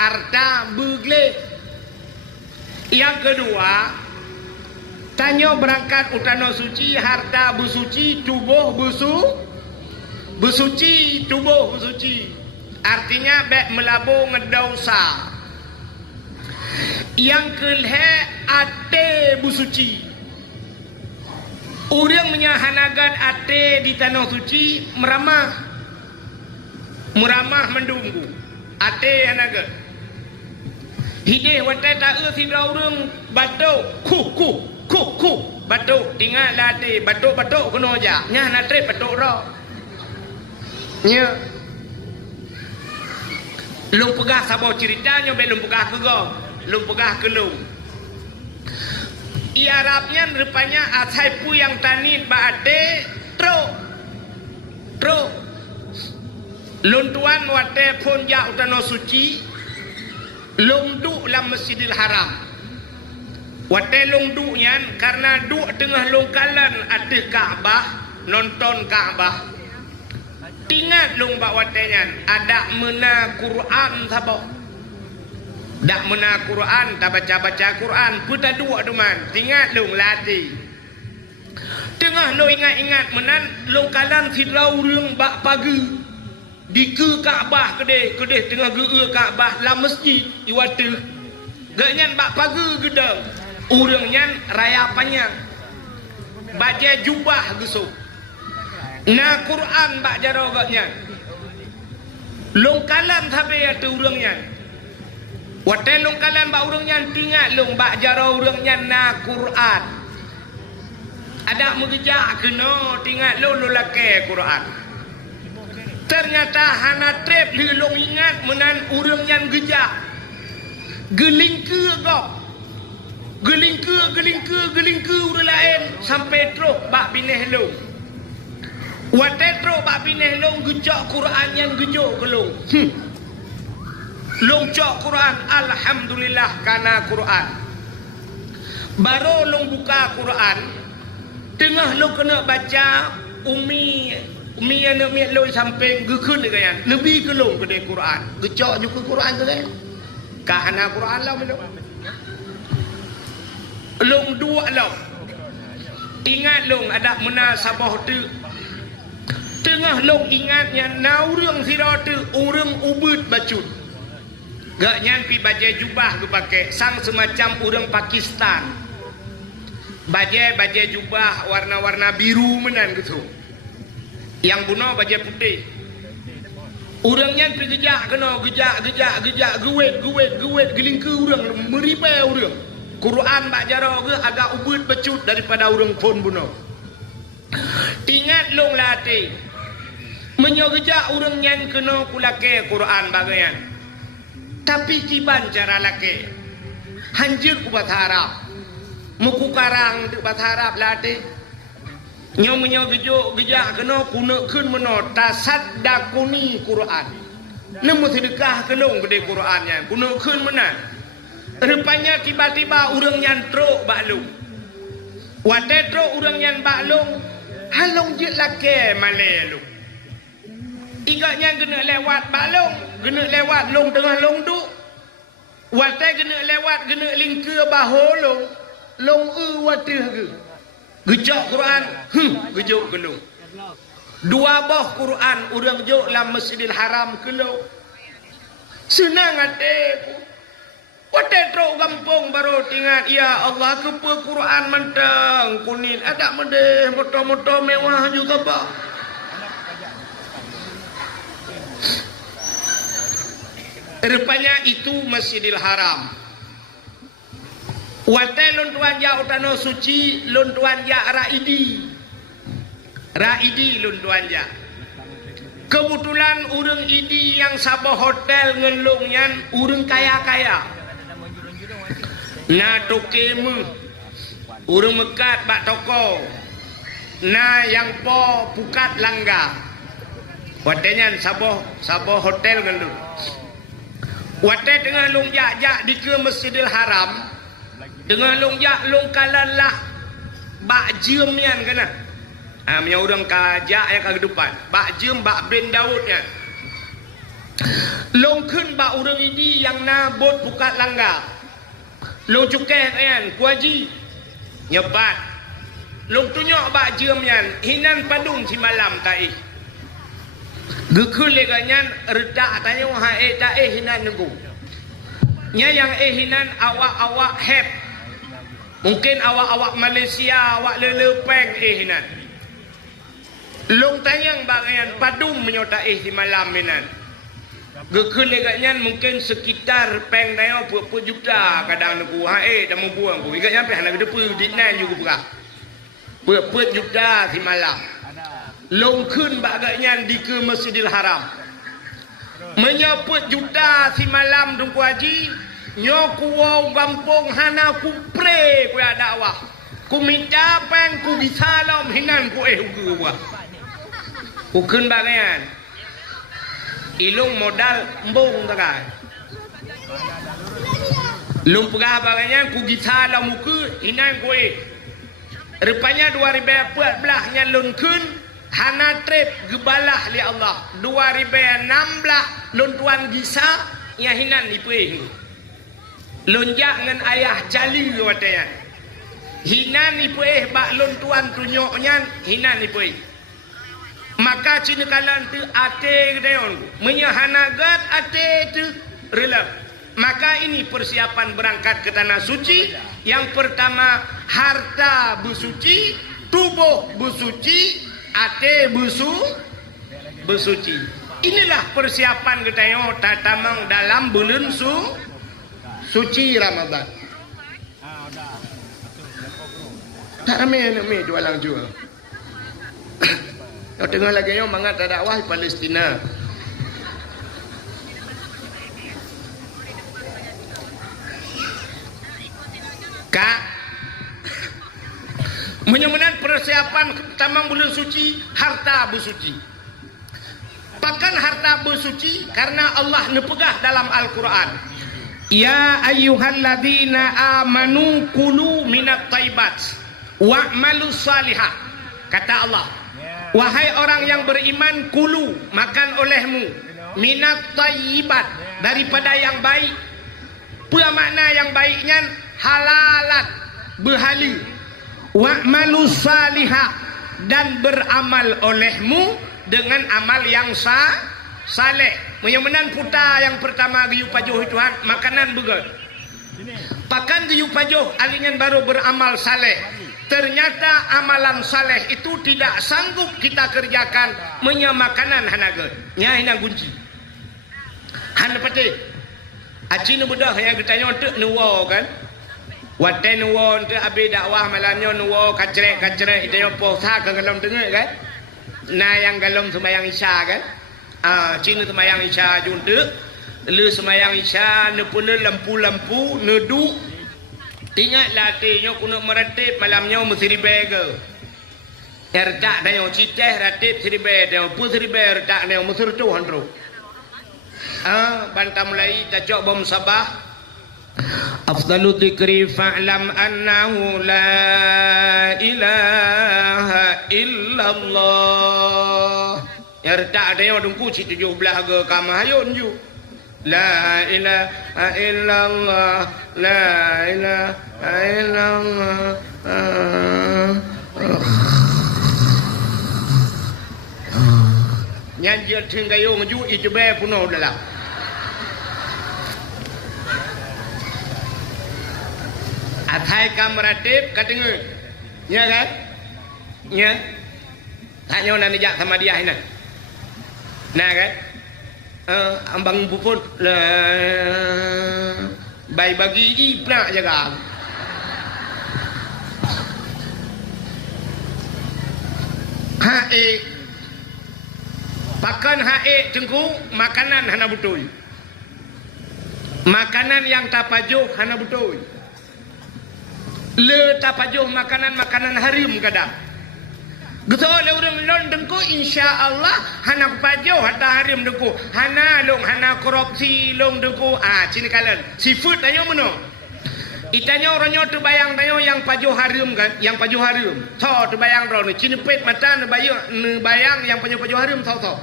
harta begleh. Yang kedua, tanya berangkat utana suci, harta bersuci, tubuh bersuci, tubuh bersuci. Artinya bek melabur ngedosa. Yang kelih ate bersuci. Orang menyahanagan ate di tanah suci meramah mendunggu ate hanaga. Hidih watai tak sidra orang batuk ku batuk tinggal ate batuk kena aja nya natre batuk ro nya lung pegah sabo ceritanya be lung pegah ke go lung pegah ke lung i Arabnya rupanya asai pu yang tani ba ate tro lung tuan wate pun ja utano suci lung du lam Masjidil Haram. Wate lung du nyan karena du tengah lung kalan ate Kaabah, nonton Kaabah. Tingat lung bak wate nyan ada mena Quran sabo. Dak mena Quran tak baca Quran puta du aduman. Tingat lung lati. Tengah lo ingat menan lung kalan silau reung bak pagi. Di ke Kaabah kedeh tengah ge Kaabah la masjid iwatu ganyan bak pagi gedang urang nyan raya panjang baca jubah gesu na Quran bak jaro gaknya longkalan sabe atu urang nyan wate longkalan bak urang nyan tingat long bak jaro urang nyan na Quran ada mengejak kena tingat lo lake Quran. Ternyata hana trep lelong ingat menan urang yang gejak gelingke gok gelingke urang lain sampai truk bak bineh long wate truk bak bineh long gejak Quran yang gejok kelong long cok Quran alhamdulillah kana Quran baru long buka Quran tengah long kena baca umi anak miat loi sampai gekun ni kan lebih kelong ke Quran gecok juga Quran tu kan kahana Quran lah melong long dua lah ingat long ada munasabah tu tengah long ingatnya naurang sira tu urang ubud bacut gak nyampi baca jubah ke pakai sang semacam urang Pakistan baca jubah warna-warna biru menan gitu yang bunuh baca putih urangnya gejak kena gejak gewet gelingke urang meribai urang Quran bak jaro ke agak ubud becut daripada urang pun bunuh ingat long latih menyogejak urang yang kena kulake Quran bagayan tapi kiban cara lake hanjir ku bahasa Arab muku karang tu bahasa Arab latih nyomenyo gejak kena kunekeun meno tasaddaquni Quran nemu sedekah kelong gede Qurannya kunekeun menan rupanya tiba-tiba urang nyantruk baklung wate truk urang nyan baklung halong je lake male lu igaknya kena lewat baklung kena lewat long tengah long du wate kena lewat kena lingke baho long wate ke gejok Quran gejok kelong dua boh Quran urang jok lam Masjidil Haram kelong senang ateku wate truk kampung baru tingat ya Allah kepe Quran mentang kunin ada medeh moto-moto mewah juga bah rupanya itu Masjidil Haram. Wate lon tuan ja utano suci lon tuan ja raidi lon tuan ja kebetulan urang idi yang sabah hotel ngelungnya urang kaya na tokemu urang mekat bak toko na yang po pukat langga watenya sabah hotel ngelung wate tengah long jak di ke Masjidil Haram dengan long kalan lah bak jem yan kena punya orang kajak yang ke depan bak jem bak ben Daud yan Long kun ba urang ini yang na bot buka langgar. Long cukai kan kuaji nyebat. Long tunjuk ba jiem yan hinan padung si malam tai. Gekul leganyan redak tanya hae tae hinan nunggu. Nya yang hinan awak-awak heb. Mungkin awak-awak Malaysia, awak lelepeng hinan. Long tanyang bagian padung menyota di malam hinan. Gekul leganyan mungkin sekitar peng tayo put juta kadang nunggu hae dah mau buang ku. Ikat nyampe hana gede pu dinan juga berah. Put juta di malam. Longkun bagainya di ke Masjidil Haram menyebut juta si malam dungku haji nyoku wau gampung hana ku pre ku dakwah ku minta peng ku bisalam hinan ku ku wa ku kun bagaian ilung modal embung takai lung pegah bagainya ku bisalam ku hinan ku rupanya 2014 nya longkun hana trip gebalah li Allah 2016 lontuan gisa nya hinan ipuih lonjak ngan ayah jali wataya hinan ipuih bak lontuan tunyoknya hinan ipuih maka cina kalan tu ate gedeon menyahana gat ate tu relap maka ini persiapan berangkat ke tanah suci yang pertama harta bersuci tubuh bersuci ate bersuci. Inilah persiapan kita yang tatamang dalam bulan suci Ramadan. Tak ramai nak jualan jual. Kau tengah lagi yang mangat dakwah di Palestina. Kak menyamanan persiapan tamang bulan suci harta bersuci. Bahkan harta bersuci karena Allah nepegah dalam Al-Quran. Ya ayyuhalladzina amanu kulu minat taibat wa'malu salihah. Kata Allah, wahai orang yang beriman, kulu makan olehmu minat taibat daripada yang baik. Apa makna yang baiknya? Halalat berhalal. Wa'malu salihah dan beramal olehmu dengan amal yang saleh. Menyamanan puta yang pertama giyu pajuh Tuhan makanan begat. Pakan giyu pajuh alingan baru beramal saleh. Ternyata amalan saleh itu tidak sanggup kita kerjakan menyamakanan hanaga. Nya hina kunci. Han pate. Aci nu bedah yang ditanya untuk nuwa kan. Waten nuwa untuk abi dakwah malamnya nuwa kacrek itu yang posa ke dalam tengah kan. Nah yang dalam sembahyang isya kan. Cina sembahyang isya juntuk. Lu sembahyang isya nu pun lampu-lampu nedu. Ingat latihnya kuna meratip malamnya mesti ribega. Erdak dah yang citeh ratip ribega, dah pun ribega erdak dah mesti tu handro. Bantam mulai tajak bom sabah. Afdalu dzikri fa'lam annahu la ilaha illallah. Erdak dah yang dungku ci 17 ke kamahayun ju. La ilaha illallah, la ilaha illallah. Nyanyi tinggayo ngju ijbe puno dalam. Athai kamratip katenge. Ya kan? Ya. Tanya nak nejak sama dia ini. Nah kan? Ambang puput bayi bagi iprak jaga. Hae pakan hae tengku makanan hana betul. Makanan yang tapajuh hana betul. Le tapajuh makanan harim kadang. Gitu oleh orang lon dengku insya-Allah hana pajuh hatta harim dengku. Hana long hana korupsi long dengku. Cini kalian seafood tanya mana? Itanya orangnya tu bayang tanya yang pajuh harim kan, yang pajuh harim. Tho tu bayang ro ni cini pet mata ni bayang yang pajuh harim tho.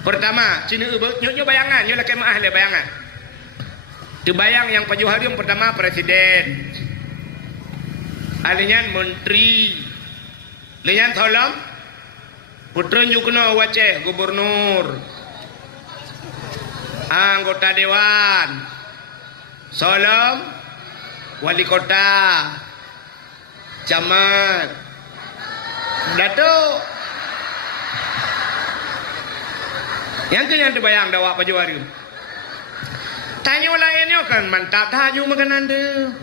Pertama, Cina nyo bayangan, nyo laki maah le bayangan. Tu bayang yang Pajuh Harim pertama presiden. Alinyan menteri. Linyan tolong putra nyo kena waceh gubernur. Anggota dewan. Solom wali kota. Camat. Datuk. Yang kenyang terbayang dah Pajuh Harim. Tanya lainnya kan mantap taju makanan dia.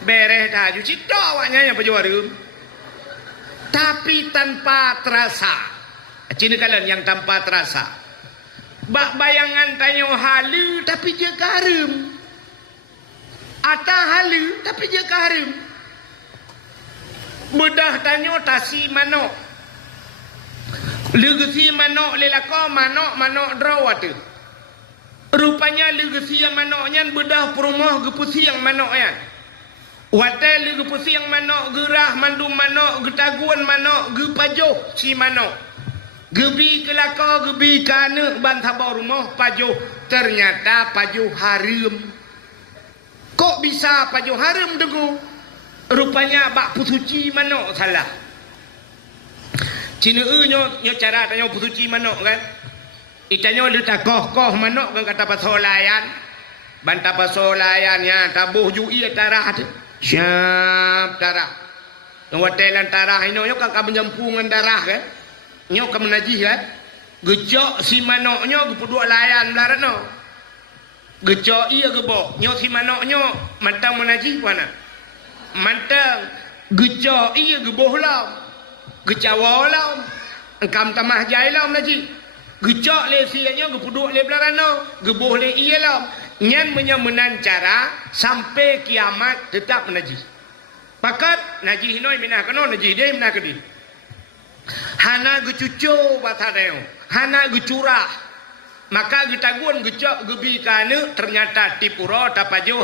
Bereh taju cita awaknya yang Pajuh Harim. Tapi tanpa terasa. Cina kalian yang tanpa terasa. Bak bayangan tanya halu tapi dia karim. Ata halu tapi dia karim. Bedah tanya tasi manok. Legasi manok lelako manok drawat. Rupanya legasi yang manoknya bedah perumah gepusi yang manoknya. Watel gepusi yang manok gerah mandum manok getaguan manok gepajoh si manok. Gebi kelako gebi kana bantabau rumah pajoh ternyata Pajuh Harim. Kok bisa Pajuh Harim degu? Rupanya bak pusuci manok salah. Cina nyo cara tanya pusuci manok kan. Itanyo letak koh manok kan kata pasolayan. Banta pasolayan ya tabuh jui tarah tu. Siap tarah. Ngwatelan tarah ino nyo kan menjampungan darah kan. Nyo kan menajih kan. Gejok si manoknya gepuduk layan melarat no. Gejok iya geboh. Nyo si manoknya mantang menajih mana? Mantang. Gejok iya geboh lah. Gecawa lah, engkam tamah jai lah naji. Gecok le sianya, gepuduk le belarano, gebuh le iya lah. Nyan menyemenan cara sampai kiamat tetap naji. Pakat naji hinoi minah kano naji dia minah kedi. Hana gecucu batadeo, hana gecurah. Maka getaguan gecok gebi kana ternyata tipuro Pajuh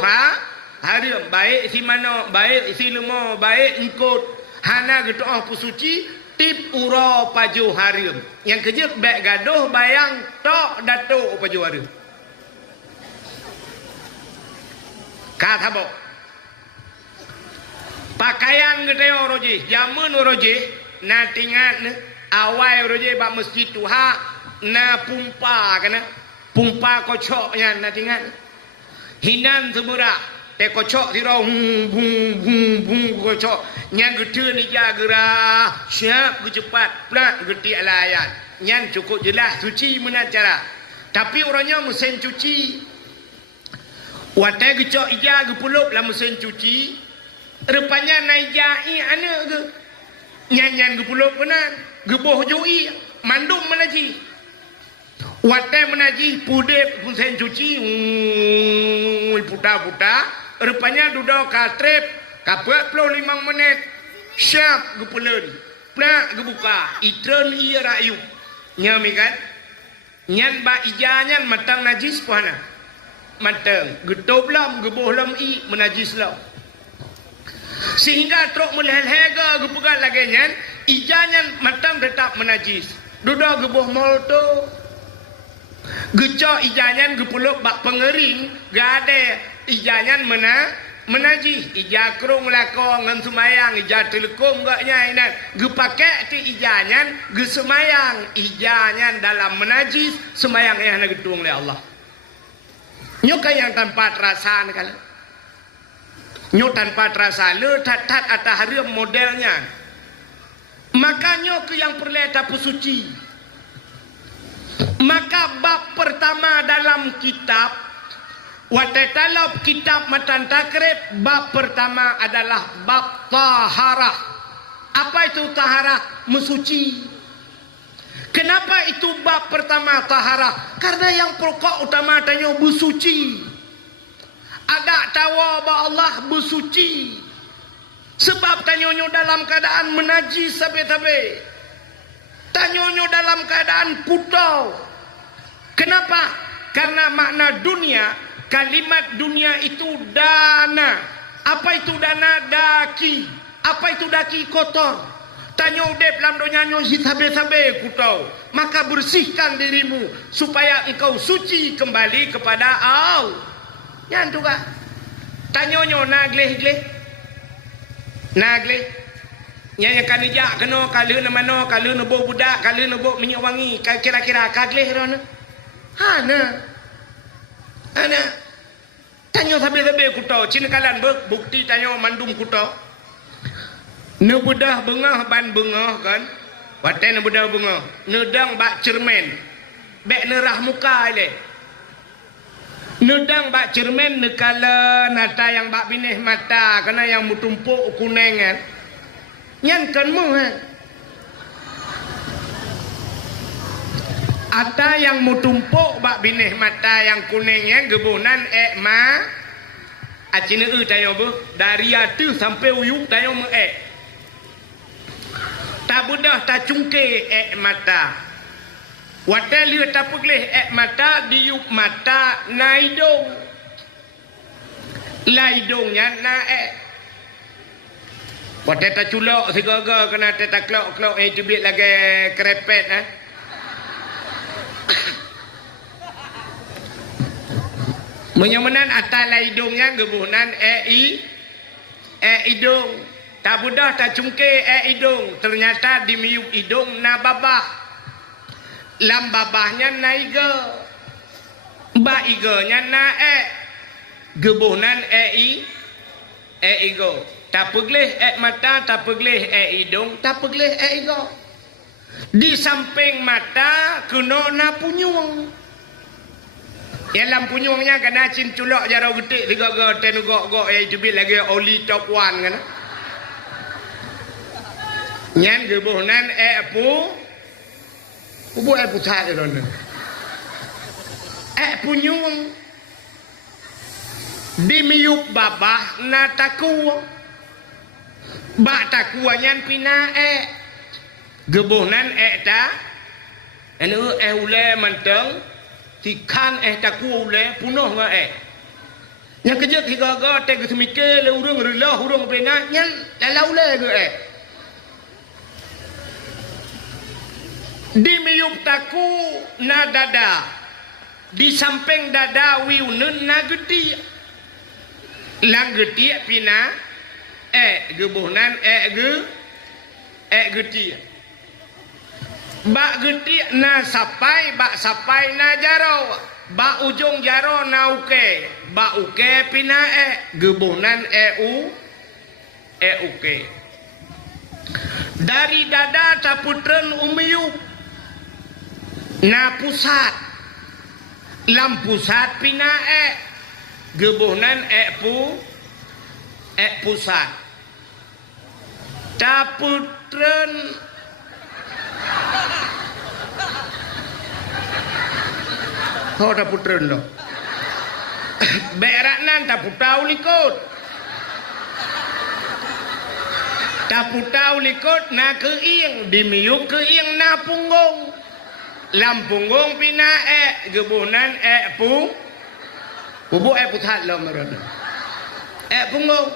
Harim baik si mano, baik si lemo, baik ingkut. Hana gedoh pusuci tip uro Pajuh Harim. Yang kejut baik gaduh bayang tok datuk Pajuh Harim. Kata bo. Pakaian gedeo roji, jamun roji, na tingat awai roji bak masjid tuha na pumpa kana. Pumpa kocoknya na tingat. Hinan semurah. Kocok tirau bung kocok nyan gede ni jagera siap cepat plat gede layan nyan cukup jelas cuci mana cara tapi orangnya mesin cuci watai gecok ija gepulup lah mesin cuci rupanya naijai ana ke nyan gepulup benar geboh jui mandum menaji watai menaji pudep mesin cuci puta rupanya duduk katrip kapet 45 menit siap gepulun plak gebuka itren iya rayu nyami kan nyan ba ijanyan matang najis puana matang getop lam gebuh lam i menajis lam sehingga truk melhel-hega gebuka lagi nyan ijanyan matang tetap menajis duduk gebuh molto gecok ijanyan gepuluk bak pengering gade ijanyan menajih ija krung lako ngan sumayang ija telekom gaknya inan gepake ti ijanyan ge sumayang ijanyan dalam menajis sumayang yang gedung oleh Allah nyoka yang tanpa terasa kali nyok tanpa terasa le tat atah harim modelnya makanya ke yang perleta pusuci maka bab pertama dalam kitab Watetalab kitab Matan Takrib bab pertama adalah bab taharah. Apa itu taharah? Mensuci. Kenapa itu bab pertama taharah? Karena yang pokok utama tanya bersuci. Ada tawa ba Allah bersuci. Sebab tanyonyo dalam keadaan menajis sabe-sabe. Tanyonyo dalam keadaan putau. Kenapa? Karena makna dunia kalimat dunia itu dana. Apa itu dana? Daki. Apa itu daki? Kotor. Tanya udep dalam donyanya si sabe-sabe kutau. Maka bersihkan dirimu supaya engkau suci kembali kepada Allah. Yang tu kak. Tanyonyo nagleh-gleh. Nagleh. Nyanya kanijak kena kala na mano, kala na bau budak, kala na bau minyak wangi. Kira-kira kagleh rona. Hana. Hana. Tanyo sabe-sabe kutau. Cina kalan bukti tanyo mandum kutau. Nebudah bengah ban bengah kan. Watai nebudah bengah. Nedang bak cermen. Bek nerah muka ile. Nedang bak cermen nekala nata yang bak binih mata. Kena yang mutumpuk kuning kan. Nyan kan mu kan. Ata yang mutumpuk bak binih mata yang kuning kan. Gebunan ma. Acina tayo bu. Dari atu sampai uyuk tayo me tak budah tak cungke mata. Wadah lihat tak pegleh mata diup mata naidong. Laidongnya na Wadah tak culok segaga kena tak klok itu biar lagi kerepet Menyamanan atas laidongnya gebunan idong. Tak budah tak cungke hidung. Ternyata di miuk hidung na babah. Lam babahnya na iga. Ba iganya na Gebunan igo. Tak pegleh mata, tak pegleh hidung, tak pegleh igo. Di samping mata kena na punyung. Dalam punyungnya kena cinculok jarau getik. Tiga tenugok jubit lagi oli top one kan. Nyan gebunan Ubu pusat itu punyung di miup babah na taku bak taku nyan pina gebunan ta anu ule manteng tikan taku ule punuh nga yang kerja tiga te semike le urung relah urung pena nyan dalau le ge di miup taku na dada di samping dada wiunun na gedi lang gedi pina gebunan gedi bak gedi na sapai bak sapai na jaro bak ujung jaro na uke bak uke pina gebunan uke dari dada taputren umiup na pusat lam pusat pina gebunan pusat taputren taputren lo berak nan taputau likut na keing dimiuk keing na punggung lam punggung pina gebunan Ubu pusat lo merona punggung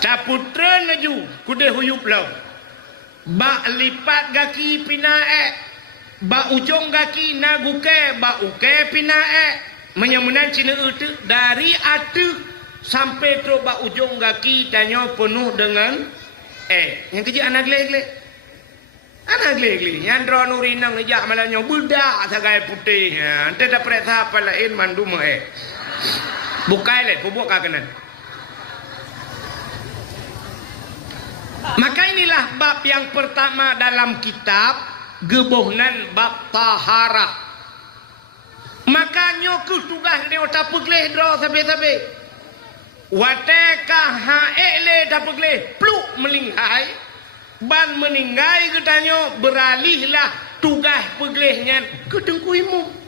taputren naju kude huyup lo bak lipat gaki pina bak ujung gaki naguke bak uke pina menyamunan cina itu dari atu sampai tu bak ujung gaki tanya penuh dengan yang kerja anak lelek anak lelek yang drone urinang ngejak malahnya budak sagai putih ente dah periksa apa lain mandu bukai le pubuk kakenan. Maka inilah bab yang pertama dalam kitab gebuhnan bab taharah. Makanya tugas dia tak pegleh draw sabe-sabe. Wateka haele tak pegleh pluk melingkai ban meninggai katanya beralihlah tugas peglehnya ke tengkuimu.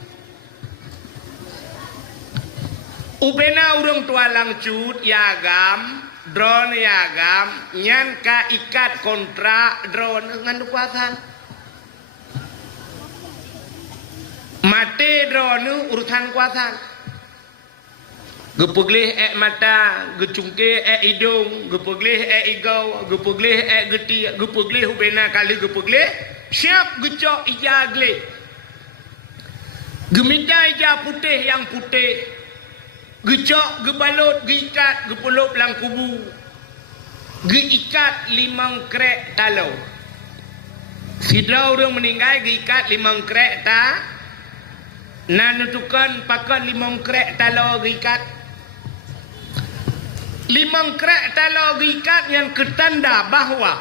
Ubena urang tua langcut yagam drone yagam nyan ka ikat kontrak drone ngan kuasan mate drone urusan kuasan Gepeglih mata, gecungke hidung, gepeglih igau, gepeglih geti, gepeglih ubena kali gepeglih, siap gecok ija aglih. Gemita ija putih yang putih, gecok, gebalut, geikat, gepeluk lang kubu, geikat 5 krek talau. Sidra orang meninggal geikat 5 krek ta, nanutukan pakai 5 krek talau geikat. 5 krek talau gikat yang ketanda bahawa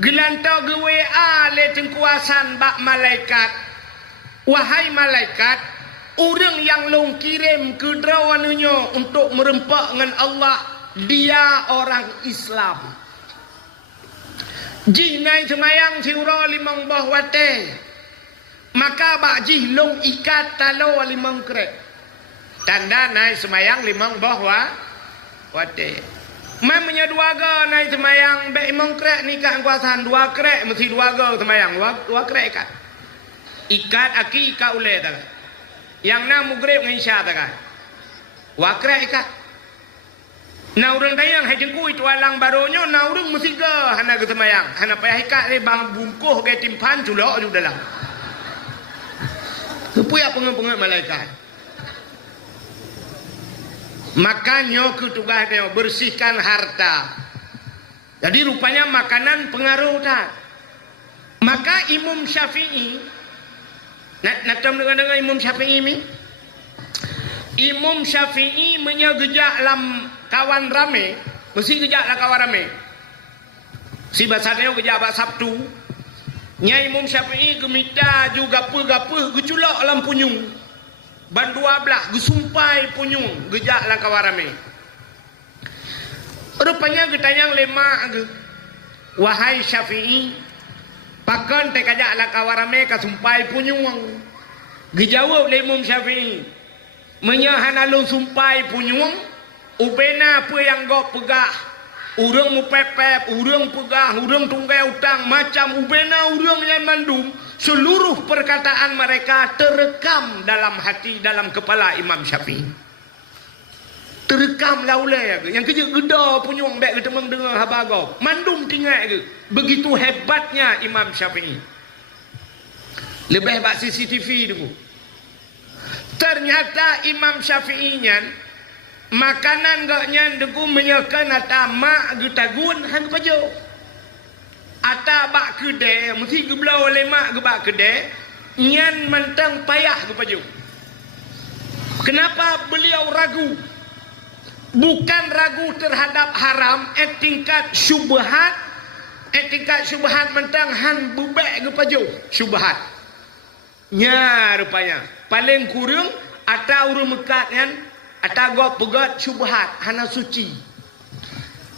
gelantau ge WA le tengkuasan bak malaikat. Wahai malaikat, orang yang long kirim ke drawannya untuk merempak dengan Allah, dia orang Islam. Jih nai semayang siura 5 bah wate, maka bak jih long ikat talau 5 krek. Tanda nai semayang 5 bah wate. Man punya 2 ga naik semayang be 5 krek nikah kuasaan 2 krek mesti 2 ga semayang 2 krek ikat. Ikat aki ikat ule tak. Yang na mugrib dengan isya tak. 2 krek ikat. Na urang tayang hai jengku itu alang baronyo na urang mesti ga hana ke semayang. Hana payah ikat le bang bungkuh ke timpan culok ju dalam. Supaya pengen-pengen malaikat. Makanya tugasnya bersihkan harta. Jadi rupanya makanan pengaruh tak. Maka Imam Syafi'i, nak dengar Imam Syafi'i ni? Imam Syafi'i menyegejak lam kawan rame, mesti gejak lah kawan rame. Si basarnya gejak bak Sabtu. Nya Imam Syafi'i gemita juga gapa geculak lam punyung. Ban 12 gesumpai punyung gejak lah kawan rame. Rupanya getanyang lemak ge. Wahai Syafi'i, pakan te kajak lah kawan rame kasumpai punyung. Gejawab le Imam Syafi'i, menyahan alun sumpai punyung, ubena apa yang go pegah. Urang mu pepep, urang pegah, urang tunggai utang macam ubena urang yang mandum. Seluruh perkataan mereka terekam dalam hati, dalam kepala Imam Syafi'i. Terekam laulai ke. Yang kerja geda punyung baik kita mendengar habagau. Mandum tinggal ke. Begitu hebatnya Imam Syafi'i. Lebih bak CCTV dulu. Ternyata Imam Syafi'i nyan makanan gaknya deku menyekan atau mak getagun hang pajo. Ata bak kedai mesti geblau oleh mak ge bak kedai nyan mentang payah ge paju. Kenapa beliau ragu? Bukan ragu terhadap haram, tingkat syubhat, tingkat syubhat mentang han bubek ge paju syubhat. Nya rupanya paling kurang ata urang mekat kan ata go pegat syubhat hana suci.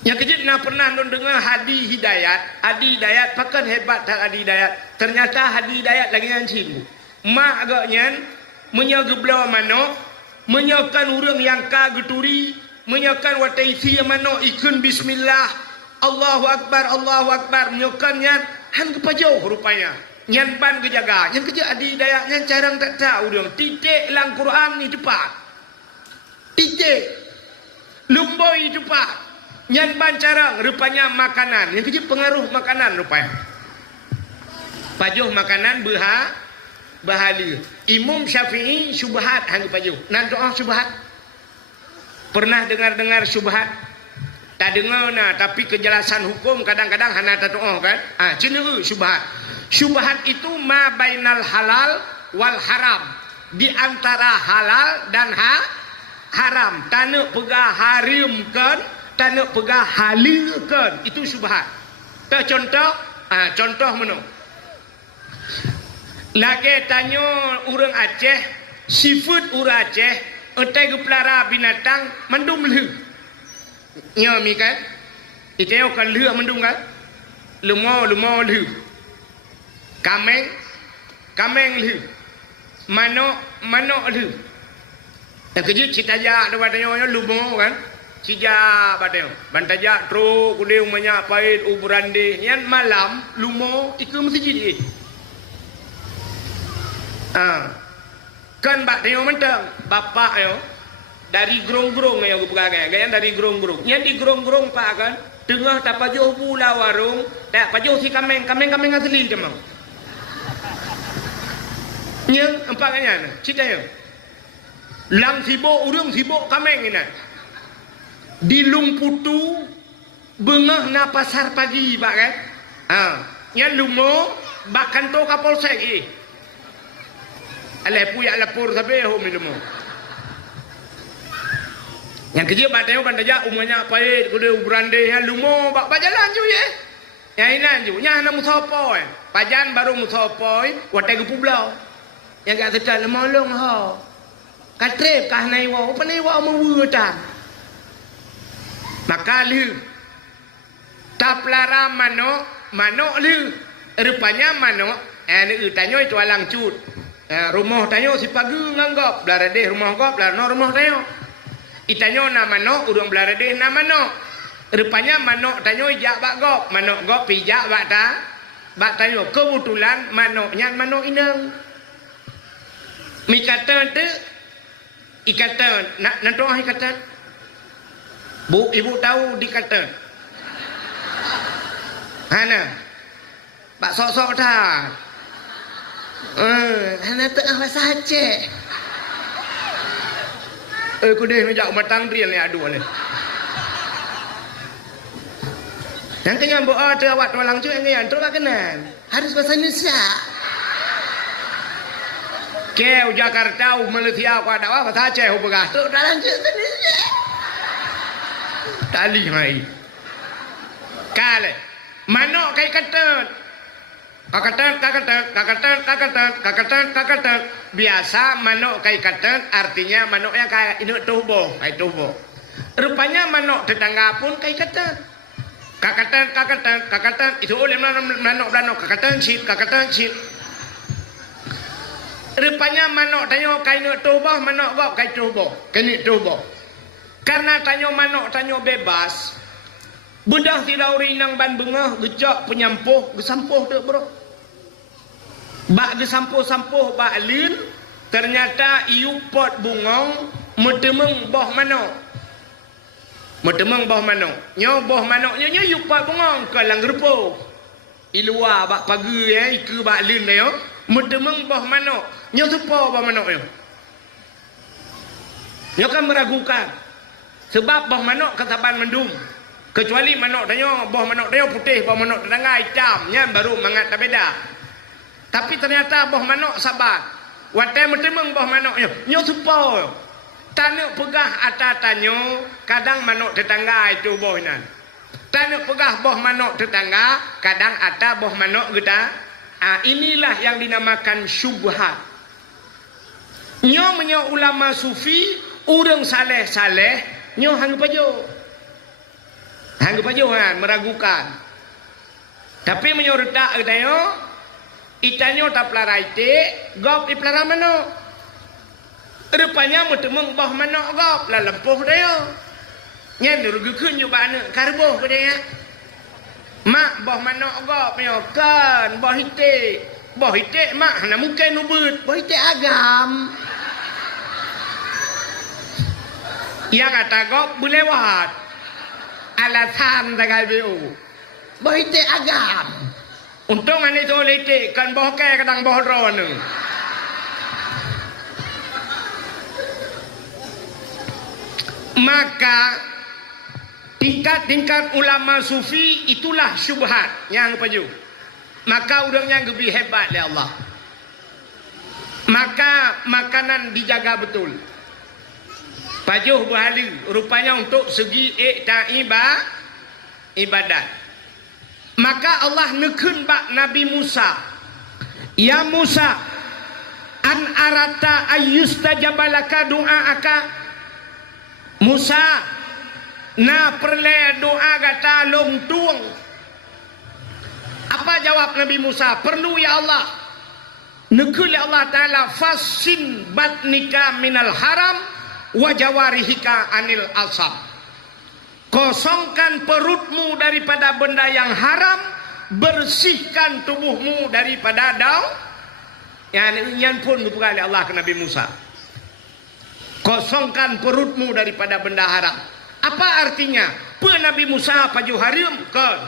Yang kejut nak pernah dengar Hadi Hidayat pakan hebat tak Hadi Hidayat. Ternyata Hadi Hidayat lagi ngancing. Mak agaknya menyageblau mano, menyakan urang yang ka geturi, menyakan wataisi mano ikun bismillah, Allahu akbar, menyakannya han kepajau rupanya. Nyan ban kejaga, yang kejut Hadi Hidayat nyan carang tak tahu urang. Titik lang Quran ni cepat. Titik. Lumboi cepat. Nyan bancarang rupanya makanan. Yang kecil pengaruh makanan rupanya. Pajuh makanan bahali. Imam Syafi'i syubhat hang pajuh. Nan doa syubhat. Pernah dengar syubhat? Tak dengar nah, tapi kejelasan hukum kadang-kadang hana tak doa kan? Cenderung syubhat. Syubhat itu ma bainal halal wal haram. Di antara halal dan haram. Tanuk pegah harimkan, tak nak pegah halilkan, itu syubhat. Tak contoh, contoh mana? Lagi tanya orang Aceh, seafood orang Aceh, entai gepelara binatang mendum leh. Nyami kan? Itu yang akan leh mendum kan? Lemau leh. Kameng leh. Manok leh. Yang kejut cita jak dewa tanya lemau kan? Cija badeng bantajak tro kuliu banyak pahit ubrande yan malam lumo iku mesti jadi kan bak tengok mentang bapak yo dari gerong-gerong yang perangai gaya dari gerong-gerong yang di gerong-gerong pak kan tengah tak pajuh pula warung tak pajuh si kameng asli demang yang empaknya ceritanya lang sibuk urung sibuk kameng ini di Lumputu bengah na pasar pagi pak kan yang lumo bahkan to kapolsek alai puyak lapor sampai home lumo yang kerja bateo bandaja umanya apa kudu berande han lumo bak jalan ju ye yang inan ju nya na musopoi pajan baru musopoi watai ke publau yang gak sedar molong ho katrep kah nai wa apa nai wa mu tan maka lu taplara mano lu rupanya mano ni tanyo itu alang cut rumah tanyo si pagi nganggap belarade rumah gop belar no rumah tanyo itanyo na manok urang belarade na manok rupanya manok tanyo jak bak gop manok gop pijak bak tanyo kebetulan manoknya manok inang mikatan tu ikatan nak doa ikatan bu ibu tahu dikatan hana bak sok-sok dah hana tengah bahasa Aceh aku deh ngejak matang drill ni aduh ni. Yang kenyang buat terawat walang cuy yang tu lah kenan. Harus bahasa Indonesia. Kau Jakarta Malaysia kau ada apa bahasa Aceh ubah tu dalam cuy Indonesia. Tali mai. Kale. Manok kai kata kakatan biasa manok kai katan artinya manok yang kayak ini tubuh rupanya manok tetangga pun kai katan kakatan itu oleh manok kakatan cip rupanya manok tanyo kai ini tubuh manok gok kai tubuh karena tanyo manok tanyo bebas bedah tidak rinang ban bengah gejak penyampuh gesampuh dek bro bak gesampuh-sampuh bak lin ternyata iu pot bungong medemeng boh manok nyo boh manoknya nyo iu pot bungong kalang gerpo ilua bak pagi iku bak lin yo medemeng boh manok nyo supo boh manok nyo kan meragukan sebab boh manok kesaban mendung kecuali manok tanyo boh manok tanyo putih boh manok tetangga hitamnya baru mangat tak beda tapi ternyata boh manok sabar watai metemeng boh manoknya nyo supo tanuk pegah atas tanyo kadang manok tetangga itu bohnan tanuk pegah boh manok tetangga kadang atas boh manok kita inilah yang dinamakan syubhat nyo menyo ulama sufi urang saleh nyo hang pajohan meragukan tapi menyortak tayo itanyo tak pelaraite gop di pelara manok rupanya mutemeng boh manok gop la lempuh tayo nya nurugkeun yo bana karboh dia mak boh manok gop nyokan boh hite mak na mungkin ubut boh hite agam ya kata gop bulewat alasan tagal biu boh hite agam untung ani tu lete kan boh ke kadang boh ron maka tingkat ulama sufi itulah syubhat yang paju maka urangnya lebih hebat oleh Allah maka makanan dijaga betul pajuh berhala rupanya untuk segi ibadat maka Allah nekun bak Nabi Musa ya Musa an arata ayyustajabalaka doa'aka Musa na perle doa gata long tuang apa jawab Nabi Musa perlu ya Allah nekul ya Allah Ta'ala fasin batnika minal haram wa jawarihika anil asab kosongkan perutmu daripada benda yang haram bersihkan tubuhmu daripada dau yang pun dibuka oleh Allah ke Nabi Musa Kosongkan perutmu daripada benda haram. Apa artinya? Nabi Musa paju harim kan?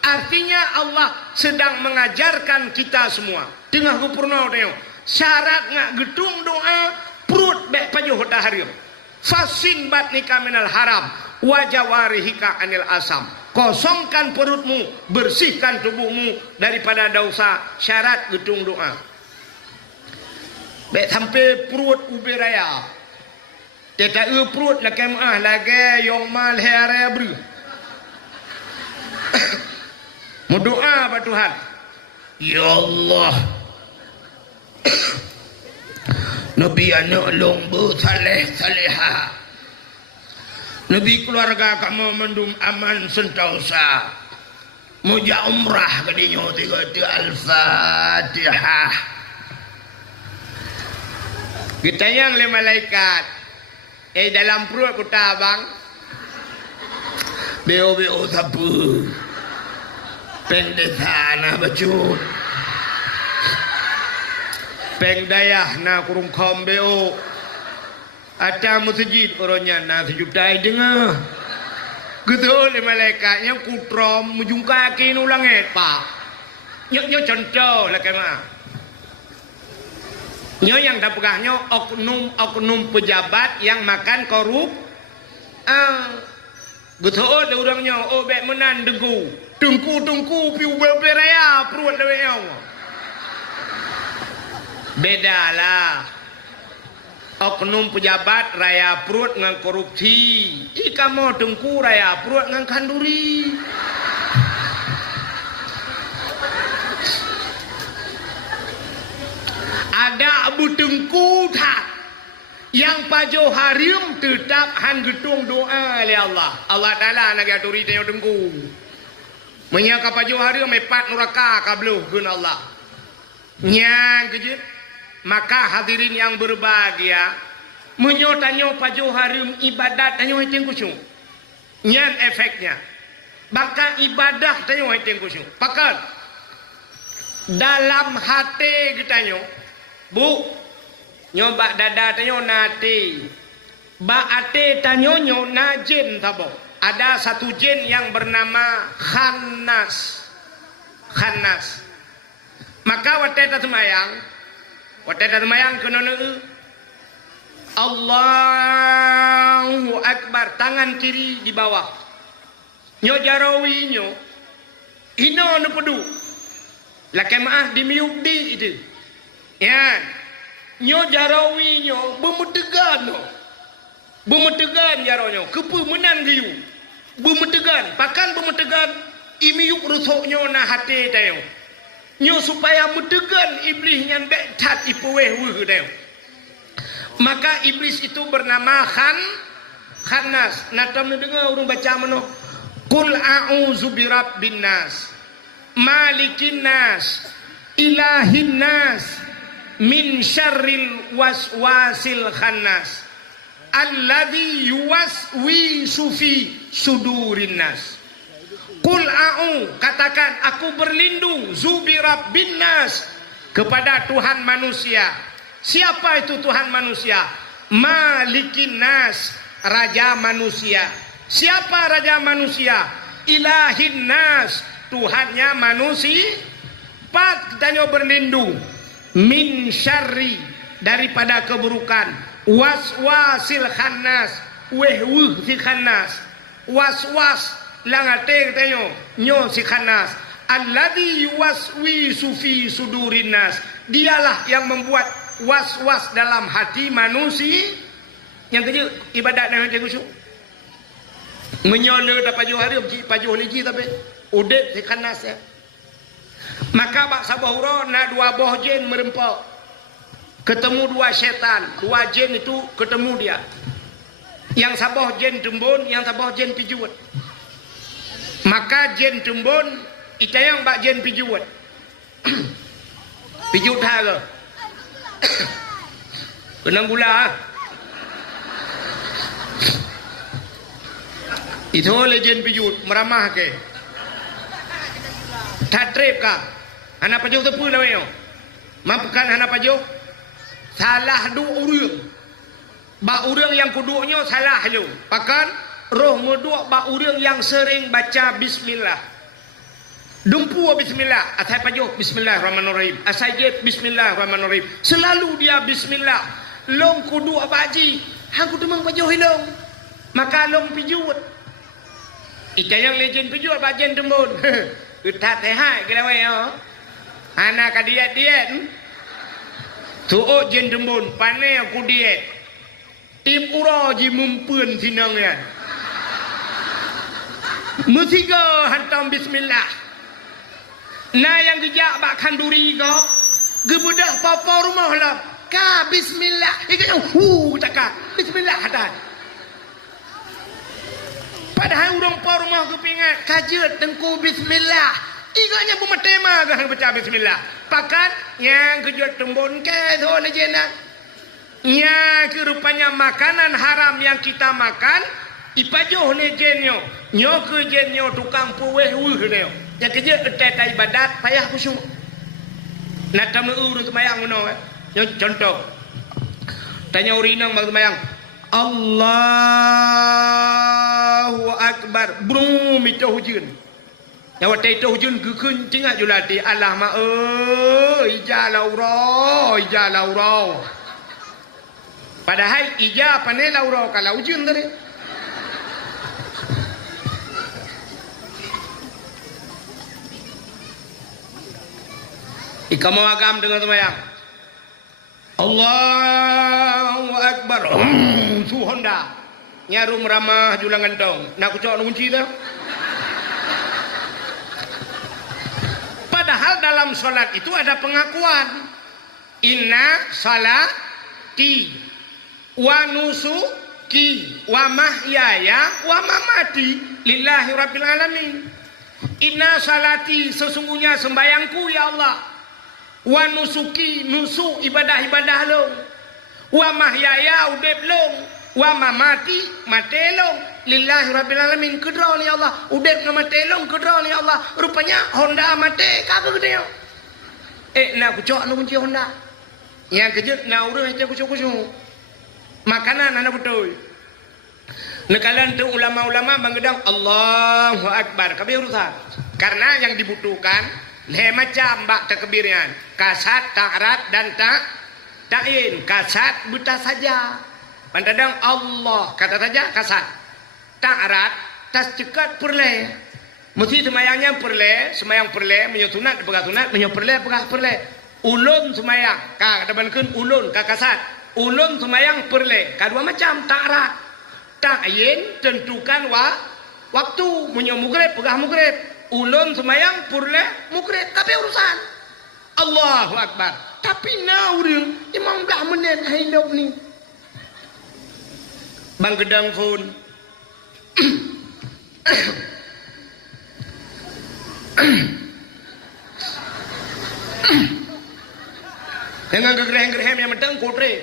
Artinya Allah sedang mengajarkan kita semua. Tengah kupurna tengok. Syarat ngak gedung doa perut bek paju hoda harim. Fasin batnika minal haram wajawarihika anil asam. Kosongkan perutmu, bersihkan tubuhmu daripada dosa. Syarat gedung doa. Bek sampai perut ubi raya. Dia tak perut lah kemah lagi yang mal hari beri. Berdoa pada Tuhan. Ya Allah. Nabi anak lombu saleh-saleha. Nabi keluarga kamu mendum aman sentosa. Muja umrah kadinya tiga Al-Fatihah. Kita yang le malaikat. Dalam perut kuta abang. Beo-beo sapu. Pendeta na baju. Pengdayah na kurung kombeo. Ada masjid orangnya na sejuta dengar. Betul le malaikat yang kutrom mujung kaki nu langit pak. Nyok contoh lah kemah. Nyo yang dah pegahnya oknum pejabat yang makan korup. Betul ada orangnya bek menan dengku. Tungku piu beraya perut leweng. Bedalah. Oknum pejabat raya perut ngan korupsi. Jika mau dengku raya perut ngan kanduri. Ada abu tengku tak yang pajo harim tetap han gedung doa oleh Allah. Allah Taala nak aturi tengok tengku. Menyaka pajo harim mepat neraka kabluh gun Allah. Nyang kejut. Maka hadirin yang berbahagia, menyotanyo pajo harim ibadat tanyo hiteng kusung. Nyan efeknya. Bahkan ibadah tanyo hiteng kusung. Pakat dalam hati kita nyo Bu, nyoba dada tanyo nati. Ba ate tanyo nyo na jin tabo. Ada satu jin yang bernama Khannas. Khannas. Maka wateta semayang. Wateta semayang kena Allahu Akbar. Tangan kiri di bawah. Nyo jarawi nyo. Ino nu pedu. Lakai maaf di miuk di itu. Ya, nyo jarawi nyo bemetegan no, bemetegan jaronyo, kepu menan giyu, bemetegan, pakan bemetegan, imiyuk rusuk nyo na hati tayo, nyo supaya metegan iblis nyan betat ipuweh wuh tayo. Maka iblis itu bernama Khannas. Natam dengar urung baca mano, Qul a'udzu birabbin nas, malikin nas, ilahin nas. Min syarril waswasil khannas alladzi yuwaswisu fi sudurin nas. Qul a'u, katakan aku berlindung zubi rabbin nas, kepada Tuhan manusia. Siapa itu Tuhan manusia? Malikin nas, raja manusia. Siapa raja manusia? Ilahin nas, Tuhannya manusia. Pak kita berlindung min syarri, daripada keburukan, waswasil khannas, wehwuh si khannas, waswas langate katanya nyo si khannas, alladzi yuwaswisu fi sudurin nas, dialah yang membuat waswas dalam hati manusia. Yang kerja ibadat dengan cikgu syuk menyola dapat pajuh hari pajuh lagi tapi udet si khannas ya. Maka bak sabahura na dua boh jin merempak. Ketemu dua syaitan, dua jin itu ketemu dia. Yang sabah jin tembun, yang sabah jin pijuat. Maka jin tembun itayang bak jin pijuat. Pijut ha. Kenang gula. Itu oleh jin pijut meramah ke. Tatrip ka. Anak pajuh tepu lah yo. Mampukan anak pajuh. Salah dua orang. Ba urang yang kuduknya salah lu. Pakan roh meduk ba urang yang sering baca bismillah. Dumpu bismillah, asai pajo bismillahirrahmanirrahim. Asai je bismillahirrahmanirrahim. Selalu dia bismillah. Long kudu abaji, hang kudu mang pajo hilong. Maka long pijut. Ita yang legend pijut bajen tembun. Utat teh hai kira we yo. Ana ka diet. Tuo jen tembun pane aku diet. Tim ura ji mumpeun sinang ya. Musiga hantam bismillah. Nah yang gejak bak kanduri ko gebudah papa rumah lah ka bismillah ikanya taka bismillah hadan padahal urang pa rumah kepingat kajet tengku bismillah ikanya bumatema gah baca bismillah pakan yang kejut tembon ke so lejena nya kerupanya makanan haram yang kita makan ipajoh lejenyo nyo kejenyo tukang puweh neo yang kerja teta ibadat payah khusyuk. Nak tamu urut mayang ngono. Yang contoh. Tanya urinang bang mayang. Allahu akbar. Brum itu hujun. Yang waktu itu hujun gekun tinggal julati. Allah ma ijalau roh. Padahal ija panelau roh kalau hujun tadi. Ikamu agam dengan semayang. Allahu Akbar. Su Honda. Nyarum ramah julang gantong. Nak kucok kunci dah. Padahal dalam solat itu ada pengakuan. Inna salati wa nusuki wa mahyaya wa mamati lillahi rabbil alamin. Inna salati sesungguhnya sembayangku ya Allah. Wa nusuki nusuk ibadah-ibadah long wa mahyaya udep long wa mamati mate long lillahi rabbil alamin kedra li Allah udep na mate long kedra li Allah rupanya Honda mate kagak gede nak kucok nu kunci Honda yang kejut na urang aja kucok makanan anak betul nekalan tu ulama-ulama bangedang Allahu Akbar kabeh urusan karena yang dibutuhkan macam bak takbirnya kasat ta'rat dan ta'in kasat buta saja pandang Allah kata saja kasat ta'rat tas cekat perle mesti semayangnya perle semayang perle menyutunat pegah tunat menyuperle pegah perle ulun semayang ka debankeun ulun ka kasat ulun semayang perle kadua macam ta'rat ta'in tentukan waktu menyomugreb pegah mugreb ulun semayang purle mukred kabeh urusan Allahu Akbar tapi naurang 15 menit hidup ni bang gedang phone dengan gegreh-gegreh yang medang kotre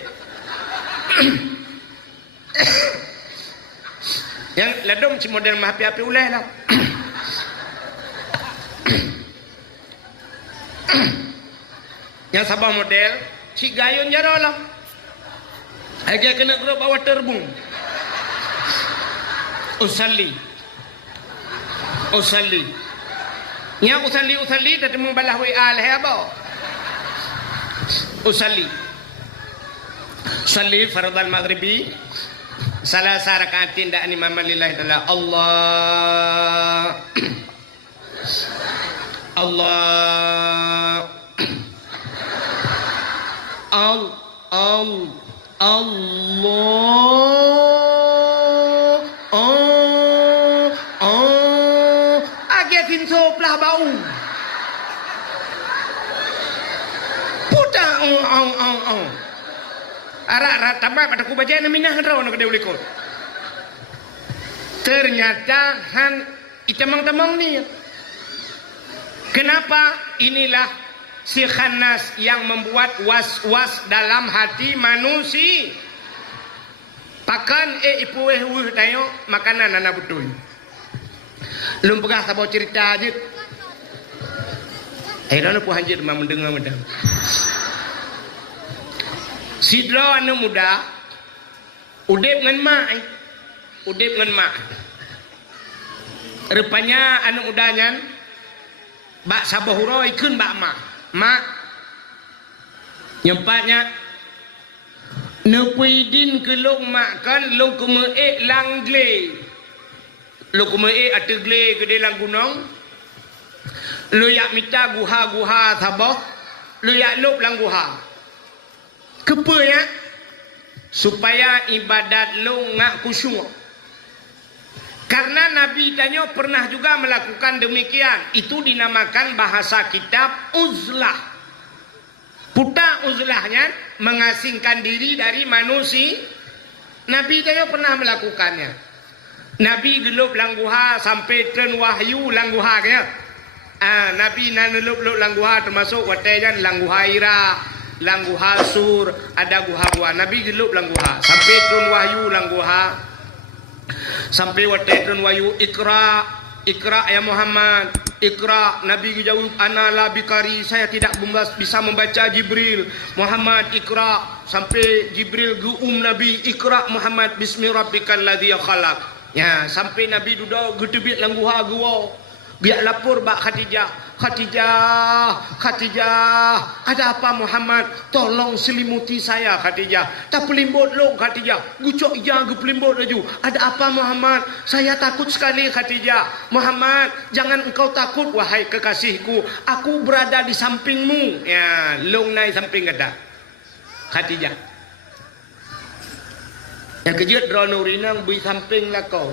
yang ladom si model mah api-api uleh lah yang sabah model si gayun jarolah aja kena grup bawa terbung usalli nya usalli tadi membalah WA leh apa usalli fardal maghribi salah sarakatin da imam lillahi taala Allah agetin soplah bau puta arak tambah pada ku baca minah raw nak deulikot ternyata han itamang-tamang ni. Kenapa? Inilah si khannas yang membuat was-was dalam hati manusia. Pakan ipueh tayo makanan anak betul. Belum pegah sabau cerita aja. Akhirnya pu hanjir mah mendengar Sidro anu muda Udip ngan mak. Udip ngan mak. Rupanya anu udanyan bak sabahuro ikun bak mak. Mak nyempatnya nepuidin ke long makan long kume langle. Long kume ategle ke dalam gunung. Lu yak minta guha-guha tabah. Lu yak lup lang guha. Kepanya supaya ibadat lu ngak kusyuk. Karena Nabi tanya pernah juga melakukan demikian. Itu dinamakan bahasa kitab uzlah. Puta uzlahnya mengasingkan diri dari manusia. Nabi tanya pernah melakukannya. Nabi gelup langguha sampai tren wahyu langguha kaya. Nabi nanelup langguha termasuk watejan langguha ira, langguha sur, ada guha-guha. Nabi gelup langguha sampai tren wahyu langguha. Sampai watejan wahyu ikra, ikra ya Muhammad, ikra. Nabi jawab ana la bikari, saya tidak bisa membaca Jibril. Muhammad ikra, sampai Jibril guum Nabi ikra Muhammad bismi rabbikal ladzi khalaq. Ya, sampai Nabi duduk gedebit langguha gua. Biar lapor bak Khadijah. Khadijah, ada apa Muhammad? Tolong selimuti saya Khadijah. Tak pelimbut lo Khadijah. Gucok yang ke pelimbut laju. Ada apa Muhammad? Saya takut sekali Khadijah. Muhammad, jangan engkau takut wahai kekasihku. Aku berada di sampingmu. Ya, long naik samping kata Khadijah. Yang kejut Ronurinang bui samping lah kau.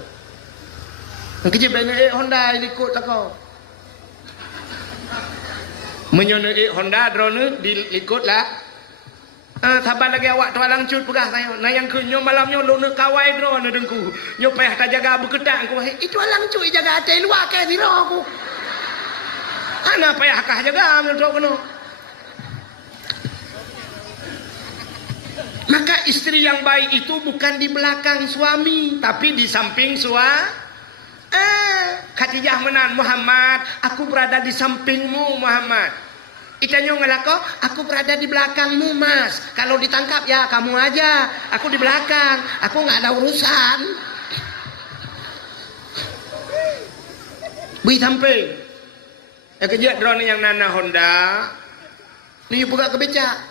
Yang kejut banyak Honda ikut lah kau. Menyonai Honda drone diikut lah. Sabar lagi awak tuan langcut pegah saya. Nah yang kunyo malamnya lu nak kawai drone dengku. Nyo payah tak jaga berketak aku. Itu langcut jaga hati luar ke siro aku. Ana payah kah jaga menurut kono. Maka istri yang baik itu bukan di belakang suami, tapi di samping suami. Khadijah menan Muhammad, aku berada di sampingmu Muhammad. Itanya ngelako, aku berada di belakangmu mas. Kalau ditangkap ya kamu aja, aku di belakang, aku nggak ada urusan. Bui samping. Kejadian drone yang nana Honda, ni buka kebecak.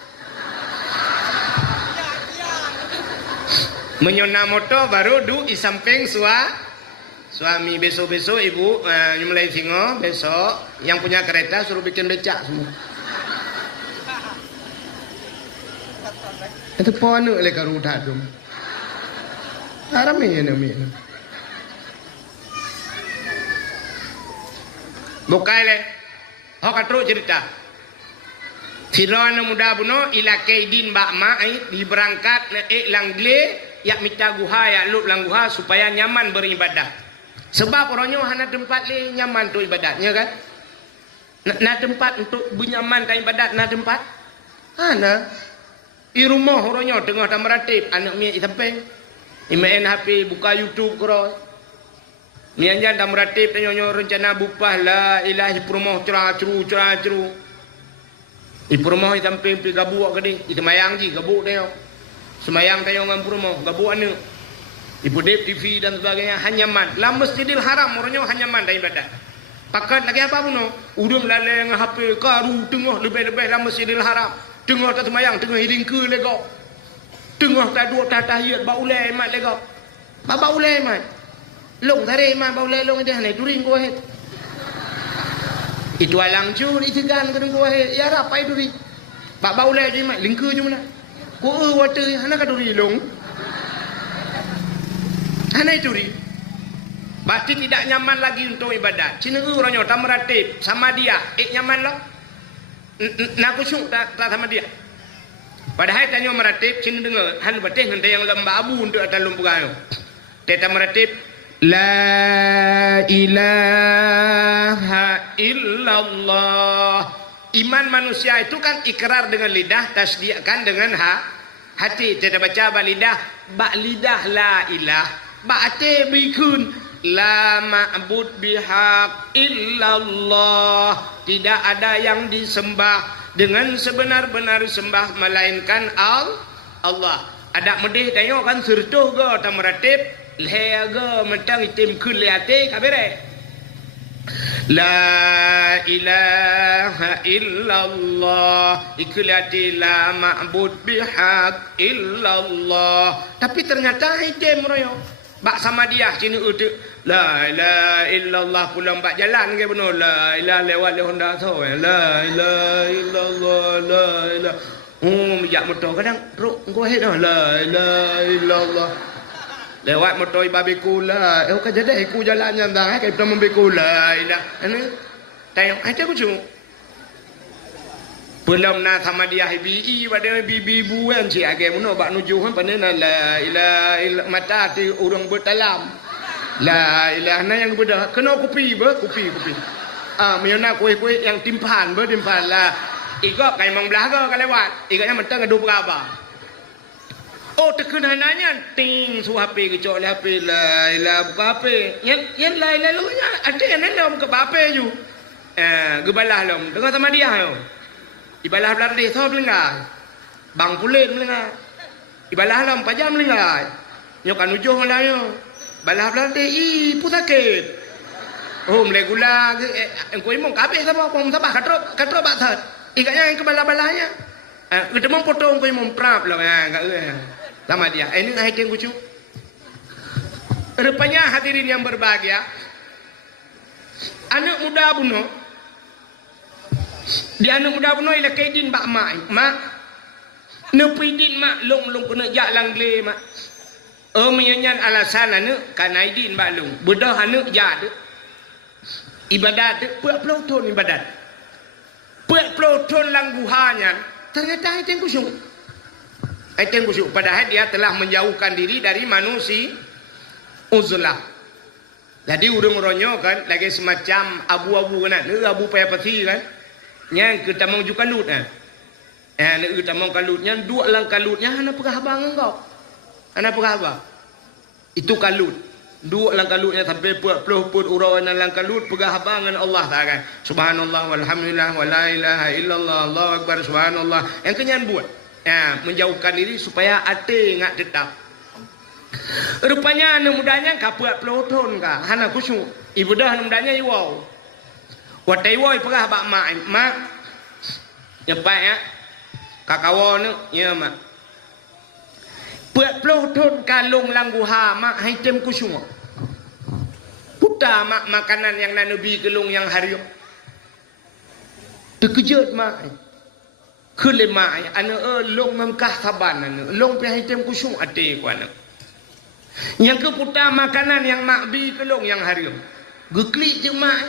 Menyona motor baru du di samping suami. Besok-besok ibu nyemulai singo. Besok yang punya kereta suruh bikin becak semua. Itu pohon oleh karuda tu. Haram ini namanya. Bukai le. Hok atro cerita. Firaun muda buno ila kaidin bakma diberangkat langle yak minta guha yak lup langguha supaya nyaman beribadah. Sebab orangnya hana tempat le nyaman tu ibadatnya kan. Na tempat untuk bernyaman dan ibadat na tempat. Hana. Di rumah orangnya tengah tak meratib anak mi samping. Imain HP buka YouTube kro. Ni anjan tak meratib tanya rencana bupah la ilahi rumah cerah-ceru. Di rumah samping pi gabu ke ding. Di semayang ji gabu tengok. Semayang tengok dengan rumah gabu anu. Ibu dep TV dan sebagainya hanya man. La Masjidil Haram orangnya hanya man dan ibadat. Pakat lagi apa pun udung laleng HP karu tengah lebih-lebih la Masjidil Haram. Tengah tak semayang tengah hiding ke lego. Tengah tak dua tak tahiyat ba ulai mat lego. Ba ulai mat. Long tare mat ba ulai long dia hanai turing ko het. Itu alang cu di tegan ke ko het. Ya rapai duri. Ba ulai je mat lingku je mana. Ko water hana ka duri long. Hanai duri. Berarti tidak nyaman lagi untuk ibadat. Cina orangnya tak meratib sama dia. Nyaman lah. Nak kusyuk tak sama dia. Padahal tanya meratib, cina dengar. Han berarti hendak yang lembah abu untuk atas lumpuran. Teta meratib. La ilaha illallah. Iman manusia itu kan ikrar dengan lidah, tasdiqkan dengan hati. Teta baca bak lidah. Bak lidah la ilah. Bak hati bikun. La ma'bud bihaq illallah. Tidak ada yang disembah dengan sebenar-benar sembah melainkan Allah. ada medih tayo kan surtuh go tamaratip leha mentang itim kun liate kabere la ilaha illallah ikulati la ma'bud bihaq illallah tapi ternyata itim royo bak sama dia sini utu la ilaha illallah pulang bak jalan ke benar la ilaha lewat le Honda tu la ilaha illallah la ilaha ya motor kadang ruk go ahead la ilaha illallah lewat motor babiku la kan jadi aku jalannya dah kai pertama babiku la ilaha ini tayong ada ku cuma belum na sama dia bibi pada bibi buan si age muno bak nuju han panena la ilaha mata ti urang bertalam la ilaha na yang beda kena kopi miona kue yang timpan lah ikut kai mangbelah ke kalau lewat ikutnya mentang ke 2 berapa oh tekun hananya ting su HP ke cok HP la ilaha buka HP yang lain lalunya ada yang dalam ke HP ju gebalah lom dengan sama dia yo ibalah belar deh so melengah bang pulen melengah ibalah lom pajam melengah yo kan ujung lah yo balah belar deh pusakit oh mulai gula engko imong kabeh sama kong sabah katro batat ikatnya yang kebala-balanya kita mau potong kau mau prap lah enggak sama dia ini nggak yang lucu rupanya hadirin yang berbahagia anak muda buno di anak muda buno ialah kaidin bak mak nepidin mak long kena jalan gle mak menyanyian alasan anak karena idin bak long bedah anak jad ibadat puak ton ibadat Pelotron langguhanya ternyata itu yang kusyuk padahal dia telah menjauhkan diri dari manusia uzlah jadi urung ronyo kan lagi semacam abu-abu kan abu payah peti kan yang kita mau juga kalut kita mau kalutnya 2 lang kalutnya hana pegah abang engkau hana pegah abang itu kalut 2 lang kalutnya sampai puluh urawan lang kalut pegah abangan Allah ta'ala subhanallah walhamdulillah wa la ilaha illallah Allahu akbar subhanallah yang kenyan buat menjauhkan diri supaya ate ngak tetap rupanya anak mudanya kapuat peloton ka hana kusyuk ibu dah anak mudanya iwau watai woi pegah bak mak nyepai ya kakawon ya mak peloton kalung langguha mak haitem kusyuk puta mak makanan yang nabi gelung yang harium terkejut mak kele mak anak long memkah saban anak long pi haitem kusyuk ate ku anak yang ke puta makanan yang mak bi gelung yang harium geklik je mak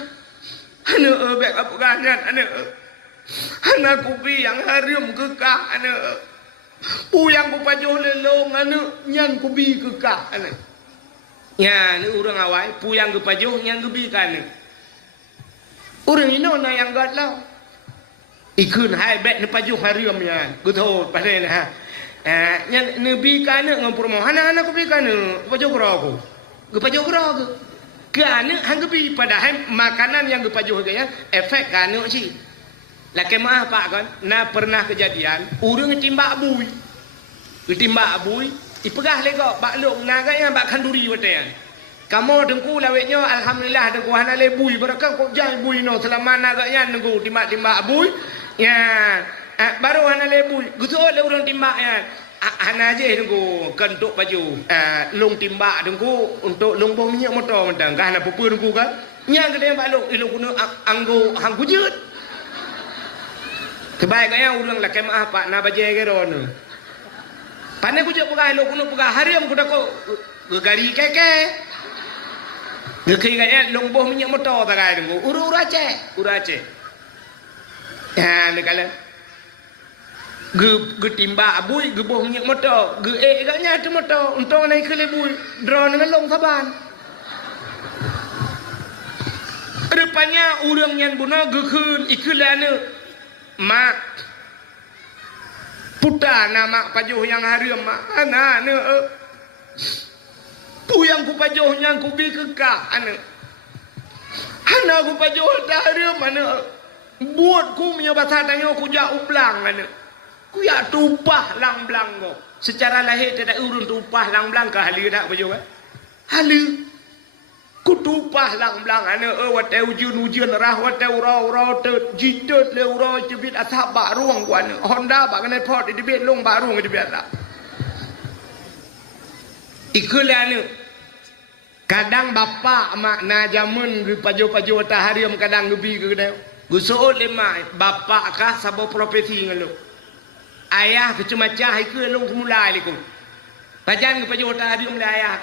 anak bek apa ganyan anak ku bi yang harium kekah anak puyang ku pajuh lelong anak nyan ku bi kekah anak ya ni orang awai puyang ke pajuh yang gebikan orang ini na yang gatlau ikun hai bet ni pajuh harium ya guthot padel ha yang nabi kan ngampur mo hana ku bi kan pajuh gro ku pajuh gro ke ana hang gebi padahal makanan yang gepajuh gaya efek kan si laki maaf pak kan na pernah kejadian orang timbak abui ipegah lego bak long naga yang bak kanduri wate kamu dengku lawetnya alhamdulillah dengku hana lebui berakang kok jai bui no selama naga yang dengku timbak abui ya baru hana lebui gitu le orang timbak ya hana aja dengku kentuk baju long timbak dengku untuk long bom minyak motor mentang kan hana pupu dengku kan yang gede bak long ilung kuno anggo hang kujut kebaiknya orang laki maaf pak na baje geron pane ku je pegah lo kuno pegah hariam ku dako gari keke ngekei gaya longboh minyak motor pakai dengku urace ya nekala ge timba abui ge boh minyak motor ge ganya tu motor untung naik ke lebui drone dengan long saban rupanya urang nyan buna ge keun ikulana mak puta nama pajuh yang harium mak ana ne puyang ku pajuhnya ku bi kekah ana ku pajuh harium ana buat ku punya bahasa tanya ku ja ublang ana ku ya tupah lang blang go. Secara lahir tidak urun tupah lang blang ke halu dak baju kan. Halu ku tupah lang blang ana wat ujun rah wat ro jitot le ro jebit asap ba ruang wan Honda ba kan pot di bet long ba ruang di bet lah. Ikulah kadang bapa mak na jamun gu pajo taharium kadang gu bi gu deu. Gu soot lema bapa kah sabo profesi ngalu. Ayah ke cuma cah iku long semula liku. Pajan gu pajo taharium le ayah.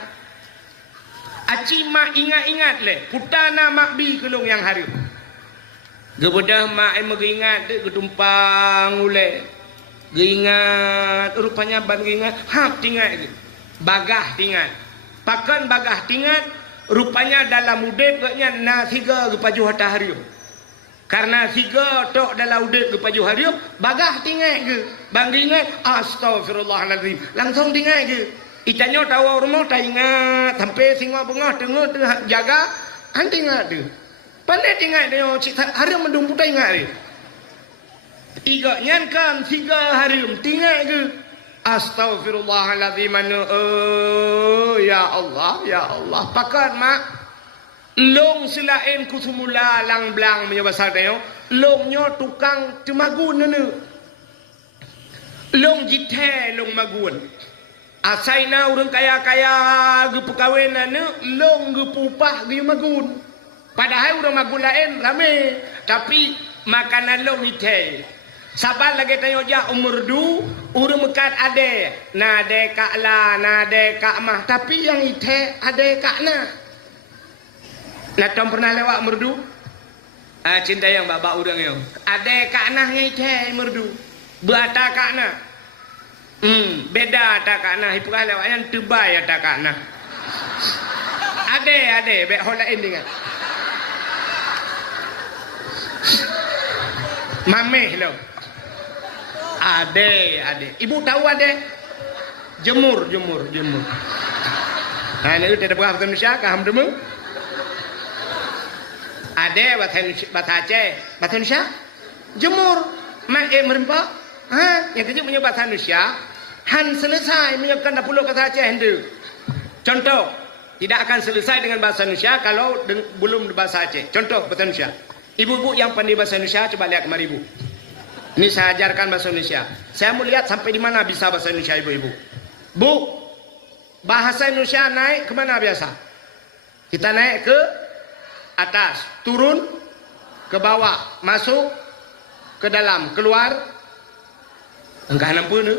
Aci mak ingat le putana mak bi ke long yang hari. Gu bodah mak ai mengingat de gu tumpang ule. Gu ingat rupanya ban gu ingat hap tingat. Bagah tingat. Pakan bagah tingat rupanya dalam udip gaknya na tiga ke paju hataharium. Karena tiga tok dalam udip ke paju harium bagah tingat ke. Bang ingat astagfirullahalazim. Langsung tingat ke. Itanyo tahu rumah tak ingat sampai singa bunga tengah jaga an tingat tu. Pandai tingat dia harium mendung putih ingat dia. Tiga nyankan tiga harium tingat ke. Astaghfirullahaladzim. Ya Allah pakat mak long selain kusumula lang blang punya pasal dia longnya tukang cemagun nene long jithe long magun asaina urang kaya ge pekawin nene long ge pupah ge magun padahal urang magun lain rame tapi makanan long jithe. Sabar lagi tanya jah umur du urang mekat ade na ade kak la na ade kak mah tapi yang ite ade kak na tom pernah lewat merdu cinta yang baba urang yang ade kak nah ngite merdu berata kak na beda tak kak nah ipukah lewat yang tebay tak kak nah ade bek holain dengan mameh lo. Ade. Ibu tahu ade? Jemur. Nah, ini tidak bahasa Indonesia, kaham demu? Ade bahasa Aceh, bahasa Indonesia? Jemur. Mak merempak? Yang kecil punya bahasa Indonesia. Han selesai menyiapkan 10 bahasa Aceh hendak. Contoh, tidak akan selesai dengan bahasa Indonesia kalau belum bahasa Aceh. Contoh bahasa Indonesia. Ibu-ibu yang pandai bahasa Indonesia coba lihat kemari ibu. Ini saya ajarkan bahasa Indonesia. Saya mau lihat sampai di mana bisa bahasa Indonesia ibu-ibu. Bu, bahasa Indonesia naik ke mana biasa? Kita naik ke atas, turun ke bawah, masuk ke dalam, keluar. Enggak nampu nih.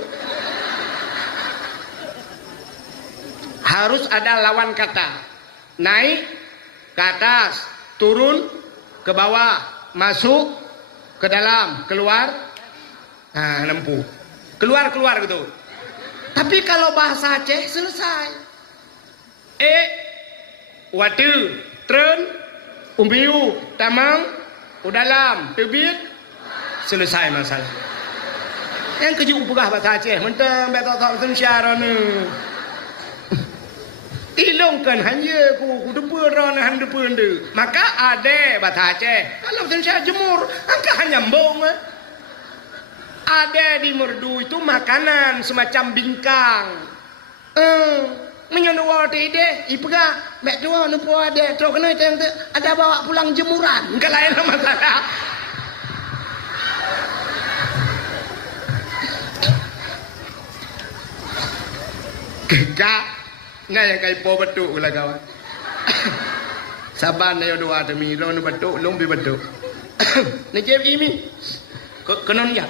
Harus ada lawan kata. Naik ke atas, turun ke bawah, masuk ke dalam, keluar, nempuh. Keluar gitu. Tapi kalau bahasa Aceh selesai. Watu, tren, umbiu, tamang, udalam, tebit, selesai masalah. Yang keju upugah bahasa Aceh, mentang betok Indonesia rana. Ilongkan hanya ku depan rana han depan tu. Maka ada bahasa Aceh. Kalau Indonesia jemur, angka hanya nyambung. Ada di merdu itu makanan semacam bingkang. Menyentuh tidak, ipuga, mek dua nupu ada. Terus kena yang ada bawa pulang jemuran. Enggak lain masalah. Kak. Nggak yang kayak po betul lah kawan. Sabar na yo doa demi lo nu betul, lo bi betul. Ni jem ini. Kenon ya.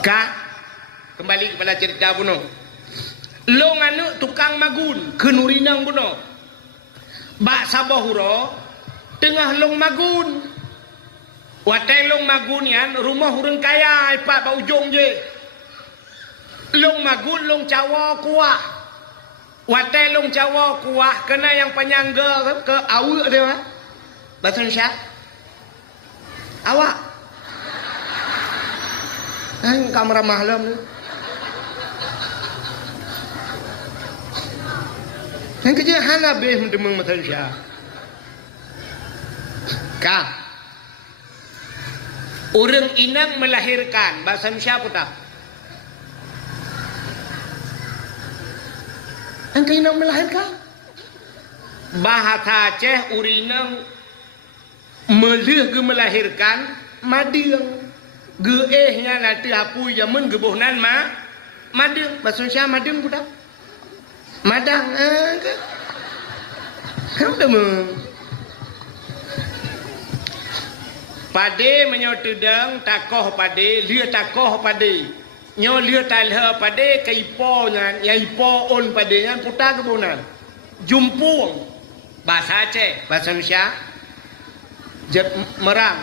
Kak, kembali kepada cerita buno. Lo nganu tukang magun, kenurinang buno. Bak sabahuro tengah long magun. Watai long magun yan, rumah urang kaya ipat ba ujung je. Long magun long cawa kuah. Watai long cawa kuah kena yang penyangga ke awak dia. Bahasa Indonesia. Awak. Kamu ramah lam. Yang kerja hana beh mendemung bahasa Indonesia. Kah. Orang inang melahirkan, bahasa Indonesia apa tak? Angka inang melahirkan. Bahasa Aceh urinang melih ge melahirkan madeng. Geehnya nanti apu zaman gebohnan madeng. Bahasa Indonesia madeng budak. Madang kamu dah pade menyotudang takoh pade lia takoh pade nyo lia talha pade kaipo nyan ya ipo on pade nyan putar kebonan jumpung bahasa Aceh bahasa Indonesia merang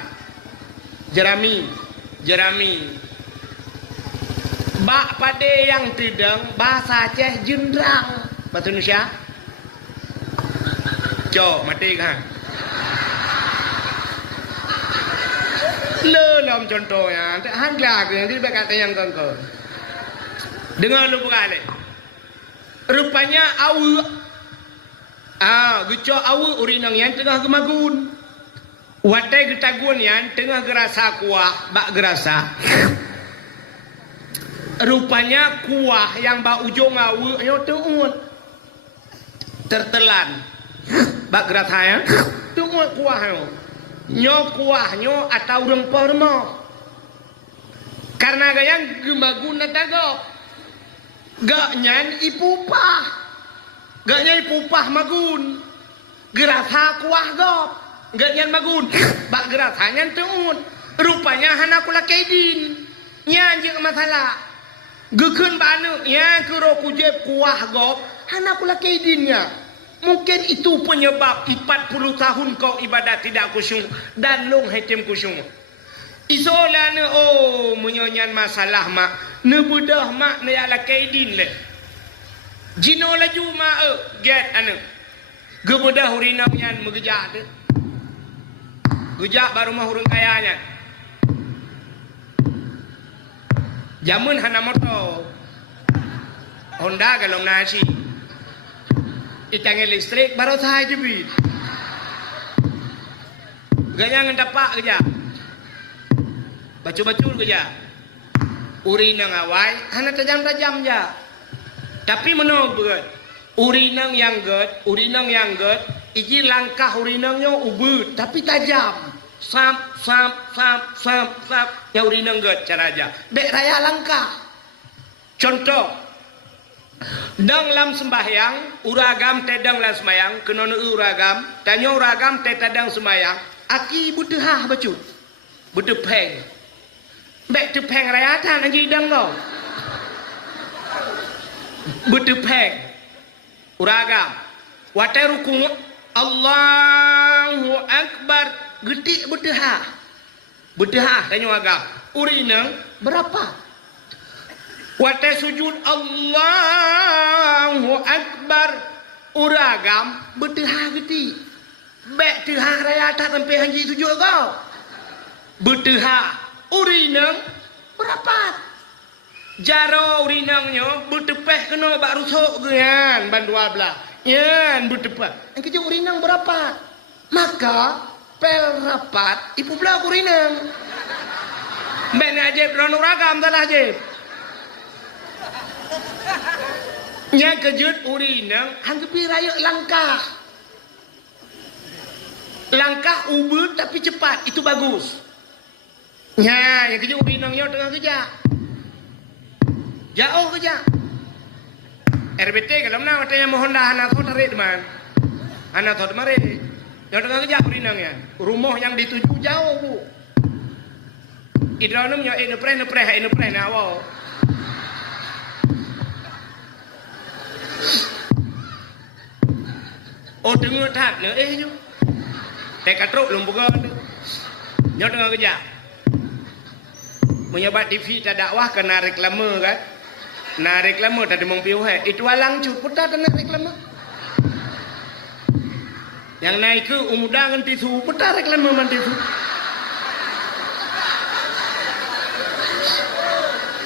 jerami bak pade yang tidang bahasa Aceh jendrang bahasa Indonesia cok mati kan lelom contohnya handla yang tidak kata yang kongkong dengar lu bukan rupanya awu geco awu urinang yang tengah gemagun watai getagun yang tengah gerasa kuah bak gerasa rupanya kuah yang bak ujung awu ayo tuun tertelan bak gerasa ya tuun kuah yo nyo kuah nyo atau rempah remah karena gayang gemagun natagok gak nyan ipupah magun gerasa kuah gop gak nyan magun bak gerasa nyan tuun rupanya hana kula kaidin nyan jeng masalah gekun banu ya kuro kujeb kuah gop hana kula kaidinnya mungkin itu penyebab 40 tahun kau ibadat tidak khusyuk dan long hakim khusyuk isolana menyonyan masalah mak nebudah mak ne ala kaidin le jino laju mak get anu gebudah hurinam yan megejak tu gejak baru mah hurun kayanya jamun hana motor Honda galong nasi itang listrik baru saya jebit ganyan dapat kerja bacul-bacul kerja urinang awai hana tajam-tajam ja tapi menobet urinang yang get iji langkah urinangnya ubud tapi tajam sap ya urinang get cara aja bek raya langkah contoh dang lam sembahyang uragam tedang lam sembahyang kena uragam tanya uragam tedang sembahyang aki budehah bacut budepeng bek tepeng rayatan lagi dang kau budepeng uragam watai rukun Allahu Akbar getik budehah tanya uragam urinang berapa watai sujud Allahu Akbar uragam betehah geti bek tehah raya tak sampai hanji sujud kau betehah urinang berapat jaro urinangnya betepeh kena bak rusuk gian ban 12 yan betepeh yang kejauh urinang berapat maka pel rapat ipu belah urinang bek ni ajib ron uragam tak lah ajib nya kejut urinang hanggepi raya langkah ubud tapi cepat itu bagus nya yang kejut urinangnya tengah kerja jauh kerja RBT kalau mana katanya mohon dah anak thot tarik teman anak thot mari yang tengah kerja urinangnya rumah yang dituju jauh bu idranum nya nepre na awal dengar tak ne je tek katruk lum buka tu nyo dengar kerja menyebat TV tak dakwah kena reklame kan na reklame tak demong piu hai itu alang cu putar tak reklame yang naik ke umudangan tisu putar reklame man tisu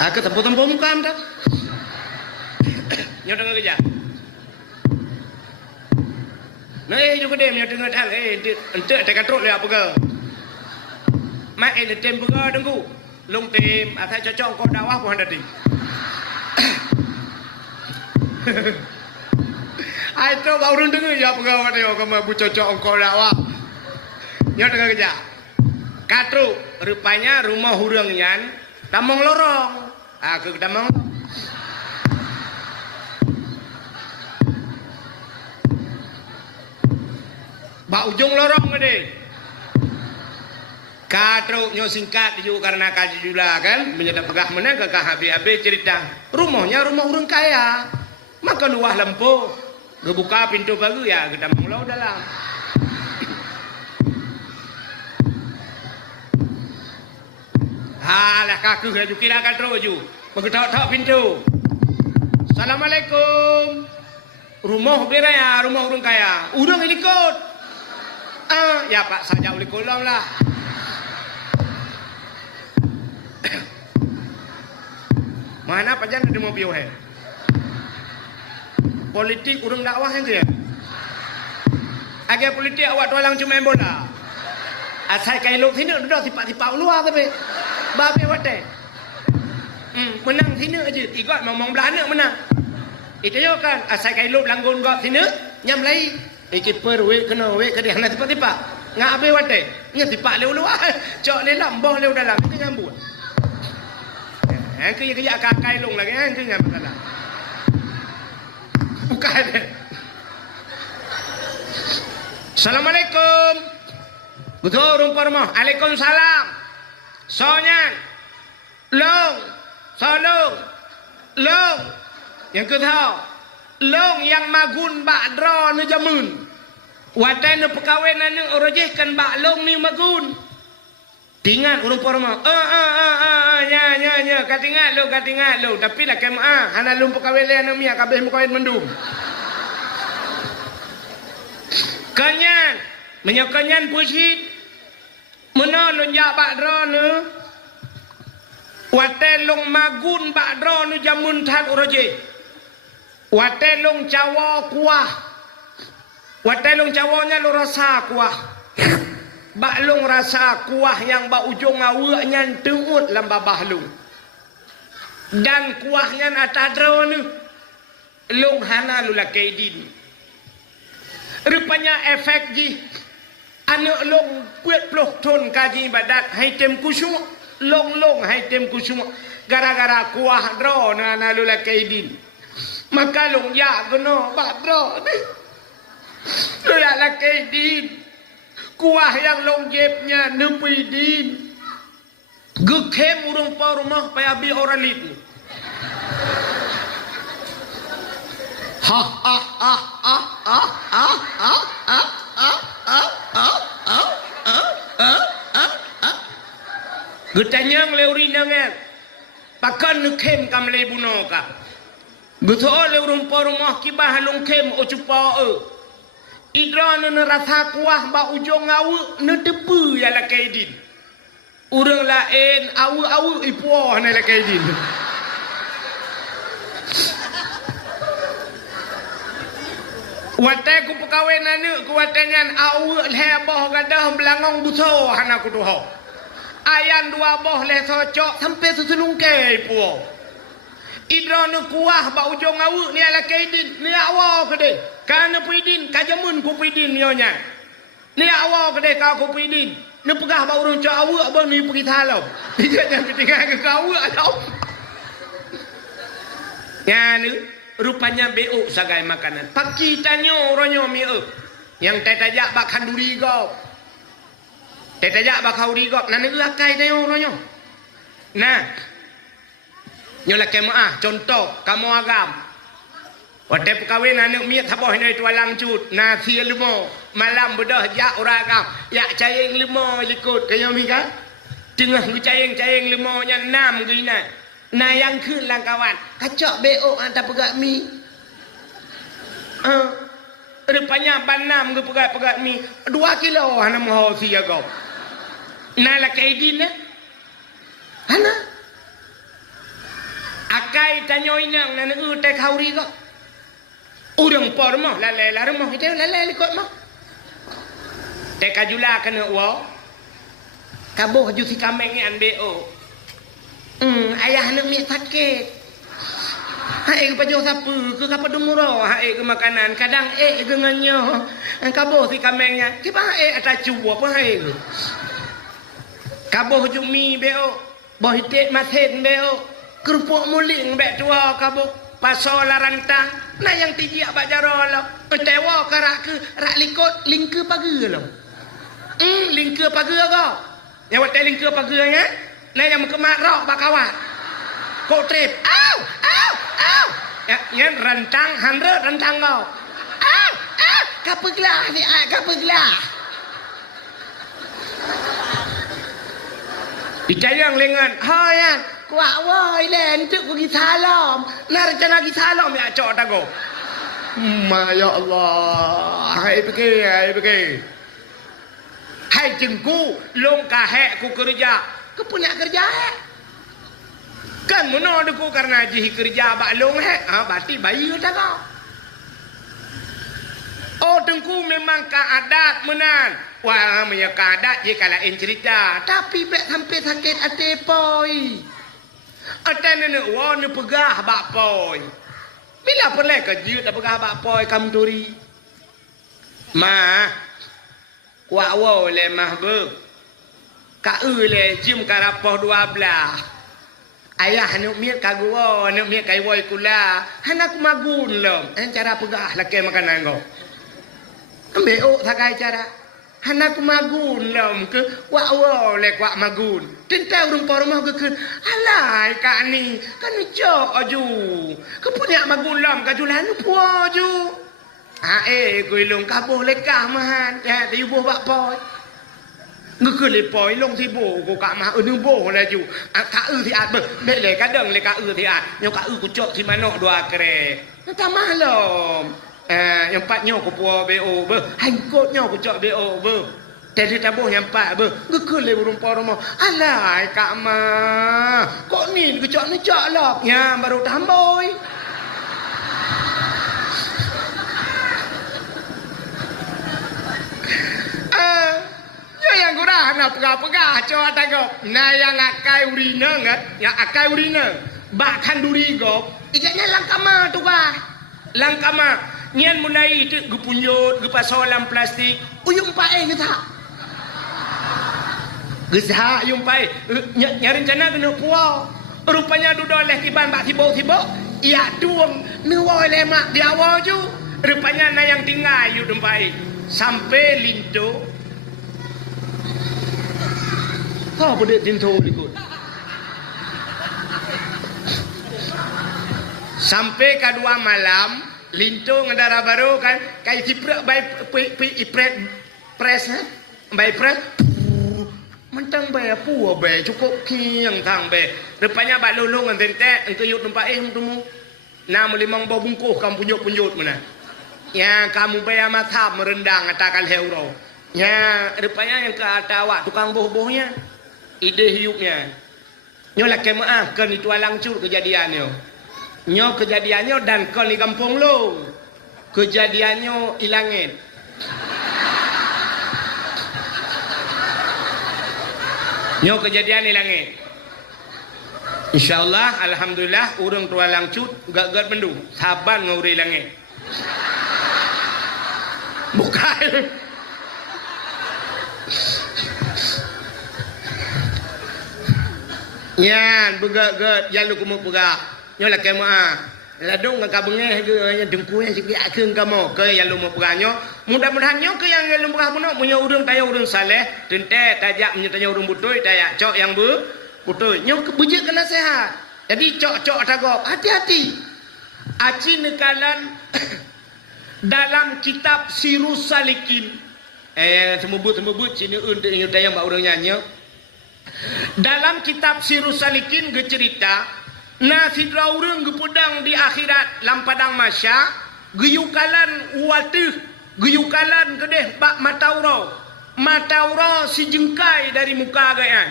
aku tempo-tempo muka anda nyo dengar kerja nah juga dia punya dengar hal ente tak katruk dia apa ke mak ini tem berga dengku long tem atai cocok kau dakwah pun ada di Aito kau urun dengar ya pegawai dia kamu bu cocok kau dakwah ya dengar kerja katru rupanya rumah hurang yan tamong lorong aku tamong Pak ujung lorong gede. Katro nyo singkat juga karena kaji juga kan menyedap pegah mana ke habis cerita rumahnya rumah orang kaya maka luah lampu ngebuka pintu baru ya kita mengulau dalam halah kakuaju kira katro ju begitu pintu Assalamualaikum rumah bera ya rumah orang kaya udang ini kot ya pak saja boleh kolom lah mana apa jangan ada mobil he politik urung dakwah yang dia agak politik awak tualang cuma main bola asal kailuk sini duduk tipak-tipak luar tapi babe wate menang sini aja ikut ngomong belana menang itu je kan asal kailuk langgun kau sini nyam lain keeper we kena we ke dia nak tipak-tipak ngak abe wate nya tipak leu luar cok le lambah leu dalam itu nyambut kerja kakai long lagi tu ngam dalam bukan Assalamualaikum betul rumpah rumah Waalaikumsalam sonyan long solong long yang kedua long yang magun bak dra ni jamun watai ni perkahwinan ni orojeh kan bak long ni magun tinggal urung porma nya katingat lo tapi lah kem hana lum perkahwinan anu mia kabeh mukawin mendum kanyan menyokanyan pusit menolong ya bak dra ni watai long magun bak dra ni jamun tat orojeh Watelong cawa kuah. Watelong cawanya lu rasa kuah. Baklong rasa kuah yang bak ujung awaknya tengut lam babah lu. Dan kuahnya atas drone long hana lu lakai din. Rupanya efek ji anak long kuat ploh ton kaji ibadat hai tem kusyuk long hai tem kusyuk gara-gara kuah drone hana lu lakai din. Maka long ya kena badro ni lu ya lakai din kuah yang long jebnya nepi din gekem urung pa rumah paya bi oralit ni getanyang leuri nangan pakan nekem kam le buno ka betul le rumpah rumah kibah long kem o cupa idra ne rasa kuah ba ujung awu ne depu ya lakai din urang lain awu ipuah ne lakai din watai ku perkahwinan ni ku watanyan awu lebah gadah belangong buso hana ku tuho ayan dua boh le socok sampai susulung ke ipuah idron kuah ba ujung awu ni ala kaidin ni awa kede kana puidin kajamun ku puidin nyonya ni awa kede ka ku puidin ni pegah ba urang cak awu abang ni pergi talau dia yang ketinggal ke awu atau ya ni rupanya beuk sagai makanan pagi tanyo ronyo mi yang tetajak ba kanduri go tetajak ba kauri go nan ni akai tanyo ronyo nah nyola kema contoh kamu agam wate perkahwinan anak miat haboh ni tualang cut nasi limo malam bedah jak orang agam ya cayeng limo likut kaya mika tengah lu cayeng limo nya 6 gina nah yang keun lang kawan kacok beo anta pegak mi rupanya banam ke pegak mi 2 kilo hana moho sia go nah la kaidin hana akai tanyo inang na teh kauri ko urang por mo lale mo ite lale likot mo teh kajula kana wo Kaboh ju si kameng an BO. Ayah nak mi sakit. Hai ke pajo siapa ke kapa dumuro hai ke makanan kadang dengannya kaboh si kamengnya kipa atas cuba apa hai kaboh jumi beo boh hitet masen beo kerupuk muling bek tua kaboh pasal larantang nah yang tiji abak jarolo tewa karak ke rak likot lingke pagi lo lingke pagi kau yang wate lingke pagi nya nah yang kemak rok bakawat kok trip au ya rentang handre rentang kau kapeglah ni kapeglah dicayang lengan hayan kuak woi len tu pergi salam nah rencana pergi salam ya cok tago ya Allah hai pergi hai jengku long kahek ku kerja ku punya kerja kan mana ada ku karena jihi kerja baklong berarti bayi tak kau oh tengku memang keadat menan wah punya keadat je kalau cerita tapi bek sampai sakit hati poi atan nenek wah ne pegah bak poi bila perle kerja tak pegah bak poi kam turi mah wah wow le mah ber ka le jim karapoh 12 ayah nuk miat kagua nuk miat kai woi kula hanak magun lom cara pegah laki makanan kau ambil sakai cara hanak magun lom ke wa le kwak magun tentang rumpah rumah ke alai kak ni kan jok aju ke punya magun lom kajulan puo ju kuilung kabuh lekah mahan ya di buh bak poi ngư lì poi lông thì bổ của cả mà ở nương bổ là dù cả thì ạt bực để lấy cá đằng lấy cả thì ạt nhưng cả của chợ thì mà nọ đoà kề nó ta má lò yang pat nhau của bùa bo bơ hành cốt nhau của chợ bo bơแต่ที่ตาโบยังปะเบอก็เลยรุมปอรมอะไรกะมาก็นี่ก็เจาะนี่เจาะหรอกเนี่ยมาดูทำบ่อยyang kurang nak pegah cowok tangkap nah yang akai urina ngat yang akai urina bahkan duri gop ikatnya langkama tu bah langkama nyen mulai itu gupunyut gupasolam plastik uyung pae kita gesha yung pae nyari rencana kena puau rupanya dudoleh kiban bak tibo iya tuang nuwoi lemak di awal ju rupanya na yang tinggal yu dempai sampai linto boleh tinto ikut sampai kedua malam lintung ngedara baru kan kayak ciprak by ipret press by press mentang bay apa bay cukup kiang tang bay rupanya bak lulung ngente engke yut tempat temu nam limang bau bungkuh kamu punjut mana ya kamu bay amat merendang katakan hero ya rupanya yang ke atawak tukang boh-bohnya ide hiupnya nyo lah kemaafkan itu langsung kejadiannya nyo kejadiannya dan kau di kampung lo kejadiannya hilangin nyo kejadian hilangin insyaallah alhamdulillah urang tua langsung gak bendu saban nguri hilangin bukan nyan begak jalu kumuk begak nyola kemo ladung ka bengeh ke dengkunya sikit akeun kamu ke yang lu beganyo mudah-mudahan nyo ke yang lu begah puno punya urang taya urang saleh tente tajak menyatanya urang butuy taya cok yang butuy nyo bejek kena sehat jadi cok tagop hati-hati aci nekalan dalam kitab Sirus Salikin semebut sini untuk yang tayang mbak urang nyanyi dalam kitab Sirus Salikin gecerita nah sidra urang gepudang di akhirat lam padang masya geyukalan watih geyukalan kedeh bak matauro si jengkai dari muka gayan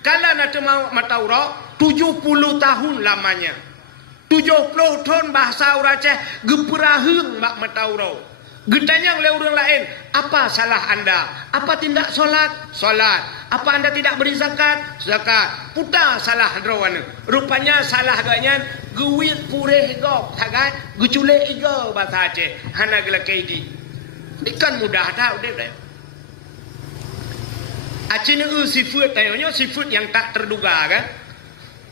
kalan atau matauro 70 tahun lamanya 70 tahun bahasa Aceh geperahung bak matauro Getanya oleh orang lain, apa salah anda? Apa tindak solat? Solat. Apa anda tidak beri zakat? Zakat. Puta salah drawan. Rupanya salah ganyan guwit pureh gok, tagai gucule igo bahasa Aceh. Hana gela keidi. Ini kan mudah tahu deh. Aceh ni sifat tayanya sifat yang tak terduga kan.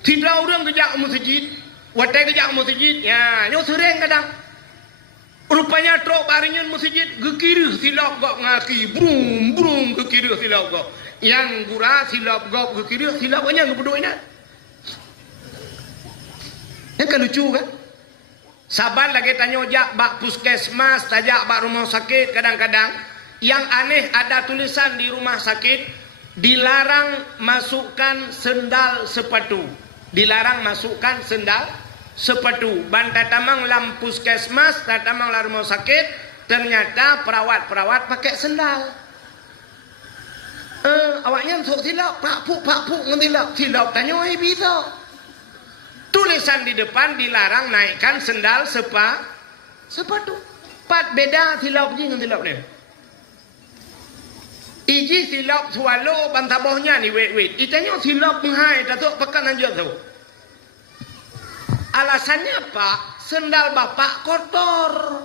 Tidak orang kejak masjid, watai kejak masjid, ya, nyo sering kadang. Rupanya trok baringan masjid gekiri silap gok ngaki brum gekiri silap gok yang gura silap gok gekiri silap banyak kepeduinya yang kan lucu kan saban lagi tanya jak bak puskesmas tajak bak rumah sakit kadang-kadang yang aneh ada tulisan di rumah sakit dilarang masukkan sendal sepatu dilarang masukkan sendal sepatu ban tatamang lam puskesmas tatamang lam rumah sakit ternyata perawat pakai sendal awaknya sok silap pak puk ngetilap silap tanya bisa tulisan di depan dilarang naikkan sendal sepatu pat beda silap je ngetilap ni iji silap swallow bantabohnya ni wait itanya silap menghai datuk pekan aja tu. Alasannya apa? Sendal bapak kotor.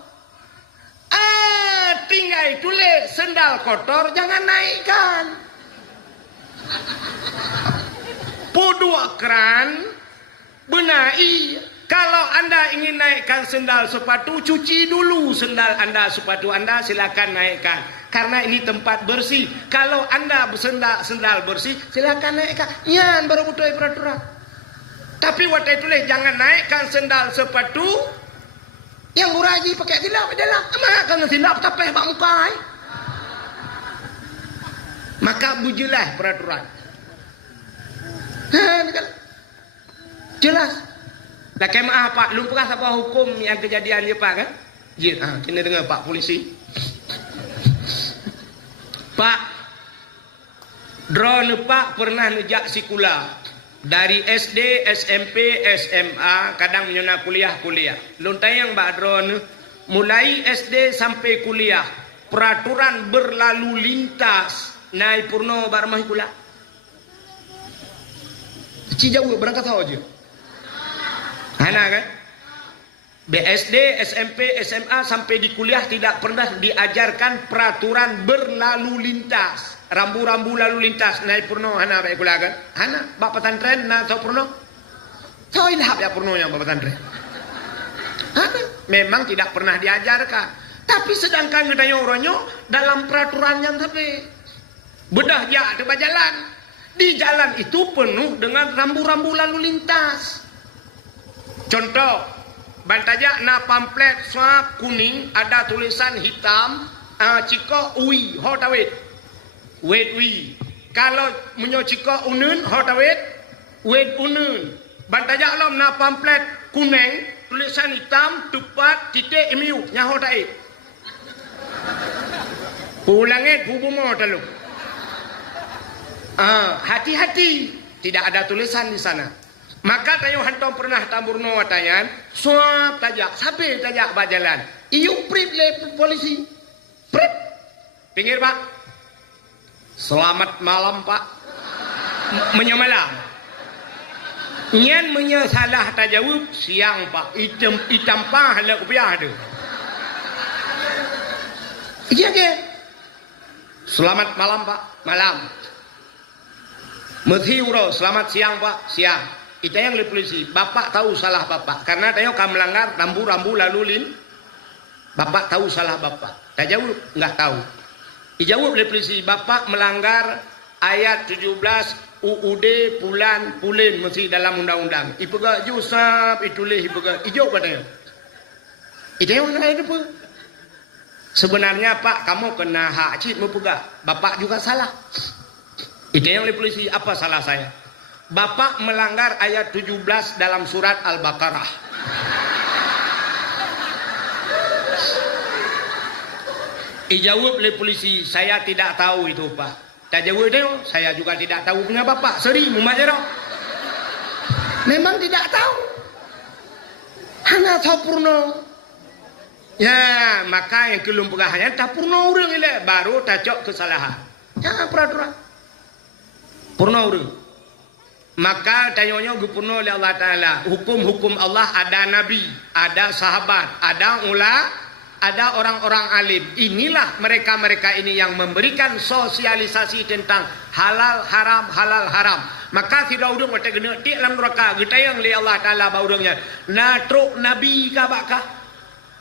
Tinggal tulis sendal kotor jangan naikkan. Podua keran benahi. Kalau anda ingin naikkan sendal sepatu, cuci dulu sendal anda, sepatu anda, silakan naikkan. Karena ini tempat bersih. Kalau anda sendal bersih, silakan naikkan. Yan baru butuh peraturan. Tapi waktu itu jangan naikkan sendal sepatu yang guraji pakai silap dalam. Makan silap tapi bak muka. Maka bujelah peraturan. Jelas. Lah kemah Pak, lu pernah apa hukum yang kejadian dia Pak kan? Ya, kena dengar Pak polisi. Pak drone Pak pernah nejak sikula. Dari SD, SMP, SMA, kadang menyona kuliah. Lontai yang Mbak Dron, mulai SD sampai kuliah, peraturan berlalu lintas, naik purno barmah kula. Cijau berangkat tahu aja. Hana kan? BSD, SMP, SMA sampai di kuliah tidak pernah diajarkan peraturan berlalu lintas. Rambu-rambu lalu lintas naik purno hana baik kula kan hana bak pesantren na tau purno tau ilhab ya purno yang bak pesantren hana memang tidak pernah diajarkan tapi sedangkan katanya orangnya dalam peraturannya tapi bedah ya di jalan di jalan itu penuh dengan rambu-rambu lalu lintas contoh bantajak na pamflet swab kuning ada tulisan hitam ciko ui hotawit wait we kalau menyociko unun hotawet wait unun bantajak lom na pamflet kuning tulisan hitam tepat titik emiu nyaho tae pulangnya bubumo talu hati-hati tidak ada tulisan di sana maka tayo hantom pernah tamburno watayan swab tajak sampai tajak bajalan iu prip le polisi prip pinggir Pak. Selamat malam Pak. Menyemalam. Nyan menyesalah tajawab siang Pak. Itam pah lah kupiah tu. Iya ke? Selamat malam Pak. Malam. Methiro selamat siang Pak. Siang. Itu yang oleh polisi. Bapak tahu salah Bapak. Karena tayo kamu melanggar rambu-rambu lalu lin. Bapak tahu salah Bapak. Tajawab enggak tahu. Dijawab oleh polisi, Bapak melanggar ayat 17 UUD pulin mesti dalam undang-undang. Ipega jusab itulih ipega ijo katanya. Itu yang lain apa? Sebenarnya Pak kamu kena hak cip mepega. Bapak juga salah. Itu yang oleh polisi apa salah saya? Bapak melanggar ayat 17 dalam surat Al-Baqarah. Dijawab oleh polisi, saya tidak tahu itu Pak. Tak jawab dia, saya juga tidak tahu punya Bapak. Seri, membaca. Memang tidak tahu. Hanya tahu purno. Ya, maka yang kelum pegahannya tak purna urang ile baru tacok kesalahan. Ya, peraturan. Purna urang. Maka tanyanya gupurna oleh Allah Taala. Hukum-hukum Allah ada nabi, ada sahabat, ada ada orang-orang alim. Inilah mereka-mereka ini yang memberikan sosialisasi tentang halal haram. Maka tidak urang kata gena di dalam neraka getayang oleh Allah Taala ba urangnya. Na truk nabi ka bakah?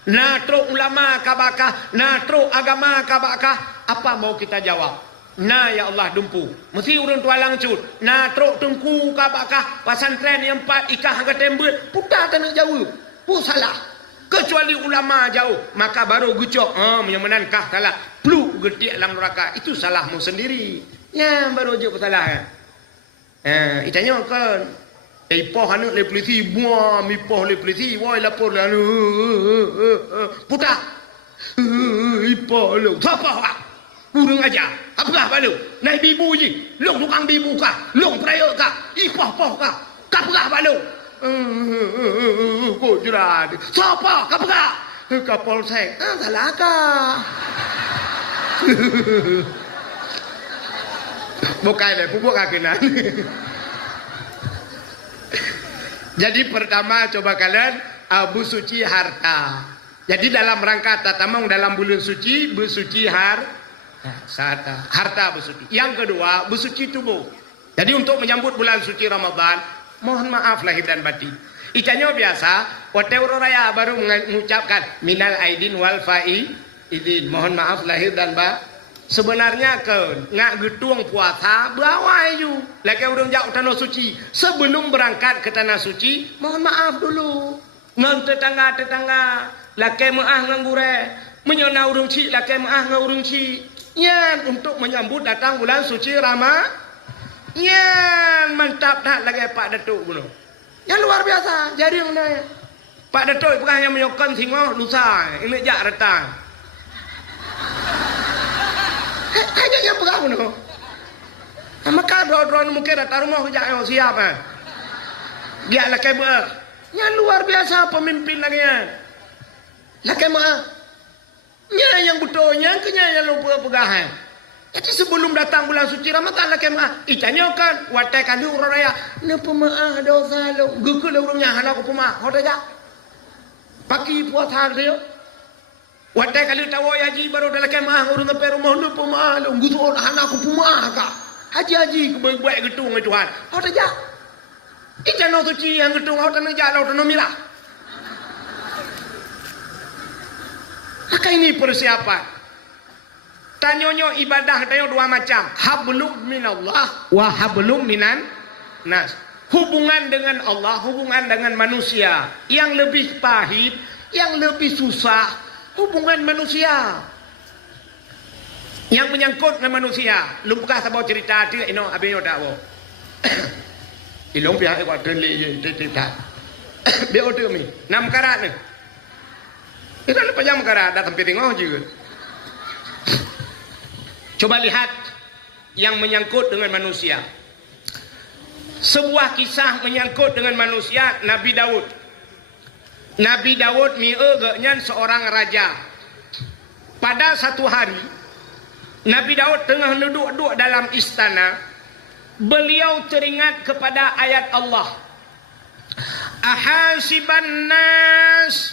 Na truk ulama ka bakah? Na truk agama ka bakah? Apa mau kita jawab? Na ya Allah dumpu. Mesti urang tualang cut. Na truk tengku ka bakah? Pasantren yang 4 ikah angka tembet. Putar tanah jauh. Pu salah. Kecuali ulama jauh, maka baru gucok. Yang menankah salah. Pluk getik dalam neraka. Itu salahmu sendiri. Ya baru je salah ya. Itanya kan ipoh anak le polisi buah mipoh le polisi woi lapor lalu putar ipoh lu siapa wak kurang aja apakah balu naik bibu je long tukang bibu kah long peraya kah ipoh kah kapakah balu kok jerat siapa kapakah kapolsek salah kah bukan le pupuk kakenan. Jadi pertama coba kalian abu suci harta. Jadi dalam rangka tatamang dalam bulan suci bersuci harta bersuci. Yang kedua bersuci tubuh. Jadi untuk menyambut bulan suci Ramadan, mohon maaf lahir dan batin. Icanya biasa, wate raya baru mengucapkan minal aidin wal faidin. Mohon maaf lahir dan batin. Sebenarnya kan ngak getung puasa bawai ju lagi urang jauh tanah suci sebelum berangkat ke tanah suci mohon maaf dulu ngan tetangga laki maah nganggure menyona urang ci laki maah ngurang ci yan untuk menyambut datang bulan suci Ramadan yan mantap tak lagi Pak Datuk bunuh yang luar biasa jaring dah Pak Datuk bukan hanya menyokong singoh lusa ini jak retang hanya yang pegang no. Maka drone mungkin datang rumah kerja yang siap dia laki ber. Yang luar biasa pemimpin lagi laki mah. Yang betulnya kenya yang lupa pegahan. Jadi sebelum datang bulan suci Ramadan laki mah. Icanya kan watai kali urang raya. Ne pemaah dosa lo. Gugul urangnya hana ko pemaah. Hoda ja. Paki puasa dia. Wadah kali tahu haji baru dalam kemah urang sampai rumah lu pemalu ngusul anak aku pemah kak haji kebaik gedung Tuhan kau tak jak ikan tu ci yang gedung kau tak nak jak lau tak mirah maka ini persiapan tanyonyo ibadah tayo dua macam hablum minallah wa hablum minan nas hubungan dengan Allah hubungan dengan manusia yang lebih pahit yang lebih susah hubungan manusia yang menyangkut dengan manusia lumpukah sabau cerita dia ino abino tak bo ilong pihak ekor deli cerita dia order mi 6 karat ni kita lupa jam karat datang piringoh juga coba lihat yang menyangkut dengan manusia sebuah kisah menyangkut dengan manusia Nabi Daud ni agaknya seorang raja. Pada satu hari, Nabi Daud tengah duduk dalam istana. Beliau teringat kepada ayat Allah. Ahasiban nas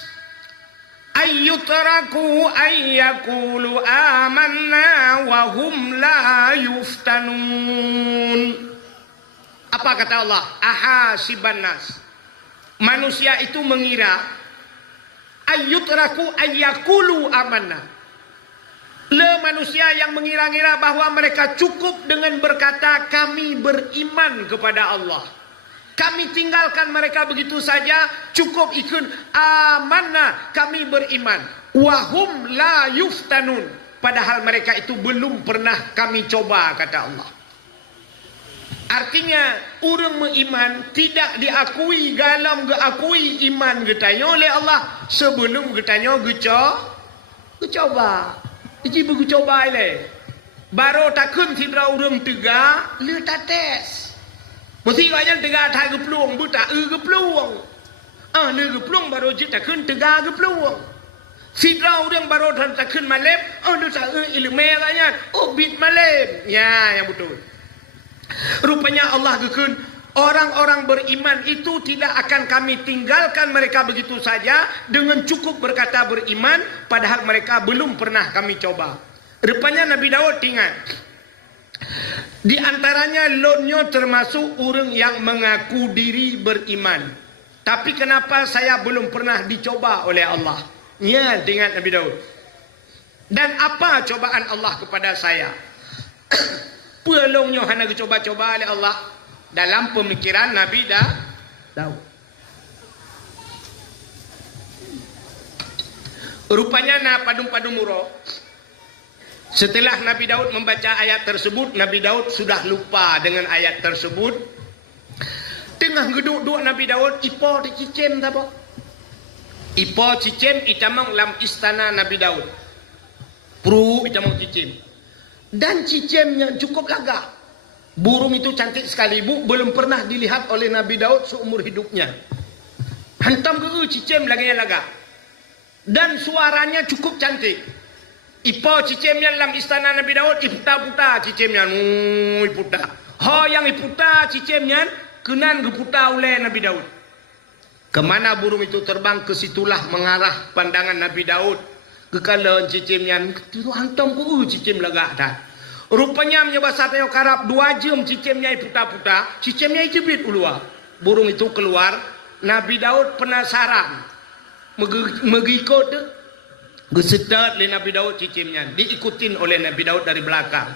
ayyutraku ayyakulu amanna wa hum la yuftanun. Apa kata Allah? Ahasiban nas. Manusia itu mengira ayyutraku ayyakulu amanna. Manusia yang mengira-ngira bahwa mereka cukup dengan berkata kami beriman kepada Allah. Kami tinggalkan mereka begitu saja, cukup ikut amanah kami beriman. Wahum la yuftanun. Padahal mereka itu belum pernah kami coba kata Allah. Artinya orang beriman tidak diakui dalam geakui iman getanya oleh Allah sebelum getanya gecoba. Iji bergecoba ile. Baru takun sidra orang tegak le tates. Mesti kanya tegak thai geplung buta geplung. Le geplung baru je takun tegak geplung. Sidra orang baru takขึ้นมาเล็บดูsa ilmu katanya bit malam ya yang betul. Rupanya Allah gekun orang-orang beriman itu tidak akan kami tinggalkan mereka begitu saja dengan cukup berkata beriman padahal mereka belum pernah kami coba. Rupanya Nabi Daud ingat di antaranya lonyo termasuk orang yang mengaku diri beriman. Tapi kenapa saya belum pernah dicoba oleh Allah? Ya, ingat Nabi Daud. Dan apa cobaan Allah kepada saya? Pelongnya hana dicoba-coba oleh Allah dalam pemikiran Nabi Daud. Rupanya na padung-padung muro. Setelah Nabi Daud membaca ayat tersebut, Nabi Daud sudah lupa dengan ayat tersebut. Tengah geduk-duk Nabi Daud, ipo di cicem apa? Ipo cicem itamang lam istana Nabi Daud. Pru itamang cicem. Dan cicemnya cukup lagak. Burung itu cantik sekali, Bu. Belum pernah dilihat oleh Nabi Daud seumur hidupnya. Hantam ke cicem laganya lagak. Dan suaranya cukup cantik. Ipo cicemnya lam istana Nabi Daud, iputa-puta cicemnya. Iputa. Yang iputa cicemnya, kenan geputa oleh Nabi Daud. Kemana burung itu terbang, ke situlah mengarah pandangan Nabi Daud. Kekalan cicimnya, itu hantam ku cicim lagak dah. Rupanya menyebasa tayo karap 2 jam cicimnya puta-puta, cicimnya jebit ulua. Burung itu keluar, Nabi Daud penasaran. Mengikut gesedat oleh Nabi Daud cicimnya, diikutin oleh Nabi Daud dari belakang.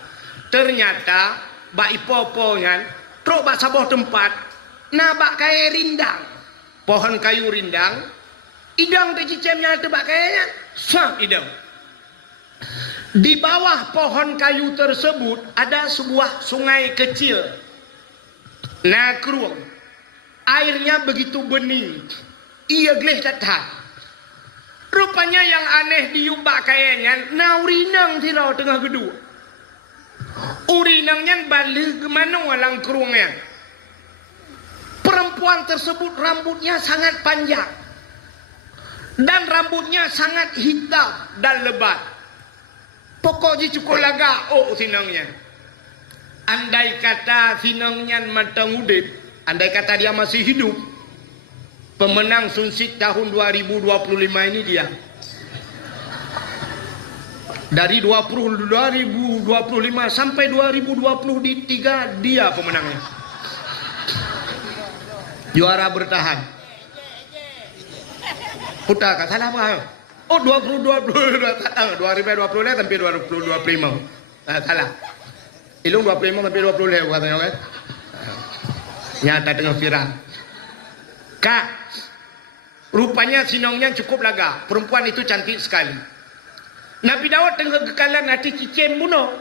Ternyata bak ipo-ponya truk bak saboh tempat, nabak kaya rindang. Pohon kayu rindang, idang ke cicemnya tebak kayaknya, sap idang. Di bawah pohon kayu tersebut ada sebuah sungai kecil. Nakruang. Airnya begitu bening. Ia geleh datang. Rupanya yang aneh diubah kayaknya, naurinang tirau tengah gedung. Urinangnya balik ke mana walang keruangnya. Perempuan tersebut rambutnya sangat panjang dan rambutnya sangat hitam dan lebat. Pokoknya cukup laga sinangnya. Andai kata sinangnya matang udip, andai kata dia masih hidup, pemenang Sunsik tahun 2025 ini dia. Dari 2025 sampai 2023 dia pemenangnya. Juara bertahan. Putar kan salah apa? 2020 sampai 2025. Salah. Ilung 25 sampai 20 katanya kan. Nyata tengah viral. Kak, rupanya sinongnya cukup laga. Perempuan itu cantik sekali. Nabi Daud tengah kekalan hati cicim bunuh.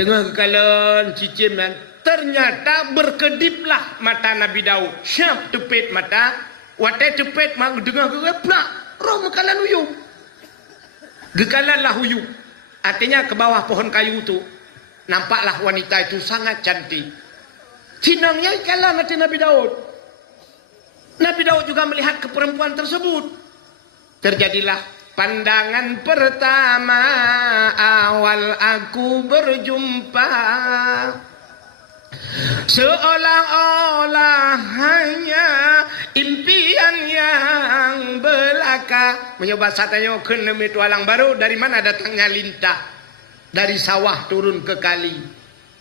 Tengah kekalan cicim dan ternyata berkediplah mata Nabi Daud. Syam tepit mata, watai tepit mak dengar geplak, roh mekalan uyup. Gekalanlah uyup. Artinya ke bawah pohon kayu itu nampaklah wanita itu sangat cantik. Sinangnya kalah hati Nabi Daud. Nabi Daud juga melihat ke perempuan tersebut. Terjadilah pandangan pertama awal aku berjumpa. Seolah-olah hanya impian yang belaka. Mencoba satanya ke nemi tualang baru. Dari mana datangnya lintah? Dari sawah turun ke kali.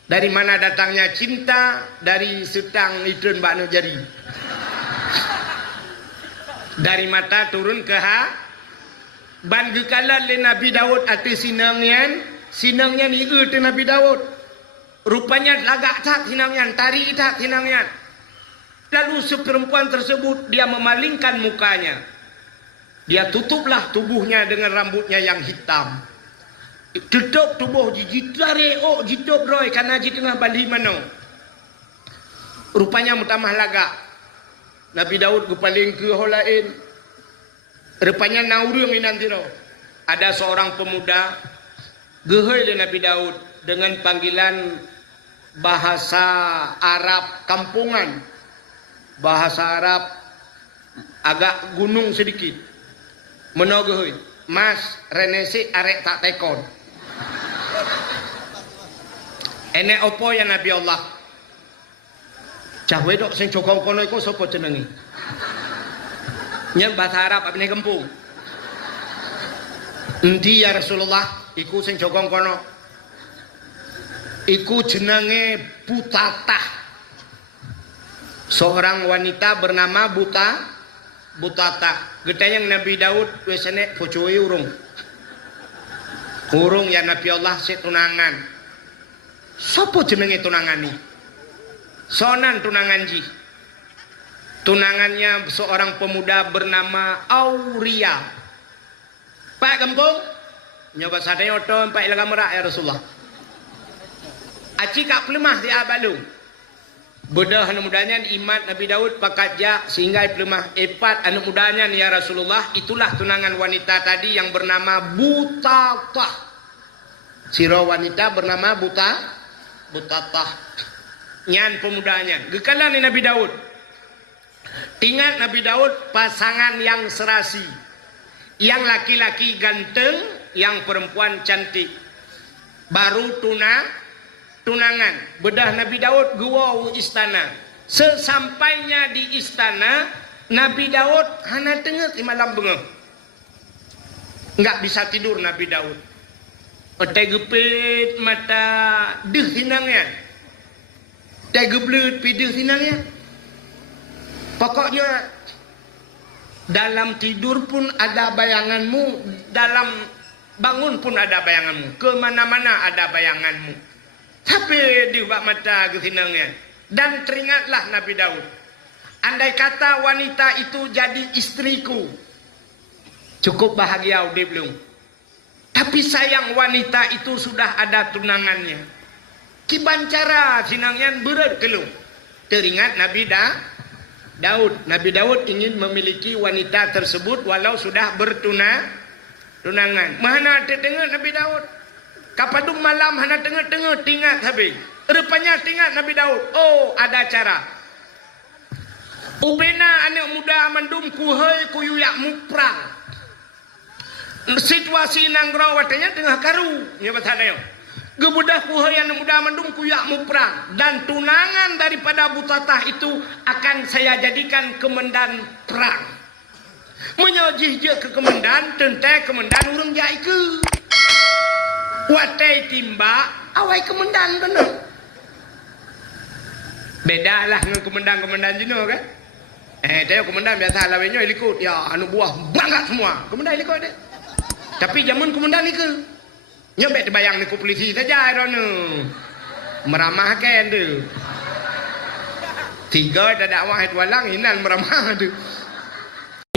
Dari mana datangnya cinta? Dari setang itu mbak no jari. Dari mata turun ke ban gekalan le Nabi Daud ati sinangnya ni te Nabi Daud. Rupanya lagak tak sinangnya, tari tak sinangnya. Lalu seperempuan tersebut dia memalingkan mukanya. Dia tutuplah tubuhnya dengan rambutnya yang hitam. Tutup tubuh jijit lari jitup roy karena di tengah bali mano. Rupanya mutamah lagak. Nabi Daud kepaling ke holain. Rupanya naurung inantiro. Ada seorang pemuda gehoi le Nabi Daud dengan panggilan bahasa Arab kampungan. Bahasa Arab agak gunung sedikit. Menogoh Mas Renesi arek tak tekon. Enek opo ya Nabi Allah? Cah wedok sing jogong kono iku sapa jenenge? Nyek bahasa Arab abine kempung. Endi ya Rasulullah? Iku sing jogong kono. Iku jenenge Butatah. Seorang wanita bernama Butatah. Gedayang Nabi Daud wis enek bojoe urung. Urung ya Nabi Allah sik tunangan. Sopo jenenge tunangan ni? Sonan tunangan ji. Tunangannya seorang pemuda bernama Auria. Pak Gempung, nyoba sadaya oto Pak ilaga merak ya Rasulullah. Aci kak pelemah di abalu. Bedah anak mudanya iman Nabi Daud pakatja sehingga pelemah epat anak mudanya ya Rasulullah. Itulah tunangan wanita tadi yang bernama Butatah. Siro wanita bernama Butatah. Nyan pemudanya. Gekalan Nabi Daud. Ingat Nabi Daud pasangan yang serasi. Yang laki-laki ganteng, yang perempuan cantik. Baru tunangan. Bedah Nabi Daud guau istana. Sesampainya di istana, Nabi Daud hana tengah di malam bengah. Enggak bisa tidur Nabi Daud. Otai gepit mata deh hinangnya. Otai geblut pideh hinangnya. Pokoknya dalam tidur pun ada bayanganmu, dalam bangun pun ada bayanganmu, kemana-mana ada bayanganmu. Tapi di bak mata kesinangnya. Dan teringatlah Nabi Daud. Andai kata wanita itu jadi istriku, cukup bahagia udah belum? Tapi sayang wanita itu sudah ada tunangannya. Kibancara sinangnya berat kelung. Teringat Nabi Daud. Nabi Daud ingin memiliki wanita tersebut walau sudah tunangan. Mana terdengar Nabi Daud? Kapadum malam hana tengah-tengah tingat habis. Rupanya tingat Nabi Daud. Oh, ada cara. Ubena anak muda mandum kuhai kuyuyak muprang. Situasi nangrau watanya tengah karu. Ya bahasa dia. Gebudah kuhai anak muda mandum kuyak muprang. Dan tunangan daripada Butatah itu akan saya jadikan kemendan perang. Menyojih ke kemendan, tentai kemendan urang jai ke. Watai timba, awai kemendan benar. Bedalah dengan kemendan jenuh kan. Dia kemendan biasa lawenya ikut. Ya anu buah bangat semua. Kemendan ikut deh. Tapi zaman kemendan ikut. Nyobek dibayang ni ku polisi saja rono. Meramahkan tu. Tiga dah dakwah itu walang inan meramah tu.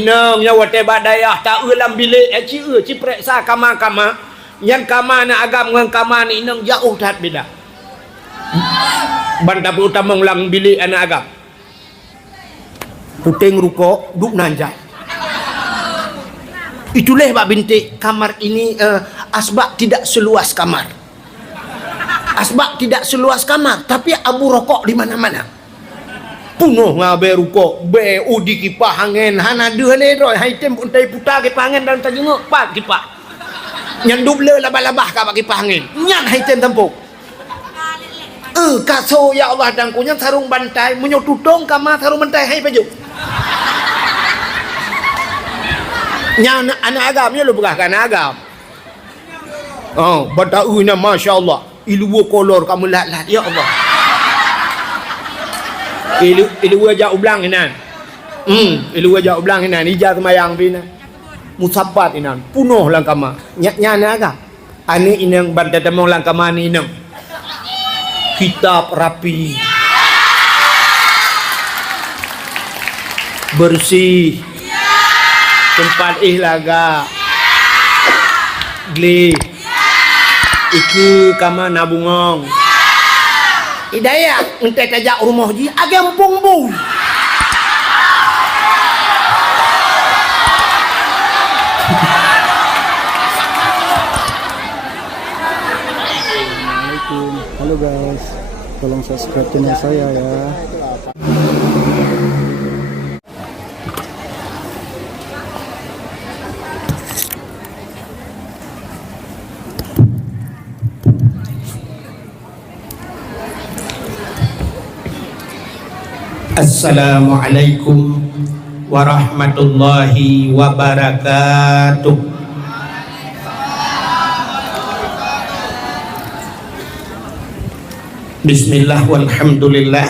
Inang nya wate badayah tak ulam bilik ci preksa kama-kama. Yang kama na agam ngan kama ni inang jauh dah beda. Banda utama ulang bilik anak agam. Puting ruko duk nanjak. Itulah bab bintik kamar ini asbak tidak seluas kamar. Asbak tidak seluas kamar, tapi abu rokok di mana-mana. Punuh ngabe rokok, be udi kipah angin, hana dua ledoi, hai tem untai putar kipah angin dalam tajenguk pat kipah. Nyan duble labah-labah ka bagi kipah angin. Nyan hai tem tempuk. Kaso ya Allah dan kunyang sarung bantai, menyotutong kamar sarung bantai hai baju. Nya anak agamnya lu bukan anak agam. Oh, badaunya Masya Allah. Ilu kolor kamu lat-lat ya Allah. Ilu wajah ublang inan. Ilu wajah ublang inan. Ija semayang pina. Musabat inan. Punuh lang kama. Nya anak agam. Ani inang bandadamong lang kama ni inang. Kitab rapi. Bersih. Tempat ihlaga gli iku kama nabungong Hidayah entai tajak rumah ji agam pungbu. Assalamualaikum. Halo guys, tolong subscribe channel saya ya. Assalamualaikum warahmatullahi wabarakatuh. Bismillah walhamdulillah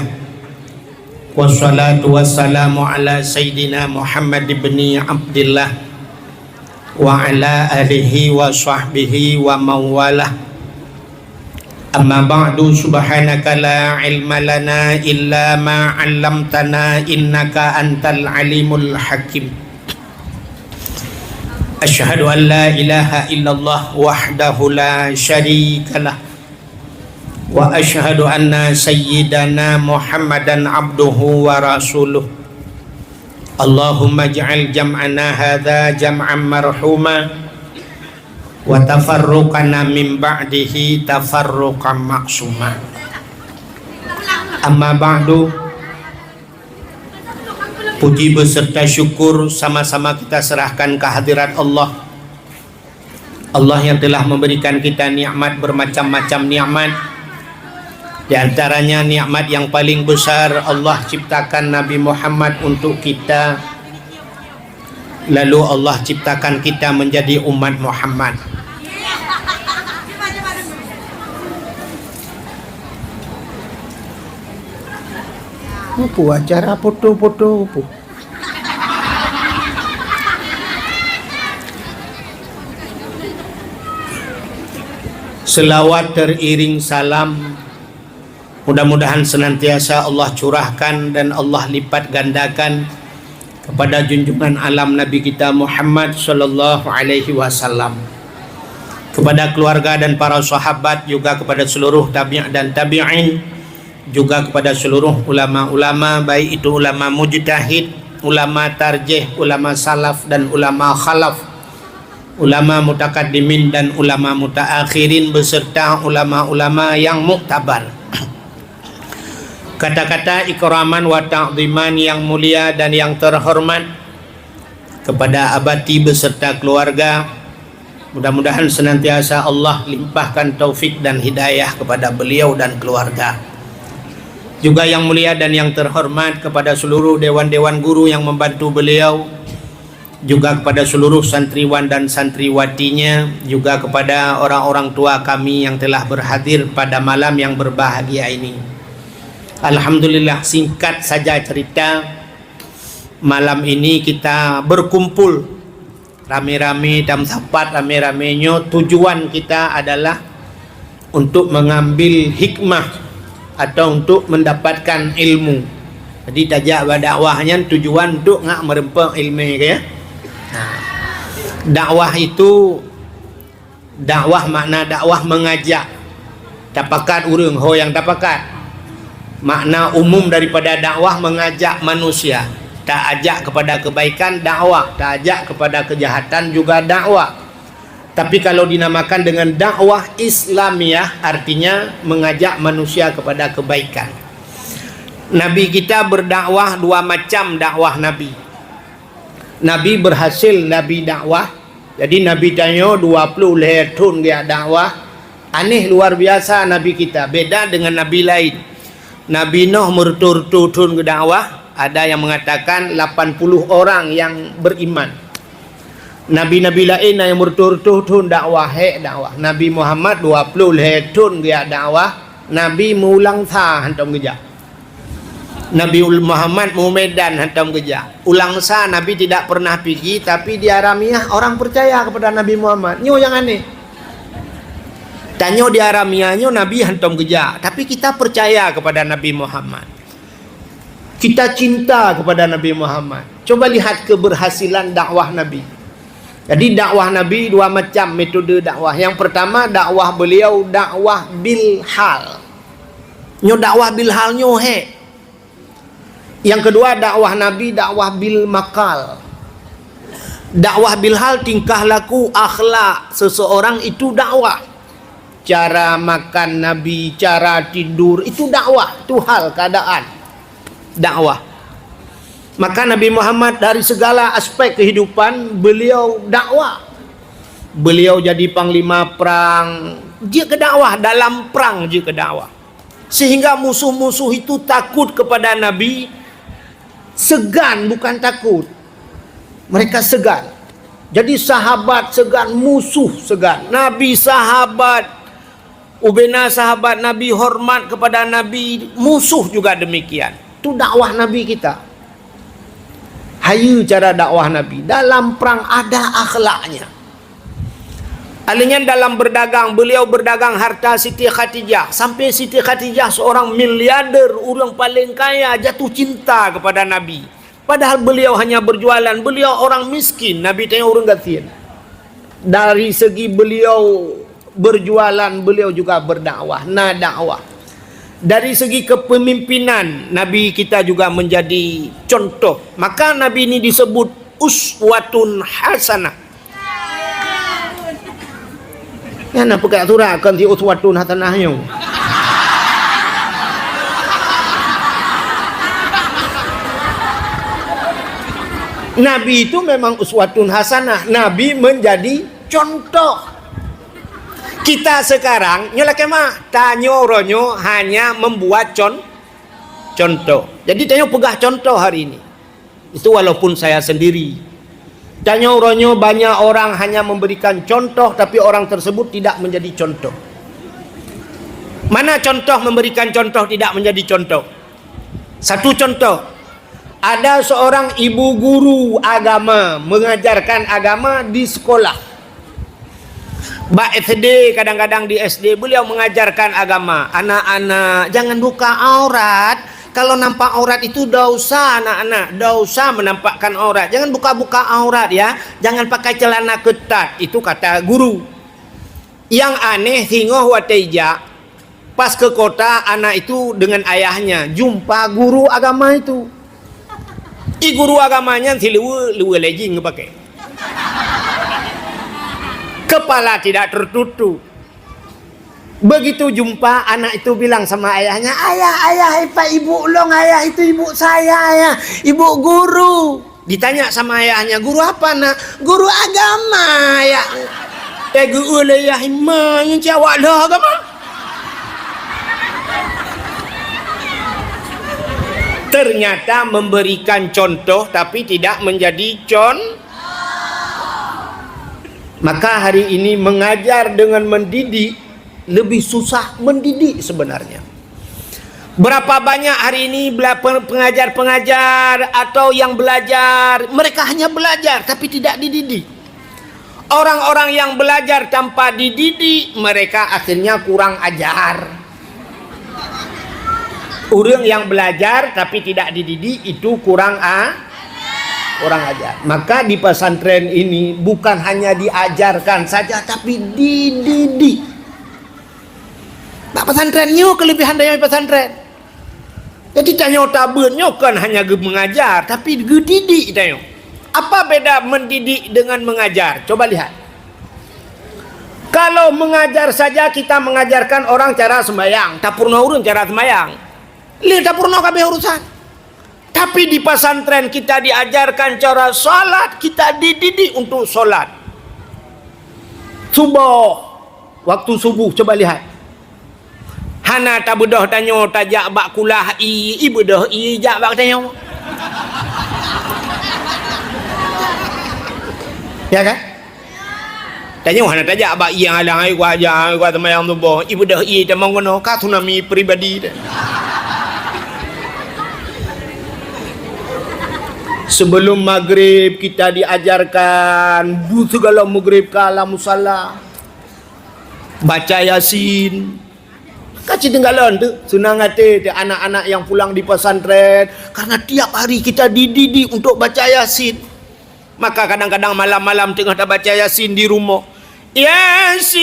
wassalatu wassalamu ala sayyidina Muhammad ibn Abdillah wa ala alihi wa sahbihi wa mawalah. Amma ba'du, subhanaka la ilma lana illa ma 'allamtana innaka antal alimul hakim. Asyhadu an la ilaha illallah wahdahu la syarikalah wa asyhadu anna sayyidana Muhammadan abduhu wa rasuluh. Allahumma ij'al jam'ana hadza jam'an marhuma wa tafarruqana min ba'dihi tafarruqan maksuma. Amma ba'du, puji beserta syukur sama-sama kita serahkan kehadirat Allah. Allah yang telah memberikan kita nikmat bermacam-macam nikmat. Di antaranya nikmat yang paling besar, Allah ciptakan Nabi Muhammad untuk kita. Lalu Allah ciptakan kita menjadi umat Muhammad. Apa acara foto-foto apa? Selawat teriring salam mudah-mudahan senantiasa Allah curahkan dan Allah lipat gandakan kepada junjungan alam Nabi kita Muhammad sallallahu alaihi wasallam, kepada keluarga dan para sahabat, juga kepada seluruh tabi' dan tabi'in, juga kepada seluruh ulama-ulama, baik itu ulama mujtahid, ulama tarjih, ulama salaf dan ulama khalaf, ulama mutakaddimin dan ulama mutaakhirin, beserta ulama-ulama yang muktabar. Kata-kata ikraman wa ta'ziman yang mulia dan yang terhormat kepada abati beserta keluarga, mudah-mudahan senantiasa Allah limpahkan taufik dan hidayah kepada beliau dan keluarga. Juga yang mulia dan yang terhormat kepada seluruh dewan-dewan guru yang membantu beliau, juga kepada seluruh santriwan dan santriwatinya, juga kepada orang-orang tua kami yang telah berhadir pada malam yang berbahagia ini. Alhamdulillah, singkat saja cerita, malam ini kita berkumpul rame-rame dalam tempat rame-ramenya. Tujuan kita adalah untuk mengambil hikmah atau untuk mendapatkan ilmu. Jadi tajak dakwahnya tujuan untuk ngak merempah ilmu ya. Dakwah itu, dakwah makna dakwah mengajak. Tapakat urang ho yang tapakat. Makna umum daripada dakwah mengajak manusia. Tak ajak kepada kebaikan dakwah, tak ajak kepada kejahatan juga dakwah. Tapi kalau dinamakan dengan dakwah Islamiyah, artinya mengajak manusia kepada kebaikan. Nabi kita berdakwah dua macam dakwah Nabi. Nabi berhasil Nabi dakwah. Jadi Nabi tanya 20 tahun dia dakwah. Aneh luar biasa Nabi kita, beda dengan Nabi lain. Nabi Nuh tahun ke dakwah, ada yang mengatakan 80 orang yang beriman. Nabi-nabi lain yang berturut-turut dakwah dakwah. Nabi Muhammad 20 tahun dia dakwah. Nabi mengulang sa hantam kerja. Nabi Muhammad mau medan hantam kerja. Ulang sa Nabi tidak pernah pergi, tapi di Aramiah orang percaya kepada Nabi Muhammad. Nyo yang aneh. Tanya di Aramiahnya Nabi hantam kerja, tapi kita percaya kepada Nabi Muhammad. Kita cinta kepada Nabi Muhammad. Coba lihat keberhasilan dakwah Nabi. Jadi dakwah Nabi dua macam metode dakwah. Yang pertama dakwah beliau dakwah bil hal. Nyo dakwah bil hal nyo he. Yang kedua dakwah Nabi dakwah bil makal. Dakwah bil hal tingkah laku akhlak seseorang itu dakwah. Cara makan Nabi, cara tidur itu dakwah, itu hal keadaan. Dakwah. Maka Nabi Muhammad dari segala aspek kehidupan beliau dakwah. Beliau jadi panglima perang, dia ke dakwah, dalam perang dia ke dakwah. Sehingga musuh-musuh itu takut kepada Nabi Segan bukan takut. Mereka segan. Jadi sahabat segan, musuh segan. Nabi sahabat, ubena sahabat Nabi, hormat kepada Nabi, musuh juga demikian. Itu dakwah Nabi kita. Hayu cara dakwah Nabi. Dalam perang ada akhlaknya. Alinya dalam berdagang, beliau berdagang harta Siti Khadijah. Sampai Siti Khadijah seorang miliarder, orang paling kaya, jatuh cinta kepada Nabi. Padahal beliau hanya berjualan, beliau orang miskin. Nabi tanya orang gatian. Dari segi beliau berjualan, beliau juga berdakwah. Nah, dakwah. Dari segi kepemimpinan, Nabi kita juga menjadi contoh. Maka Nabi ini disebut uswatun hasanah. Ya, nak pakai aturan kan di uswatun hasanahnya. Nabi itu memang uswatun hasanah. Nabi menjadi contoh. Kita sekarang nyola kemah tanyo ronyo hanya membuat contoh. Jadi tanyo pegah contoh hari ini. Itu walaupun saya sendiri. Tanyo ronyo banyak orang hanya memberikan contoh, tapi orang tersebut tidak menjadi contoh. Mana contoh memberikan contoh tidak menjadi contoh? Satu contoh. Ada seorang ibu guru agama mengajarkan agama di sekolah. Mbak SD, kadang-kadang di SD beliau mengajarkan agama. Anak-anak jangan buka aurat. Kalau nampak aurat itu dosa, anak-anak. Dosa menampakkan aurat. Jangan buka-buka aurat ya. Jangan pakai celana ketat. Itu kata guru. Yang aneh hingoh wateja. Pas ke kota anak itu dengan ayahnya jumpa guru agama itu. Guru agamanya si luwe lejing pakai. Kepala tidak tertutup. Begitu jumpa anak itu bilang sama ayahnya, ayah, Pak Ibu ulung, ayah itu ibu saya, ayah, ibu guru. Ditanya sama ayahnya, guru apa nak? Guru agama ya. Guru ayah imam yang jawab lah agama. Ternyata memberikan contoh tapi tidak menjadi Maka hari ini mengajar dengan mendidik lebih susah mendidik sebenarnya. Berapa banyak hari ini pengajar-pengajar atau yang belajar, mereka hanya belajar tapi tidak dididik. Orang-orang yang belajar tanpa dididik, mereka akhirnya kurang ajar. Orang yang belajar tapi tidak dididik itu kurang ajar. Maka di pesantren ini bukan hanya diajarkan saja tapi dididik. Nah, pesantrennya kelebihan dari pesantren. Jadi tanya tabunnya kan hanya mengajar tapi dididik tanya. Apa beda mendidik dengan mengajar? Coba lihat. Kalau mengajar saja kita mengajarkan orang cara sembahyang, tapurna urun cara sembahyang. Lihat tapurna kabeh urusan. Tapi di pesantren kita diajarkan cara salat, kita dididik untuk salat. Subuh, waktu subuh coba lihat. Hana tabudah tanya tajak bak kulah ibu dah jak bak tanya. Ya kan? Tanya hana tajak bak yang alang ai gua aja gua temayang subuh. Ibu dah temang kono ka tsunami pribadi. Sebelum maghrib kita diajarkan segala maghrib kala musalla baca yasin. Kaci tenggalan tu senang hati anak-anak yang pulang di pesantren karena tiap hari kita dididik untuk baca yasin. Maka kadang-kadang malam-malam tengah tak baca yasin di rumah. Yasin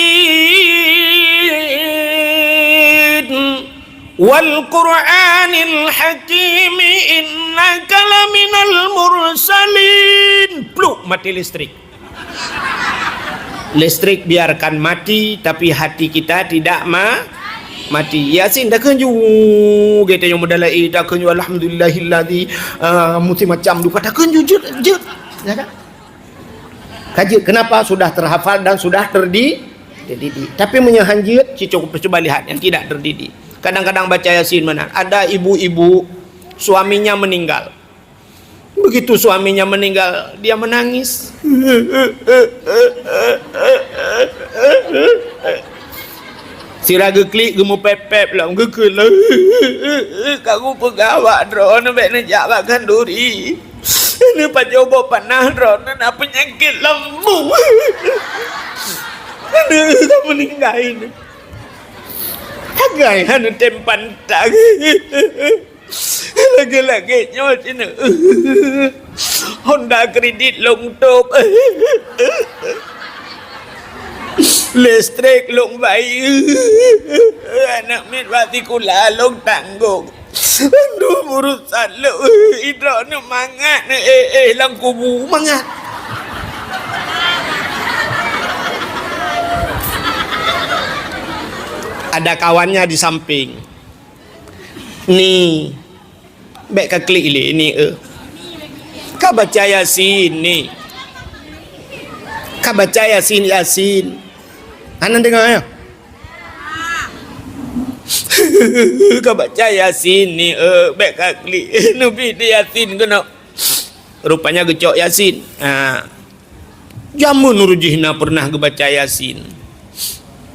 wal Qur'anil Hakim innaka laminal mursalin. Pluk mati listrik. Listrik biarkan mati tapi hati kita tidak mati. Yasin dah kenju kita yang modalai dah kenju alhamdulillahilladzi musim macam duka dah kenju je ya kan. Kaji kenapa sudah terhafal dan sudah terdidik. Tapi menyahanjit coba lihat yang tidak terdidik. Kadang-kadang baca yasin mana ada ibu-ibu suaminya meninggal. Begitu suaminya meninggal, dia menangis. Si raga klik gemu pepep lah, gekul lah. Kamu pegawai drone nak jawab kanduri. Ini pak coba panah drone nak penyakit lambung. Kamu meninggal ini. Agai hanu tempan tak. Lagi-lagi nyawa sini. Honda kredit long top. Listrik long bayi. Anak mitwati kula long tanggung. Aduh urusan lu. Idra ni mangat ni. Lang kubu mangat. Ada kawannya di samping. Ni. Baik ka klik ni. Kau baca Yasin ni. Kau baca Yasin. Anak dengar ya? Kau baca Yasin ni. Baik ka klik. Nabi di Yasin kena. Rupanya gecok Yasin. Jamun Nurujihna pernah baca Yasin.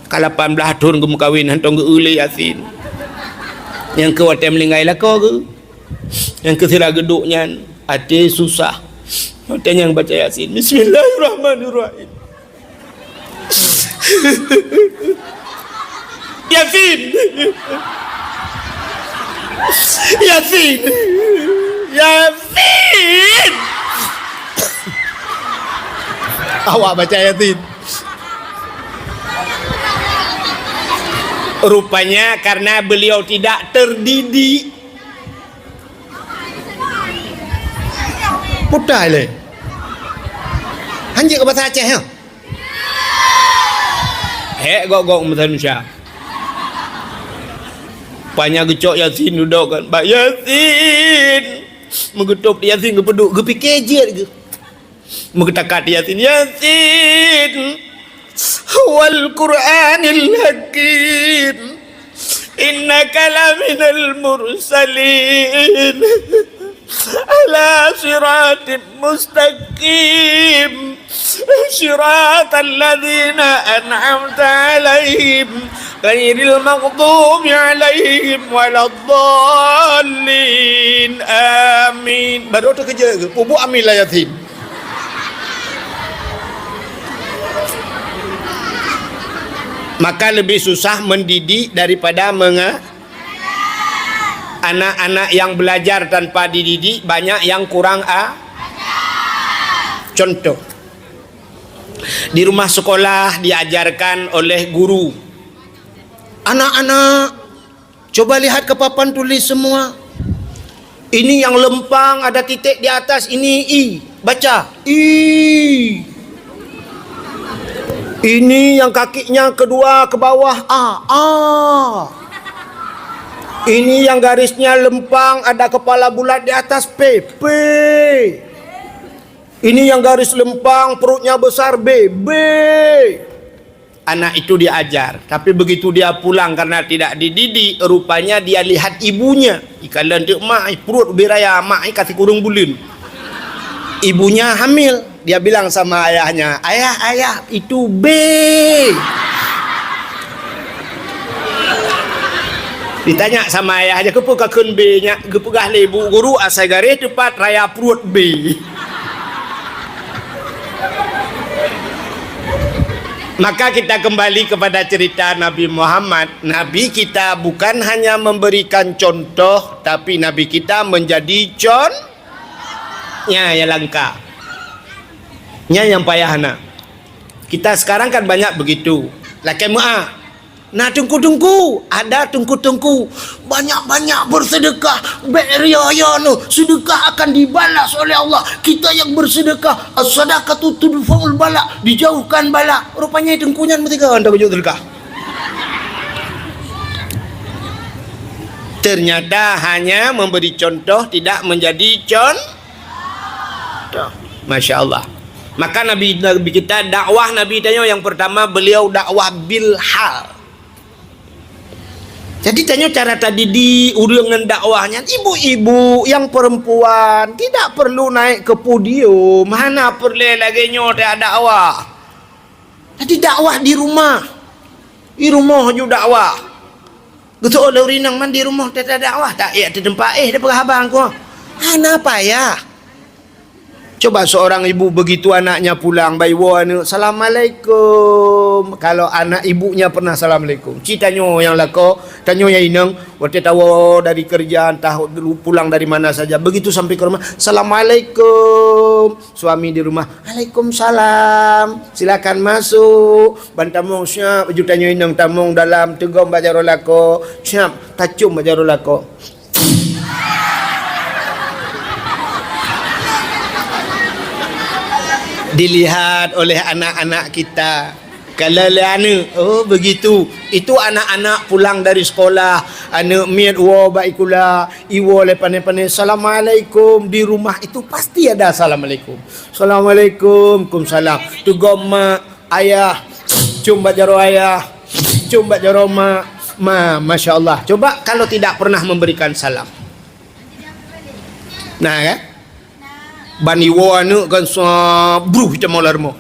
Kalau 18 tahun kamu kahwin hantong ke ule Yasin. Yang ke watai melinggai lah kau ke. Yang ke sirah geduknya hati susah. Watai yang baca Yasin. Bismillahirrahmanirrahim. Yasin. Yasin. Yasin. Awak baca Yasin. Rupanya karena beliau tidak terdidik. Putar le. Hanjik ke bahasa Aceh ya? Gok-gok bahasa Indonesia. Banyak gecok Yasin duduk kan. Pak Yasin. Mengetup Yasin ke peduk. Ke pikir ke. Mengetakkat Yasin. Yasin. Wal Qur'anil Hakim. Innaka laminal mursalin. Ala siratim mustaqim. Siratal ladzina an'amta alaihim. Ghairil maghdubi alaihim waladdallin. Amin. Baru tu kerja ke? Pupuk amin lah Yasin. Maka lebih susah mendidik daripada anak-anak yang belajar tanpa dididik banyak yang kurang contoh. Di rumah sekolah diajarkan oleh guru. Anak-anak, coba lihat ke papan tulis semua. Ini yang lempang ada titik di atas, ini I. Baca I. Ini yang kakinya kedua ke bawah A. Ini yang garisnya lempang ada kepala bulat di atas P. Ini yang garis lempang perutnya besar B. Anak itu diajar, tapi begitu dia pulang karena tidak dididik, rupanya dia lihat ibunya. Kalau untuk mak perut beraya, mak kasih kurung bulin. Ibunya hamil, dia bilang sama ayahnya, ayah itu B. Ditanya sama ayahnya, kenapa kakun B nya? Kepegah lebu guru asal garis tepat raya perut B. Maka kita kembali kepada cerita Nabi Muhammad. Nabi kita bukan hanya memberikan contoh, tapi Nabi kita menjadi yang langka. Yang payah nak. Kita sekarang kan banyak begitu. Laki mu'ah. Nah tungku-tungku. Ada tungku-tungku. Banyak-banyak bersedekah. Berriaya no. Sedekah akan dibalas oleh Allah. Kita yang bersedekah. As-sadaqatu tudfa'ul bala. Dijauhkan bala. Rupanya tungkunya mereka anda berjauh sedekah. Ternyata hanya memberi contoh tidak menjadi contoh. Masya Allah. Maka Nabi kita dakwah Nabi tanya yang pertama beliau dakwah bil hal. Jadi tanya cara tadi di urang dakwahnya, ibu-ibu yang perempuan tidak perlu naik ke podium, mana perlu lagi nyoda dakwah. Jadi dakwah di rumah juga dakwah. Betul oleh rinang man di rumah tak dakwah tak ya di tempat dapat abang ko. Ana apa ya? Coba seorang ibu begitu anaknya pulang baywa anu assalamualaikum. Kalau anak ibunya pernah assalamualaikum. Citanya yang lako, tanya yang inang, waktu tahu dari kerjaan, tahu dulu pulang dari mana saja. Begitu sampai ke rumah, assalamualaikum. Suami di rumah, waalaikumsalam. Silakan masuk. Bantamong siap, baju tanya inang tamong dalam tegom bajaro lako. Siap, tacum bajaro lako. Dilihat oleh anak-anak kita. Kalau anak, oh begitu. Itu anak-anak pulang dari sekolah, anak miat wa baikula, iwo le pane-pane assalamualaikum di rumah itu pasti ada assalamualaikum. Assalamualaikum, kumsalam. Tu gomma ayah, cumba jaro ayah, cumba jaro masya-Allah. Coba kalau tidak pernah memberikan salam. Nah, kan? Bani wo anu kan bruh kita molarmo.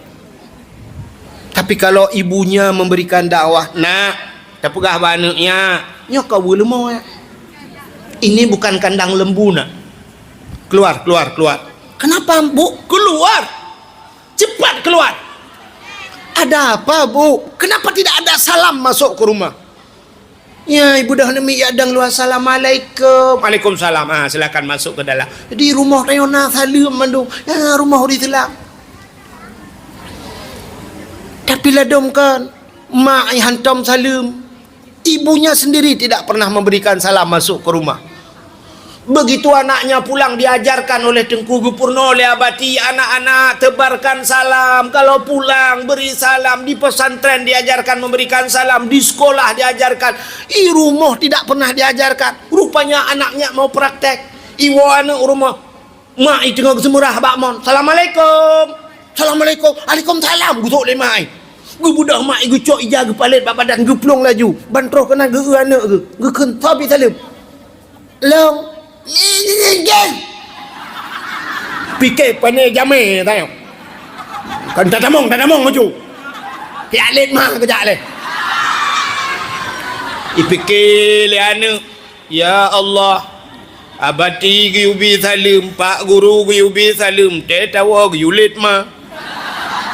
Tapi kalau ibunya memberikan dakwah, nak, tapugah banuknya, nyok kau lemo ya. Ini bukan kandang lembu nak. Keluar. Kenapa bu? Keluar. Cepat keluar. Ada apa bu? Kenapa tidak ada salam masuk ke rumah? Ya ibu dah nemi adang luar assalamualaikum. Waalaikumsalam. Silakan masuk ke dalam. Di rumah tayona salam mandu. Ya rumah di telang. Tapi ladom kan mak hantam salam. Ibunya sendiri tidak pernah memberikan salam masuk ke rumah. Begitu anaknya pulang diajarkan oleh Tengku Gupurno oleh abati, anak-anak tebarkan salam, kalau pulang beri salam, di pesantren diajarkan memberikan salam, di sekolah diajarkan, di rumah tidak pernah diajarkan. Rupanya anaknya mau praktek. Iwo anak rumah mak itu tengah semurah bakmon. Assalamualaikum. Waalaikumsalam. Gutok le mai. Gu budak mak gu cok ija gu palet badan gu plong laju. Bantroh kena gu anak gu kentau bi salim. Long fikir pane jame tayo kan tatamong maju ya let mah kejak le ipikir le anu ya Allah abati giubi salim pak guru giubi salim te tawa giulit mah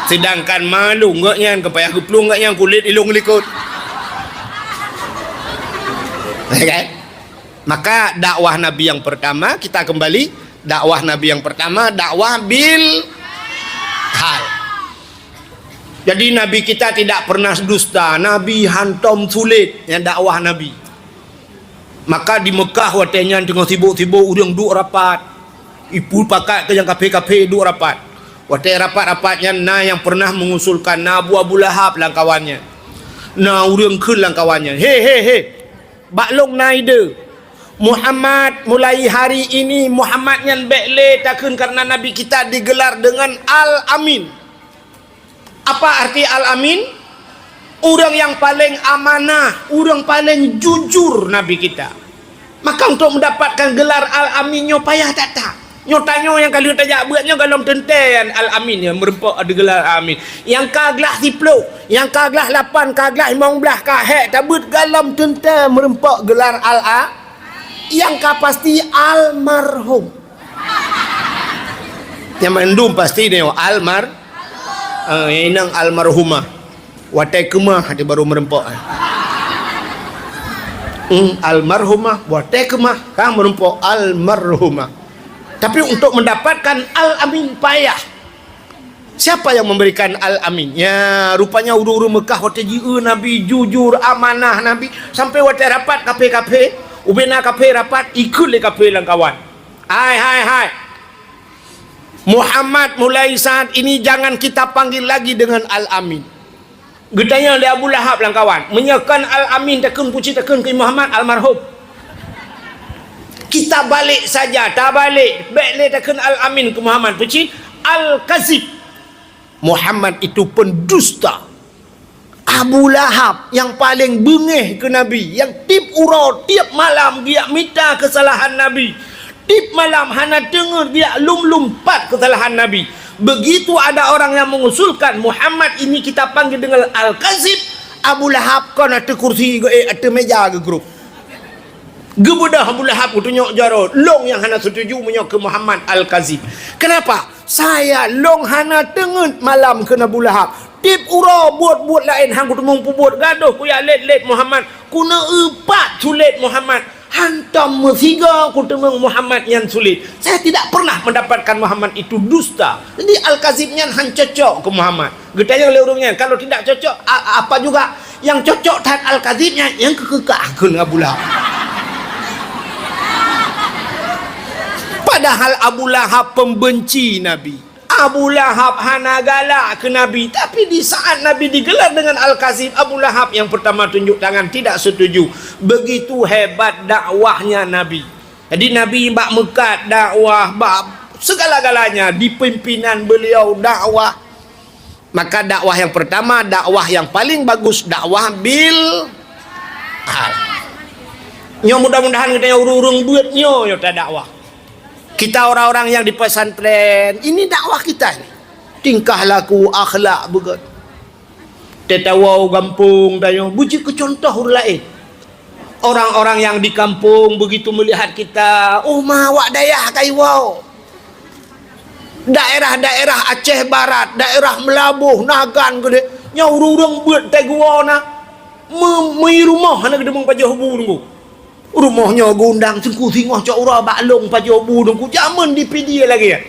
sedangkan malu ngak nyan kepayah geplung ngak yang kulit ilung likut kan. Maka dakwah Nabi yang pertama, kita kembali dakwah Nabi yang pertama, dakwah bil hal. Jadi Nabi kita tidak pernah dusta. Nabi hantam sulit yang dakwah Nabi. Maka di Mekah watenya tengah sibuk-sibuk urang duk rapat. Ibu pakat ke yang kafe-kafe duk rapat. Watai rapat-rapatnya nah yang pernah mengusulkan na Abu Lahab langkawannya. Na urang keun langkawannya. He. Baklong naide. Muhammad mulai hari ini Muhammad yang bekle takun karena Nabi kita digelar dengan Al-Amin. Apa arti Al-Amin? Orang yang paling amanah, orang paling jujur Nabi kita. Maka untuk mendapatkan gelar Al-Amin nyo payah tak. Nyo tanyo yang kali tajak buatnya galom tenten Al-Amin yang merempok ada gelar Al-Amin. Yang kaglah 10, yang kaglah 8, kaglah 15 kahek tabut galom tenten merempok gelar Al-Amin. Yang pasti almarhum. Yang mendum pasti ni inang almarhumah. Watai kemah dia baru merempok. Almarhumah watai kemah kan merempok almarhumah. Tapi untuk mendapatkan Al-Amin payah. Siapa yang memberikan Al-Amin? Ya, rupanya uru-uru Mekah watai jiu Nabi jujur amanah Nabi sampai watai rapat kafe-kafe. Ubena kafe rapat ikut le kafe lang kawan. Hai. Muhammad mulai saat ini jangan kita panggil lagi dengan Al-Amin. Gedanya le Abu Lahab lang kawan. Menyekan Al-Amin takun puji takun ke Muhammad almarhum. Kita balik saja, tak balik. Baik le takun Al-Amin ke Muhammad puji Al-Kazib. Muhammad itu pendusta. Abu Lahab yang paling bengih ke Nabi, yang tip urau tiap malam dia minta kesalahan Nabi, tip malam hana dengar dia lum-lumpat kesalahan Nabi. Begitu ada orang yang mengusulkan Muhammad ini kita panggil dengan Al-Kazib, Abu Lahab kan ada kursi ada meja ke grup gebedah Abu Lahab tunjuk jarod long yang hana setuju menyok ke Muhammad Al-Kazib. Kenapa? Saya long hana dengar malam ke Abu Lahab tip ura buat lain hang kutemung buat gaduh ku ya let Muhammad kuna epat sulit Muhammad hantam mesiga kutemung Muhammad yang sulit. Saya tidak pernah mendapatkan Muhammad itu dusta. Jadi Al-Kazibnya han cocok ke Muhammad. Getanya oleh orangnya kalau tidak cocok apa juga yang cocok dengan Al-Kazibnya yang kekekah ke Abu Lahab. Padahal Abu Lahab pembenci Nabi. Abu Lahab hana galak ke Nabi. Tapi di saat Nabi digelar dengan Al-Kazib, Abu Lahab yang pertama tunjuk tangan tidak setuju. Begitu hebat dakwahnya Nabi. Jadi Nabi bak mekat dakwah, bak segala-galanya di pimpinan beliau dakwah. Maka dakwah yang pertama, dakwah yang paling bagus, dakwah bil hal. Nyo mudah-mudahan kita urung buat nyo tak dakwah. Kita orang-orang yang di pesantren, ini dakwah kita ni. Tingkah laku, akhlak begitu. Tetawau kampung dayo, buji ke contoh orang lain. Orang-orang yang di kampung begitu melihat kita, oh mawak dayah kaiwau. Daerah-daerah Aceh Barat, daerah Melabuh, Nagan gede, nya urung buat tegua na. Mai rumah ana gedemung pajohu nunggu. Rumahnya gundang sengku tengah cak ura baklong pajobu nunggu zaman di PD lagi ya.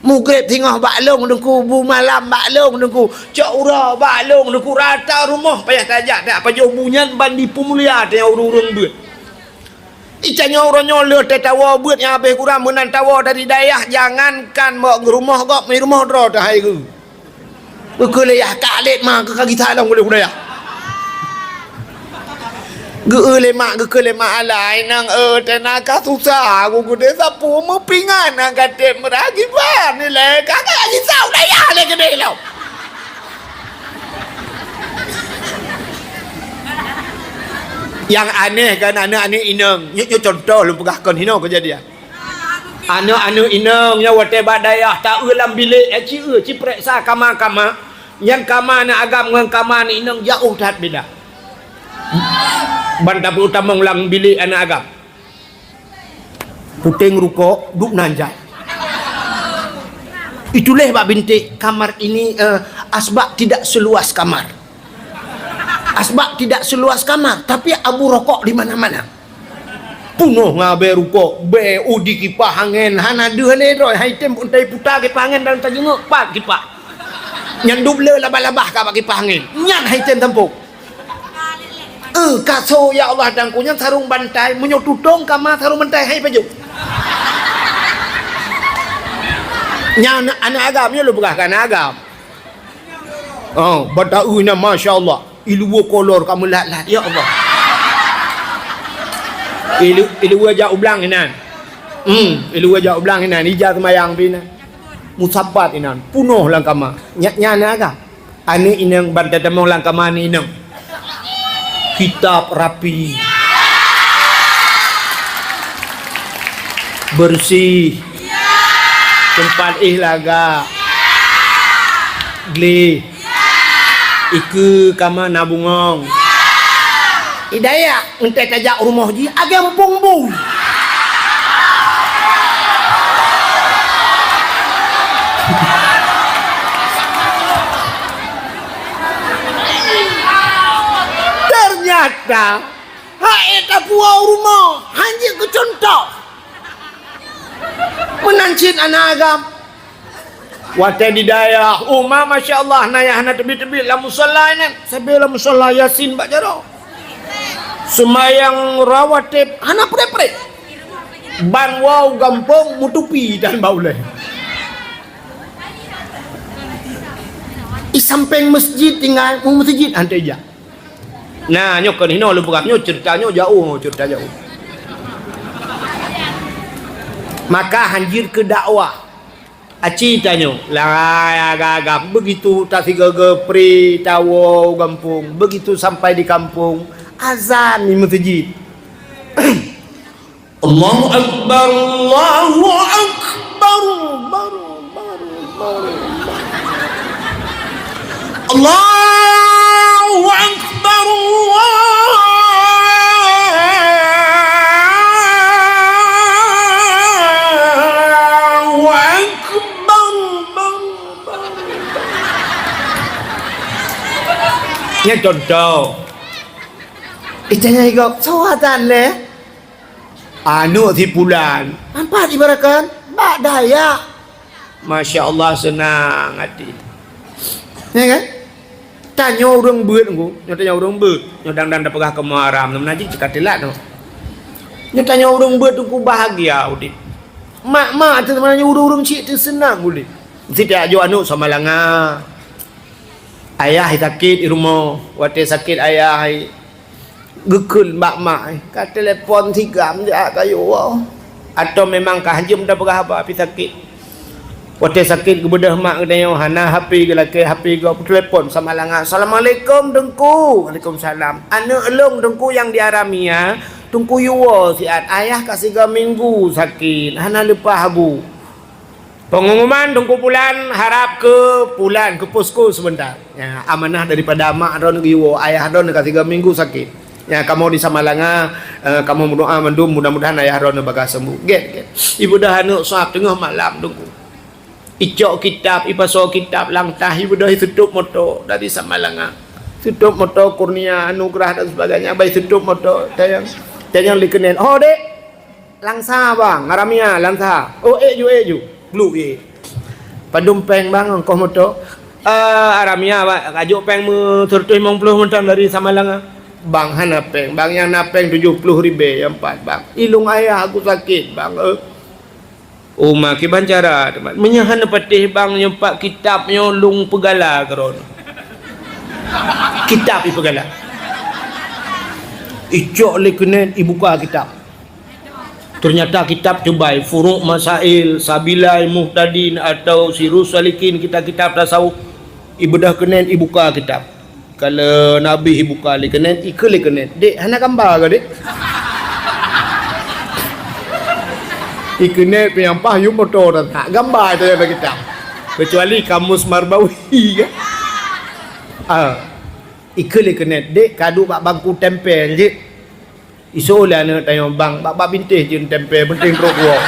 Mugrib tengah baklong nunggu bu malam baklong nunggu cak ura baklong nunggu rata rumah payah tajak tak pajobunya bandi pemulia dia urung buat. Icanya orang nyoleh tetawa buat yang habis kurang menan tawa dari dayah jangankan mak rumah kok mai rumah dro dah hai ke. Bekuliyah kalit mah ke kaki talong boleh budaya. Ge lemak alai nang tenaga susah aku gede sapu mepingan nang kate meragi ban ni le kakak lagi sau dayah le gede lo. Yang aneh kan anak-anak ineng nyo contoh lu pegahkan hino kejadian anak-anak ineng nya wate badayah tak ulam bilik ci preksa kama-kama yang kama na agam ngan kama ni ineng jauh tat beda banda utama ulang bilik anak agam puting ruko duk nanjai itulah bak bintik kamar ini asbak tidak seluas kamar. Asbak tidak seluas kamar, tapi abu rokok di mana-mana. Punuh ngabe rokok, be udi kipas angin, hana dua ledro, hai tem pun tai putar kipas angin dalam tajenguk, pat kipas. Nyan duble labah-labah ka kipas angin. Nyan hai tem tempuk. Kaso ya Allah dangkunya sarung bantai, munyo tutong kamar sarung bantai hai paju. Nyan anak agamnya lu begahkan agam. Oh, badaunya masya-Allah. Ilu kolor kamu lat-lat ya Allah. Ilu wajah ublang inan. Ilu wajah ublang inan ija semayang pina. Musabat inan. Punuh lang kama. Nyana ka. Ani inang banta temong lang kama ni inang. Kitab rapi. Bersih. Tempat ihlaga. Gli. Iku kama nabungong. Hidayah entai tajak rumah ji agak bong-bong. Ternyata eta puau rumah hanya ke contoh. Menancin anak agam. Wate di dayah umma masyaallah nayah na tebi-tebi la musalla nan sabila musalla yasin bak jaro semayang rawatib hana pre-pre ban wow gampong mutupi dan bauleh i samping masjid tinggal masjid anteja nah nyok hino lu bukan nyok ceritanya jauh maka hanjir ke dakwah Aci tanya, lah agak begitu tak tiga gepri tawo kampung, begitu sampai di kampung azan di masjid. Allahu Akbar, Allahu Akbar, baru. Allahu Akbar, Allahu Akbar.Nya contoh. Itanya igok, sawatan le. Anu si bulan. Nampak dibarakan? Bak daya. Masya Allah senang hati. Ya kan? Tanya orang beut aku, tanya orang beut, nyodang dan dapegah kemaram, naji cekatilat no. Tanya orang beut aku bahagia udip. Mak tu sebenarnya orang cik tu senang udip. Tidak ajo anu sama langa. Ayah sakit di rumah, wate sakit ayah gekun mak kat telefon 3 dia kayu wow. Atau memang kahajum dah pegah apa api sakit. Wate sakit ke bedah mak katanya hana HP ke laki HP ke telefon sama langa. Assalamualaikum dengku. Waalaikumsalam. Anu elong dengku yang diarami ya. Tungku yuwa siat ayah kasih 3 minggu sakit. Hana lepas habu. Pengumuman dengku pulan harap ke pulan ke posko sebentar. Ya, amanah daripada mak ron yuwa ayah ron kasih 3 minggu sakit. Ya, kamu di Samalanga, kamu berdoa mendum mudah-mudahan ayah ron baga sembuh. Get. Ibu dah anu suap tengah malam dengku. Icok kitab, ipaso kitab langtah ibu dah tutup motor dari Samalanga. Tutup motor kurnia anugerah dan sebagainya. Baik tutup motor tayang likenen. Oh dek, langsa bang, ngaramia langsa. Oh ju, blue ye. Padumpeng bang, engkau motor. Aramia bang, ajuk peng mu 150 mentan dari Samalanga. Bang hana peng, bang yang napeng 70 ribu yang 4 bang. Ilung ayah aku sakit bang. Uma ki bancara menyahan patih bang nyempak kitab nyolong pegala keron. Kitab pegala. Icok lekenen ibuka kitab. Ternyata kitab cobai Furuq Masail, Sabilai Muhtadin atau Sirus Salikin, kitab-kitab tasawuf. Ibu dah kenen ibuka kitab. Kalau Nabi ibuka lekenen, ikut lekenen. Dek, hana gambar ke dek? Ikene penyampah yu motor dan tak gambar itu yang kita. Kecuali kamus Marbawi kan. Ikele kena dek kadu bak bangku tempel je. Isu lah nak tanya bang, bak bintih je tempel penting rokok.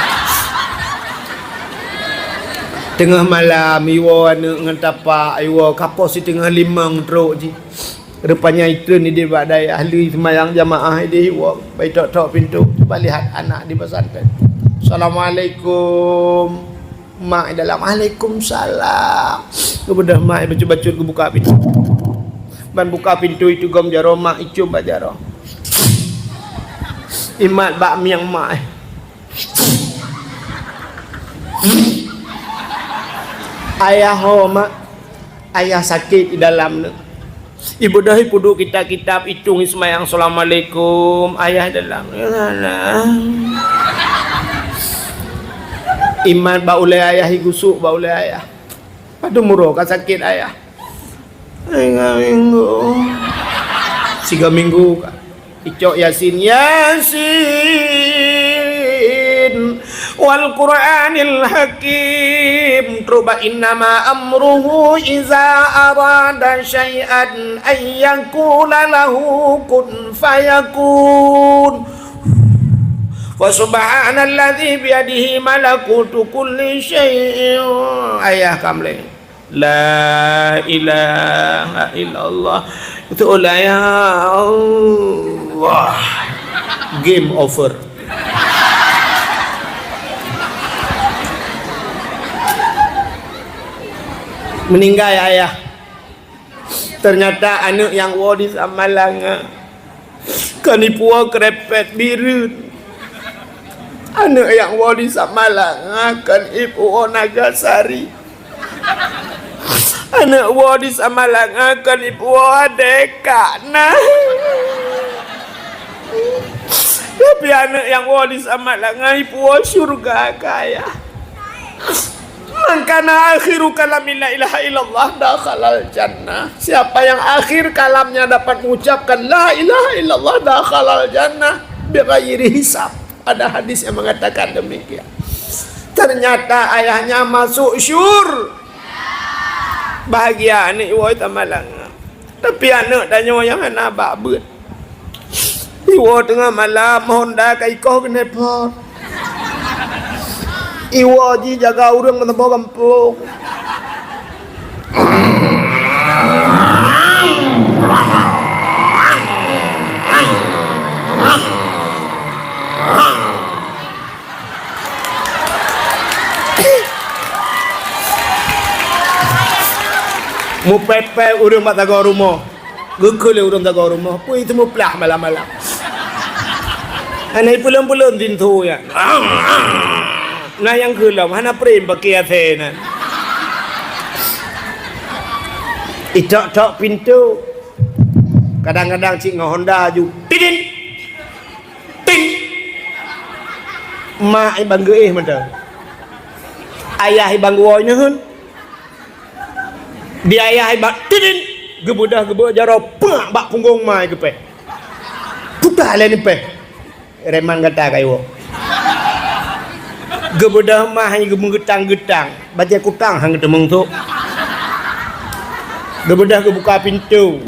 Tengah malam iwo anu ngentapa iwo kapos di tengah limang truk je. Rupanya itu ni dia badai ahli semayang jamaah dia iwo. Baik tok pintu, cuba lihat anak di pesantren. Assalamualaikum. Mak dalam Waalaikumsalam. Kemudian mak baca-baca ke buka pintu. Ban buka pintu itu gom jaro mak itu bajaro. Imat bak miang mak. Ayah ho mak. Ayah sakit di dalam. Ibu dah puduk kita kitab hitung semayang Assalamualaikum. Ayah dalam. Iman baulai ayah igusuk baulai ayah. Padu muro ka sakit ayah. 3 minggu ka. Icok Yasin wal Qur'anil Hakim. Truba innama amruhu iza arada syai'an ay yakula lahu kun fayakun. Wa subhanalladzi biyadihi malakutu kulli syai'in. Ayah kamle. La ilaha illallah. Itu ya Allah. Game over. Meninggal ayah. Ternyata anak yang wadis amalanga. Kanipua kerepet birun. Anak yang wadis amalanga kan ibu Nagasari. Anak wadis amalanga kan ibu Adeka. Nah. Tapi anak yang wadis amalanga ibu surga kaya. Man kana akhiru kalamin la ilaha illallah dakhalal jannah. Siapa yang akhir kalamnya dapat mengucapkan la ilaha illallah dakhalal jannah bighairi hisab. Ada hadis yang mengatakan demikian. Ternyata ayahnya masuk syur. Bahagia ni woi tamalang. Tapi anak tanya yang anak babut. Iwo tengah malam Honda kai kau kena pot. Iwo ji jaga urang kena bawa kampung. Mu pepe urang mak taga rumah. Gekele urang taga rumah. Pui itu mu pelah malam-malam. Anai pulang-pulang dintu ya. Nah yang kelam hana prem pakai athena. Itok-tok pintu. Kadang-kadang cik ngah Honda ju. Tidin. Tin. Mak ibang geih mata. Ayah ibang woi nehun. Dia ayah ibang tidin. Gebudah jaro pak bak punggung mai ke pe. Putar lain pe. Reman kata kayu. Gebudah mah hanya getang-getang. Baca kutang hang temeng tu. Gebudah buka pintu.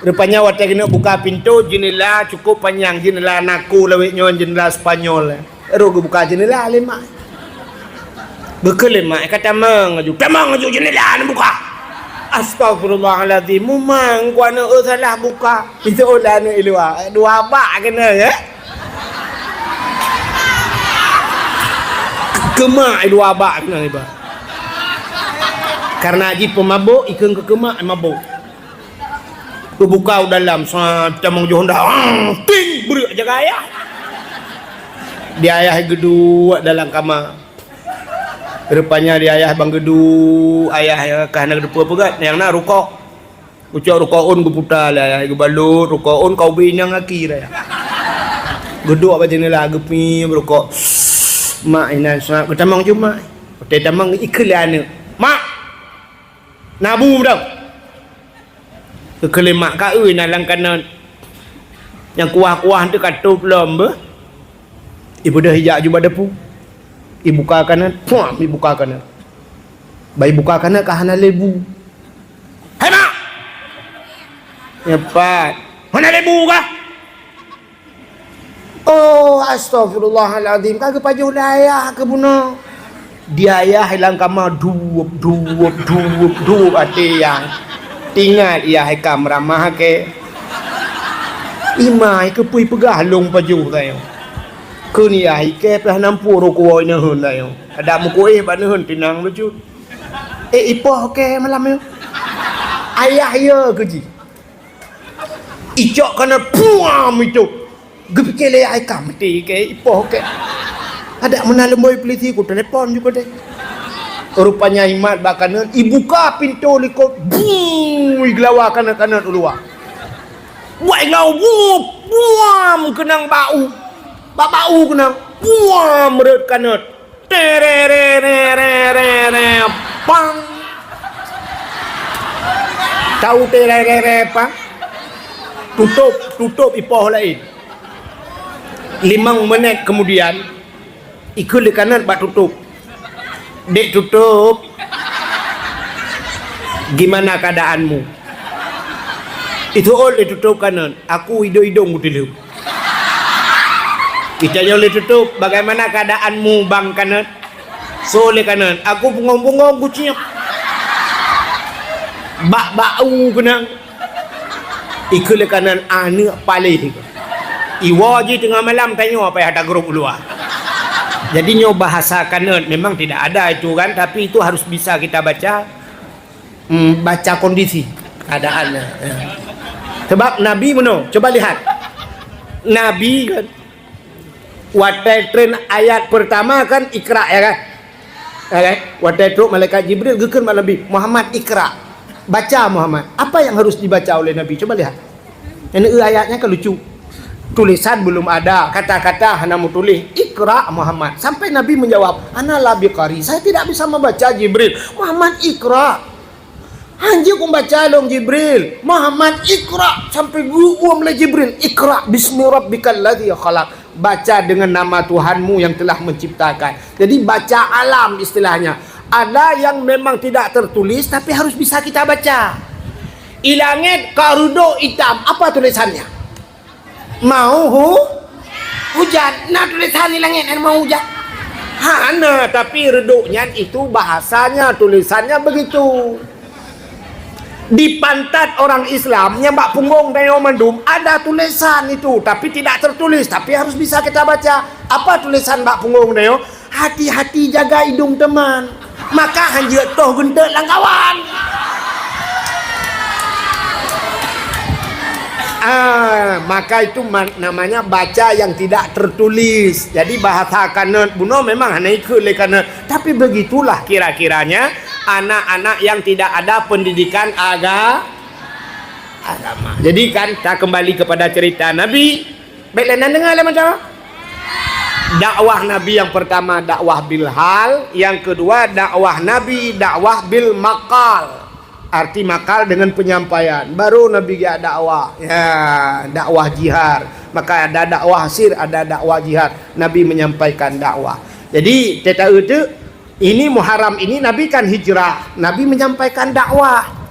Rupanya watak kena buka pintu jendela cukup panjang jendela naku lawik nyon jendela Spanyol. Ero buka jendela lemak. Bekel lemak kata mengaju. Tamang aju jendela nak buka. Astagfirullahaladzim. Memang gua nak salah buka. Itu olah nak ilua. Dua bak kena ya. Kemak dua bak kena iba. Karena haji pemabuk ikan ke kemak mabuk. Buka dalam tamang jo Honda. Ting berak jaga ayah. Dia ayah gedua dalam kamar. Rupanya dia ayah bang gedu ayah kahana gedu pegat yang nak rukuk ucap rukuun gu putar lah ayah gu balut rukuun kau binang aki dah gedu apa jenis lah gepi berukuk mak ina sa ketamang cuma te tamang iklan mak nabu dah kekele mak ka euy na lang kana yang kuah-kuah tu katup lomba ibu dah hijak juba depu ibu buka kanan, puam ibu buka kanan. Bayi buka kanan kahana lebu. Hai mak. Cepat. Mana lebu kah? Oh, astagfirullahaladzim. Kagak pajuh ayah ke bunuh. Dia ayah hilang kamar duup ati yang tinggal ia hai kamera mah ke. Imai ke pui pegah long pajuh tayo. Kuni ai ke plah nampu roko ina hun la yo ada mu ko ban hun tinang lucu ipoh ke malam yo ayah ya keji ijok kana puam itu gepikele ai kamti ke ipoh ke ada menalemboi peliti ku telepon juga deh rupanya imat bakanan ibuka pintu likot buu iglawa kana ulua wa ngau buam kenang bau bau kena buam meret kanat terererererere pang tahu tererere pang tutup ipoh lain 5 menit kemudian ikut di kanan bak tutup dek tutup gimana keadaanmu itu all ditutup kanan aku hidung gutilu kita boleh tutup bagaimana keadaanmu bang kanan soleh kanan aku bungong-bungong kucing bau kena ikut kanan anak palih iwa je tengah malam tanya apa yang ada grup luar jadi nyo bahasa kanan memang tidak ada itu kan tapi itu harus bisa kita baca baca kondisi keadaannya ya. Sebab Nabi mana coba lihat Nabi kan watai tren ayat pertama kan ikra ya kan watai tren malaikat Jibril geker Nabi Muhammad ikra baca Muhammad apa yang harus dibaca oleh Nabi coba lihat ini ayatnya kan lucu Tulisan belum ada, kata-kata hana mau tulis Iqra Muhammad. Sampai Nabi menjawab, ana la biqari, saya tidak bisa membaca. Jibril, Muhammad Iqra. Anjir aku baca dong Jibril. Muhammad Iqra. Sampai gua mulai Jibril, Iqra bismi rabbikal ladzi khalaq. Baca dengan nama Tuhanmu yang telah menciptakan. Jadi baca alam istilahnya. Ada yang memang tidak tertulis tapi harus bisa kita baca. Ilangit karudo hitam, apa tulisannya? Mau hujan. Nah tulisan ilangit mau hujan. Hana, tapi reduknya itu bahasanya, tulisannya begitu. Di pantat orang Islam yang bak punggung dan yang mendum ada tulisan itu, tapi tidak tertulis, tapi harus bisa kita baca. Apa tulisan bak punggung dan hati-hati jaga hidung teman, maka hanjir toh gendek langkawan. Maka itu namanya baca yang tidak tertulis. Jadi bahasa kanan buno memang hanya ikut lekana, tapi begitulah kira-kiranya anak-anak yang tidak ada pendidikan agama. Jadi kan kita kembali kepada cerita Nabi. Baiklah, dengar macam dakwah Nabi yang pertama dakwah bil hal, yang kedua dakwah Nabi dakwah bil maqal. Arti makal dengan penyampaian. Baru Nabi ya dakwah. Ya, dakwah jihad. Maka ada dakwah sir, ada dakwah jihad. Nabi menyampaikan dakwah. Jadi teta itu ini Muharram ini Nabi kan hijrah. Nabi menyampaikan dakwah.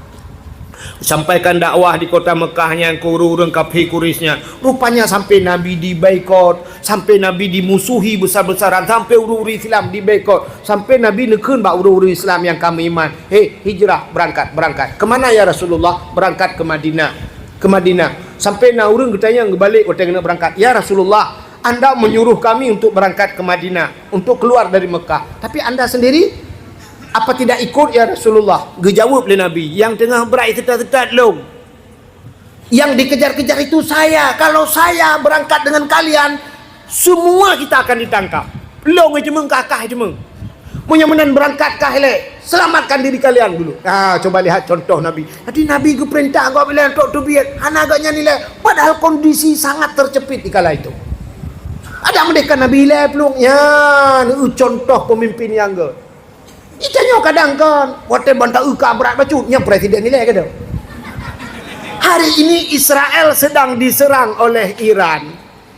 Sampaikan dakwah di kota Mekahnya yang kurung kafi kurisnya. Rupanya sampai Nabi dibaikot, sampai Nabi dimusuhi besar-besaran, sampai uri-uri Islam dibaikot, sampai Nabi nekun bak uri-uri Islam yang kami iman. Hei, hijrah, berangkat. Kemana ya Rasulullah? Berangkat ke Madinah. Ke Madinah. Sampai naurun katanya ngebalik kita kena berangkat. Ya Rasulullah, Anda menyuruh kami untuk berangkat ke Madinah, untuk keluar dari Mekah. Tapi Anda sendiri apa tidak ikut ya Rasulullah? Dijawab oleh Nabi, yang tengah berai ketat-ketat long, yang dikejar-kejar itu saya. Kalau saya berangkat dengan kalian, semua kita akan ditangkap. Long aja mengkakah aja meng. Punya menan berangkat kah le? Selamatkan diri kalian dulu. Coba lihat contoh Nabi. Tadi Nabi ke perintah kau bilang tok tubiat, anak agaknya nilai. Padahal kondisi sangat tercepit di kala itu. Ada mereka Nabi le pelung. Ya, contoh pemimpin yang ke. Ikannya kadang kan waktu bantah berat bacutnya presiden nilai ke. Hari ini Israel sedang diserang oleh Iran.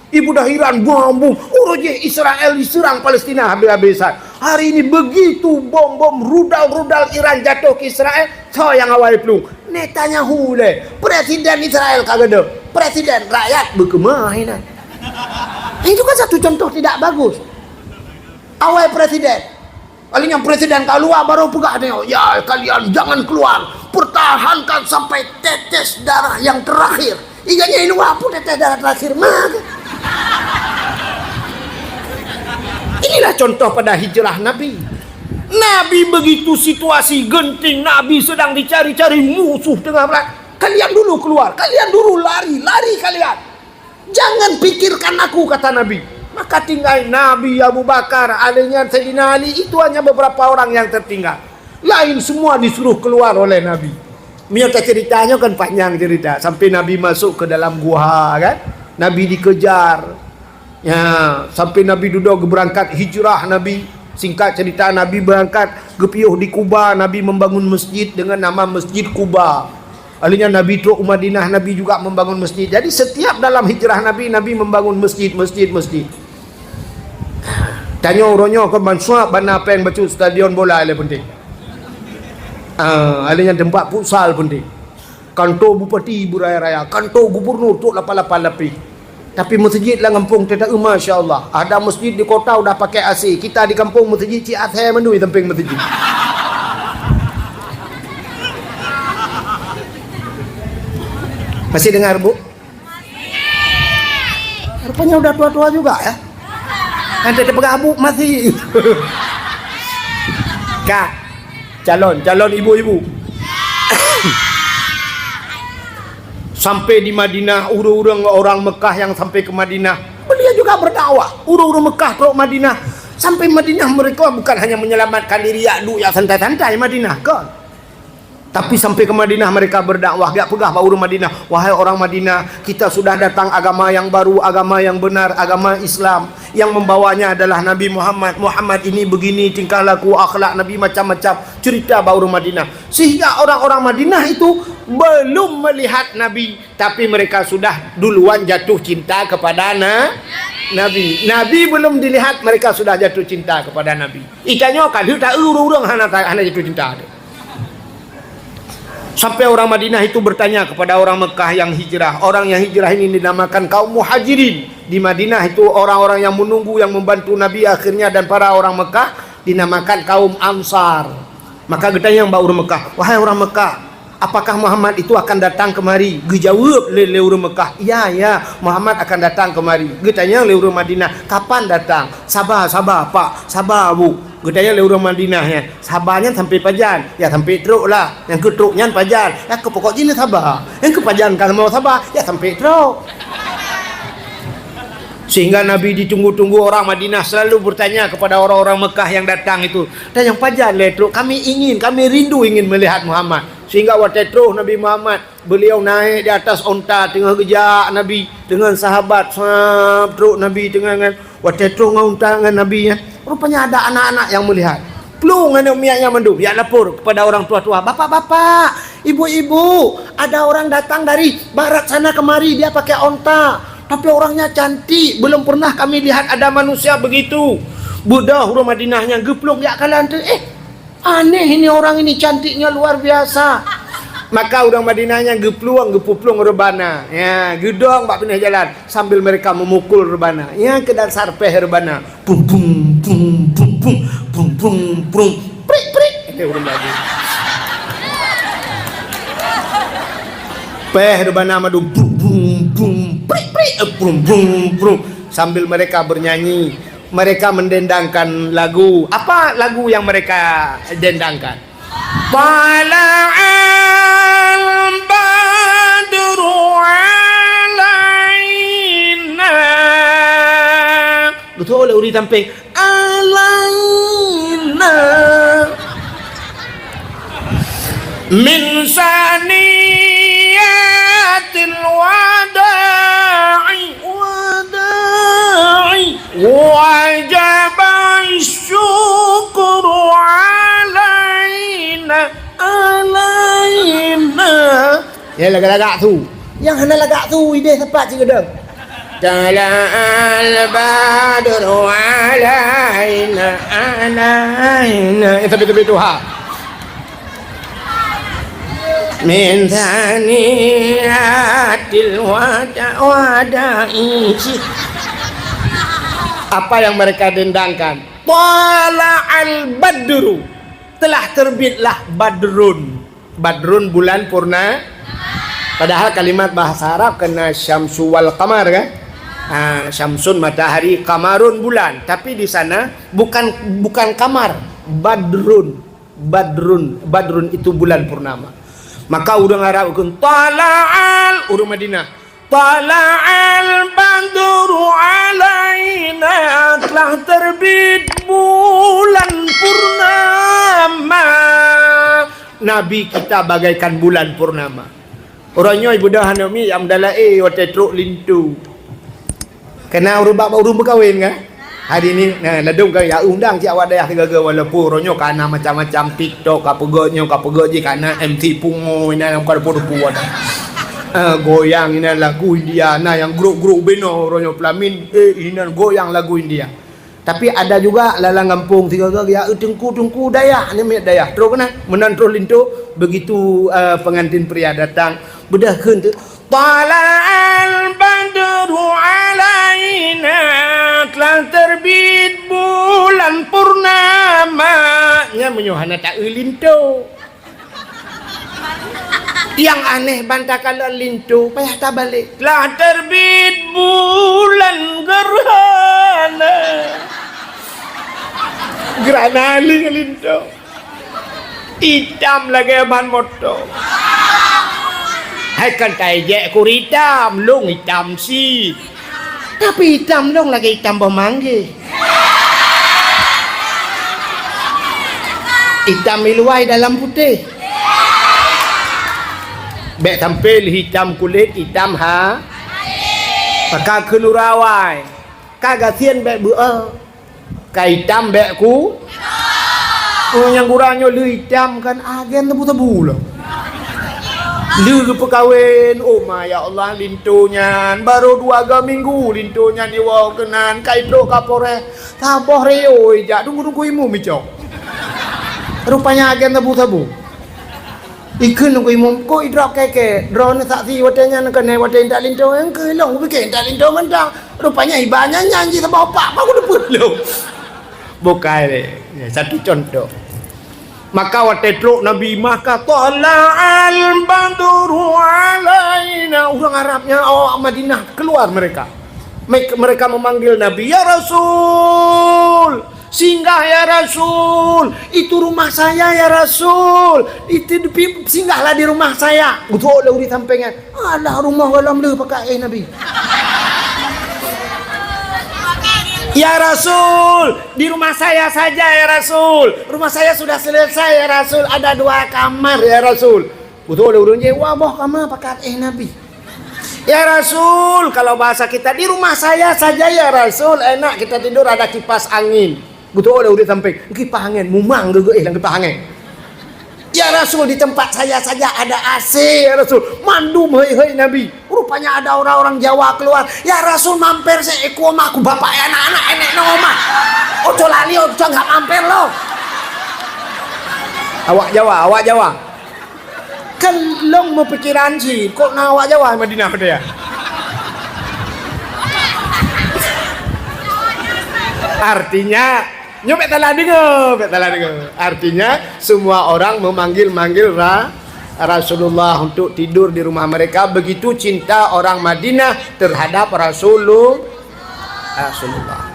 Ibu dah Iran bom uruje Israel diserang Palestina habis-habisan. Hari ini begitu bom rudal Iran jatuh ke Israel, so yang awal pelung Netanyahu le presiden Israel kagak ada, presiden rakyat berkemahinan. Itu kan satu contoh tidak bagus. Awal presiden paling yang presiden keluar baru pegah dia. Ya kalian jangan keluar, pertahankan sampai tetes darah yang terakhir. Iganya ini apa tetes darah terakhir mah? Inilah contoh pada hijrah Nabi. Nabi begitu situasi genting, Nabi sedang dicari-cari musuh tengah berat. Kalian dulu keluar, kalian dulu lari kalian. Jangan pikirkan aku, kata Nabi. Maka tinggal Nabi Abu Bakar, adanya Sayyidina Ali, itu hanya beberapa orang yang tertinggal. Lain semua disuruh keluar oleh Nabi. Misalnya ceritanya kan panjang cerita. Sampai Nabi masuk ke dalam gua kan. Nabi dikejar. Ya, sampai Nabi duduk berangkat hijrah Nabi. Singkat cerita Nabi berangkat gepiuh di Kuba. Nabi membangun masjid dengan nama Masjid Kuba. Alinya Nabi truk Madinah, Nabi juga membangun masjid. Jadi setiap dalam hijrah Nabi membangun masjid. Tanya orangnya ke Mansua bana apa yang baca stadion bola le penting. Alinya tempat futsal penting. Kantor bupati Buraya-raya, kantor gubernur tu lapal-lapal lebih. Tapi masjid lah kampung tidak, masya-Allah. Ada masjid di kota udah pakai AC. Kita di kampung masjid Ciathe mendui temping masjid. Masih dengar Bu? Rupanya udah tua-tua juga ya. Nanti pegang Bu masih. Kak, calon ibu-ibu. Sampai di Madinah, urang orang Mekah yang sampai ke Madinah, beliau juga berdakwah. Urang Mekah ke Madinah, sampai Madinah mereka bukan hanya menyelamatkan diri ya santai-santai Madinah kan. Tapi sampai ke Madinah mereka berdakwah. Gak pegah bauru Madinah. Wahai orang Madinah, kita sudah datang agama yang baru, agama yang benar, agama Islam. Yang membawanya adalah Nabi Muhammad. Muhammad ini begini tingkah laku, akhlak Nabi macam-macam. Cerita bauru Madinah. Sehingga orang-orang Madinah itu belum melihat Nabi, tapi mereka sudah duluan jatuh cinta kepada Nabi. Nabi belum dilihat, mereka sudah jatuh cinta kepada Nabi. Ikannya kan tak urung-urung hana jatuh cinta. Sampai orang Madinah itu bertanya kepada orang Mekah yang hijrah. Orang yang hijrah ini dinamakan kaum muhajirin. Di Madinah itu orang-orang yang menunggu, yang membantu Nabi akhirnya, dan para orang Mekah dinamakan kaum Ansar. Maka ditanya mbak orang Mekah, wahai orang Mekah, apakah Muhammad itu akan datang kemari? Dijawab oleh orang Mekah, ya Muhammad akan datang kemari. Ditanya oleh orang Madinah, kapan datang? Sabar pak, sabar bu. Gudanya le orang Madinah ya. Sabarnya sampai pajan. Ya sampai truk lah. Yang ke truknya pajan. Ya ke pokok ini sabar. Yang ke pajan kalau mau sabar, ya sampai truk. Sehingga Nabi ditunggu-tunggu orang Madinah selalu bertanya kepada orang-orang Mekah yang datang itu. Dan yang pajan le truk, kami rindu ingin melihat Muhammad. Sehingga waktu itu Nabi Muhammad beliau naik di atas onta tengah gejak Nabi dengan sahabat truk Nabi dengan waktu itu onta dengan Nabi ya. Rupanya ada anak-anak yang melihat. Plung ada miaknya mendung. Ya lapor kepada orang tua-tua. Bapak-bapak, ibu-ibu, ada orang datang dari barat sana kemari. Dia pakai onta. Tapi orangnya cantik. Belum pernah kami lihat ada manusia begitu. Buddha huruf Madinahnya geplung. Ya kalian tu, aneh ini orang ini, cantiknya luar biasa. Maka orang Madinahnya gepuplung rebana. Ya, gedong bak pindah jalan sambil mereka memukul rebana. Ya ke dasar peh rebana. Pum pum pum pum pum pum pum pum. Prik prik. Itu orang Madinah. Peh rebana madu pum pum pum prik prik pum pum pum. Sambil mereka bernyanyi, mereka mendendangkan lagu. Apa lagu yang mereka dendangkan? Tala'al badru alaina. Betul oleh uri tamping alaina min saniyatil wada'i wajaba syukru alaina. Ya lagak-lagak tu. Yang hana lagak tu ide tepat je gedeng. Tala'al badru alaina. Tapi tu ha. Min thaniyatil wada'i. Apa yang mereka dendangkan? Tala'al badru. Telah terbitlah badrun. Badrun bulan purna. Padahal kalimat bahasa Arab kena syamsu wal qamar kan? Syamsun matahari, qamarun bulan. Tapi di sana bukan qamar, badrun. Badrun itu bulan purnama. Maka orang Arab pun tala'al, orang Madinah. Tala'al badru alaina, telah terbit bulan purnama. Nabi kita bagaikan bulan purnama. Orangnya ibu dah hanami yang dalai waktu truk lintu. Kena urung berkahwin kan? Hari ni ladung kan ya undang si awak dah gagal walaupun orangnya kana macam-macam TikTok apa je kana MC pungo ina yang kada puan. Goyang ina lagu India nah yang grup-grup beno orangnya pelamin ina goyang lagu India. Tapi ada juga lalang kampung tiga ya tengku Dayak ni miat Dayak. Terus kena menan terus lintu begitu pengantin pria datang bedah keun tu tala'al badru alaina, telah terbit bulan purnama. Nya menyuhana tak lintu. Yang aneh bantah kalau lintu payah tak balik. Telah terbit bulan gerhana. Gerhana lintu. Hitam lagi ban motor. Hai kan tajek ku hitam, long hitam si. Tapi hitam long lagi hitam pemanggi. Hitam miluai dalam putih. Bek tampil hitam kulit, hitam ha. Pakai kelurawai. Kagak sien bek bua. Kai hitam bek ku. Oh yang kurangnya lu hitam kan agen tebu-tebu lah. Lu perkahwin, oh ma ya Allah lintunya baru 2 minggu lintunya diwa kenan kai pro kapore taboh reo jak tunggu imu micok. Rupanya agen tebu-tebu. Ikun nunggu imu ko idrak keke drone saksi watenya nak kena waten tak lintu yang ke long bikin tak lintu mentang. Rupanya ibanya nyanyi sama opak aku depan lu. Bukai deh. Satu contoh. Maka waktu itu Nabi maka tala'al badru alaina. Orang Arabnya orang Madinah keluar mereka. Mereka memanggil Nabi, ya Rasul, singgah ya Rasul, itu rumah saya ya Rasul, itu singgahlah di rumah saya. Betul lah uri sampingan. Alah rumah walam le pakai Nabi. Ya Rasul, di rumah saya saja ya Rasul. Rumah saya sudah selesai ya Rasul. Ada 2 kamar ya Rasul. Betul urunnya wah boh kamar pakai Nabi. Ya Rasul, kalau bahasa kita di rumah saya saja ya Rasul. Enak kita tidur ada kipas angin. Betul udah sampai kipas angin mumang geus lang kipas angin. Ya Rasul, di tempat saya saja ada AC ya Rasul. Mandum hei Nabi. Rupanya ada orang-orang Jawa keluar. Ya Rasul mampir seeko omah ku bapak anak-anak enek nang omah. Ojo lali ojo enggak mampir lo. Awak Jawa. Kan long mau pikiran sih. Kok nang awak Jawa Madinah ada ya? Artinya nyopet telah dengar. Artinya semua orang memanggil Rasulullah untuk tidur di rumah mereka. Begitu cinta orang Madinah terhadap Rasulullah.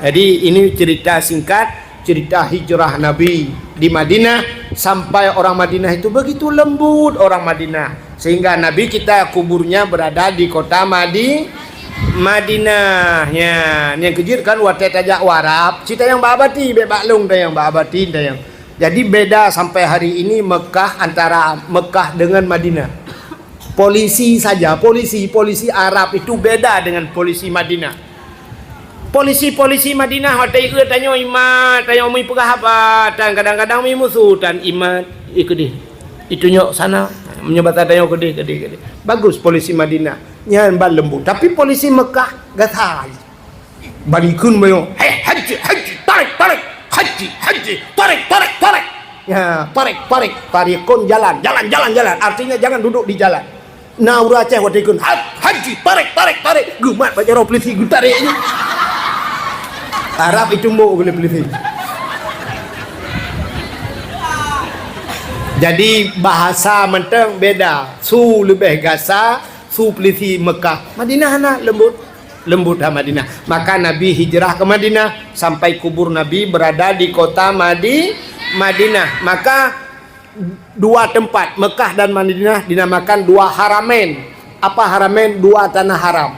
Jadi ini cerita singkat, cerita hijrah Nabi di Madinah. Sampai orang Madinah itu begitu lembut orang Madinah, sehingga Nabi kita kuburnya berada di kota Madinahnya. Yang kejir kan watet tajak warap cita yang babati bebaklung tayang babati tayang. Jadi beda sampai hari ini Mekah antara Mekah dengan Madinah. Polisi saja, polisi Arab itu beda dengan polisi Madinah. Polisi Madinah hotel itu tanya imat, tanya umi pegah apa, dan kadang-kadang mi musuh dan imat ikut deh. Itu nyok sana menyobat tanya kede. Bagus polisi Madinah, nyan bal lembut. Tapi polisi Mekah gatal. Balikun bayo, haji, tarik, haji, tarik. Ya, tarikun jalan. Artinya jangan duduk di jalan. Nah, urah Aceh wadikun, haji, tarik. Gumat baca roh polisi tarik. Arab itu mau boleh polisi. Jadi bahasa menteng beda. Su lebih gasa, su polisi Mekah. Madinah nak lembut Madinah. Maka Nabi hijrah ke Madinah sampai kubur Nabi berada di kota Madinah. Maka 2 tempat Mekah dan Madinah dinamakan 2 haramen. Apa haramen? 2 tanah haram.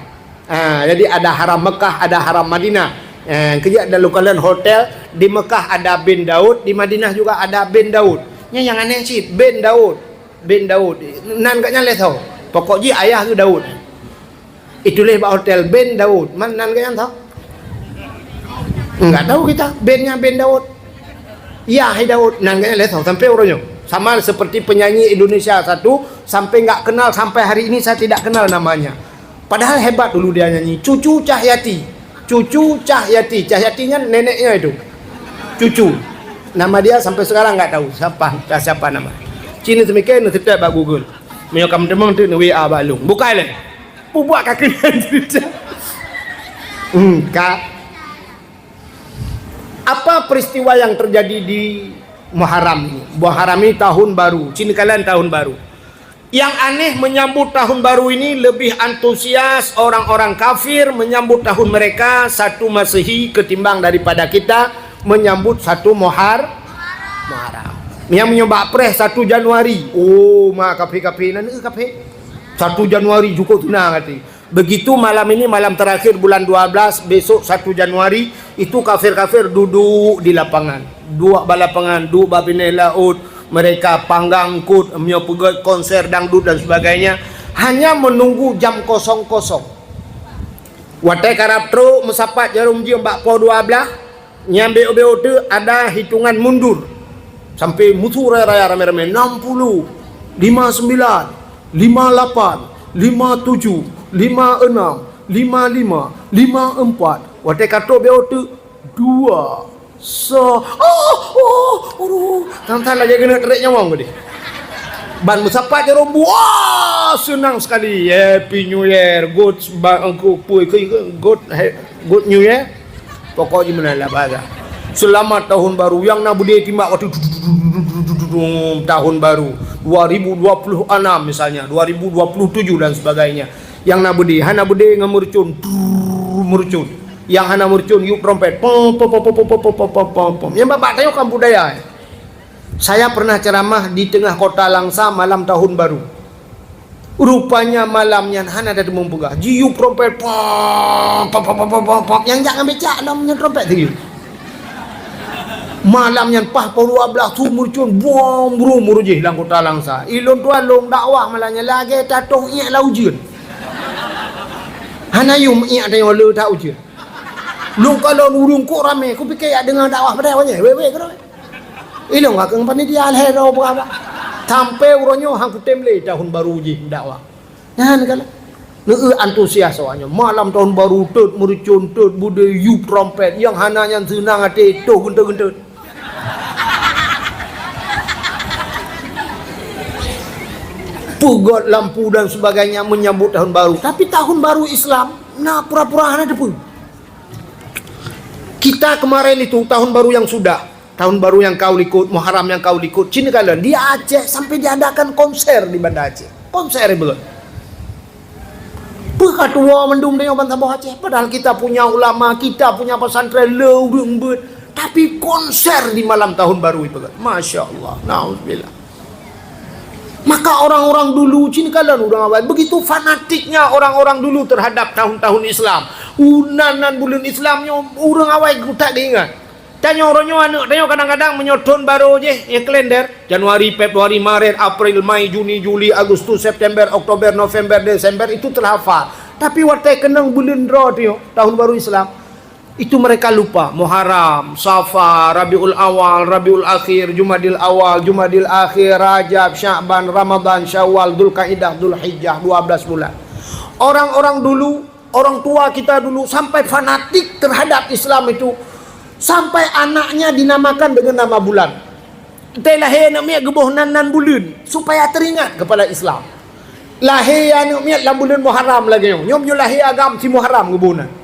Jadi ada haram Mekah, ada haram Madinah. Kerja ada lokalan hotel di Mekah ada bin Daud, di Madinah juga ada bin Daud. Yang aneh sih bin Daud. Nan gaknya lihat tahu. Pokoknya ayah tu Daud. Itulah hotel bin Daud. Mana nan gaknya tahu? Enggak tahu kita binnya bin Daud. Ya hai Daud. Nan gaknya lihat tahu sampai orangnya. Sama seperti penyanyi Indonesia satu sampai enggak kenal sampai hari ini saya tidak kenal namanya. Padahal hebat dulu dia nyanyi. Cucu Cahyatinya neneknya itu cucu. Nama dia sampai sekarang nggak tahu siapa nama. Cina semikian nanti kita bak Google. Menyokam demang tu WA balung. Bukan le. Buat kaki cerita. Apa peristiwa yang terjadi di Muharram ini? Muharram ini tahun baru. Cina kalian tahun baru. Yang aneh menyambut tahun baru ini lebih antusias orang-orang kafir menyambut tahun mereka 1 Masehi ketimbang daripada kita menyambut 1 Muharram. Yang menyebab pres 1 Januari. Oh, mak kafir-kafir nan kafir. 1 Januari cukup tenang hati. Begitu malam ini malam terakhir bulan 12, besok 1 Januari itu kafir-kafir duduk di lapangan. Dua balapangan, dua babine laut. mereka panggang kut, pergi konser dangdut dan sebagainya, hanya menunggu jam kosong-kosong. Watai karap truk mesapat jarum jam 12 nyambil tu ada hitungan mundur sampai mutu raya rame-rame 60, 59, 58, 57, 56, 55, 54. Watai kartu tu 2 Tantan lagi kena terik nyawang ke dia. Ban musapat je rombu. Wah, senang sekali. Happy New Year. Good New Year. Pokoknya menalah bahasa. Selamat tahun baru. Yang nak budaya timbak waktu tahun baru 2026 misalnya, 2027 dan sebagainya. Yang nak budaya, hana budaya ngamurcun, murcun. Yang hana murcun yuk trompet. Yang bapak tanya kan budaya. Saya pernah ceramah di tengah kota Langsa malam tahun baru. Rupanya malamnya hana ada mempegah. Jiu trompet yang jangan becak namanya trompet tu. Malamnya pah 12 sumur cun bom buru je lang kota Langsa. Ilon tuan long dakwah malahnya lagi tatoh iak lau jeun. Hana yum iak ada yang le tak ujian. Lu kalau urung kok rame, aku fikir ya dengan dakwah pada awalnya. Wewe kau. Ilong akang panitia alhero berapa? Sampai uronyo hang kutemle tahun baru je dakwah. Nah kalau antusias awaknya. Malam tahun baru tut mercun tut bude yu trompet yang hananya senang hati tu gentut-gentut. Pugot lampu dan sebagainya menyambut tahun baru. Tapi tahun baru Islam, nah pura-pura hana depu. Kita kemarin itu tahun baru yang sudah, tahun baru yang kau ikut, Muharram yang kau ikut, Cina kalian di Aceh sampai diadakan konser di Banda Aceh. Konser betul. Berkatua mendung dengan bangsa bawah Aceh. Padahal kita punya ulama, kita punya pesantren leung bet, tapi konser di malam tahun baru itu. Masya Allah. Nauzubillah. Maka orang-orang dulu Cina kalian udah awal begitu fanatiknya orang-orang dulu terhadap tahun-tahun Islam. Unanan bulan Islamnya orang awal tak diingat. Tanya orangnya anak, tanya kadang-kadang menyoton baru je ya kalender Januari, Februari, Maret, April, Mei, Juni, Juli, Agustus, September, Oktober, November, Desember itu terhafal. Tapi waktu kenang bulan draw tu tahun baru Islam itu mereka lupa. Muharram, Safar, Rabiul Awal, Rabiul Akhir, Jumadil Awal, Jumadil Akhir, Rajab, Sya'ban, Ramadan, Syawal, Dzulqa'dah, Dzulhijjah, 12 bulan. Orang-orang dulu, orang tua kita dulu sampai fanatik terhadap Islam itu. Sampai anaknya dinamakan dengan nama bulan. Kita lahir nak miak gebuh nan bulan supaya teringat kepada Islam. Lahir anak miak dalam bulan Muharram lagi. Nyom lahir agam si Muharram gebuh nan.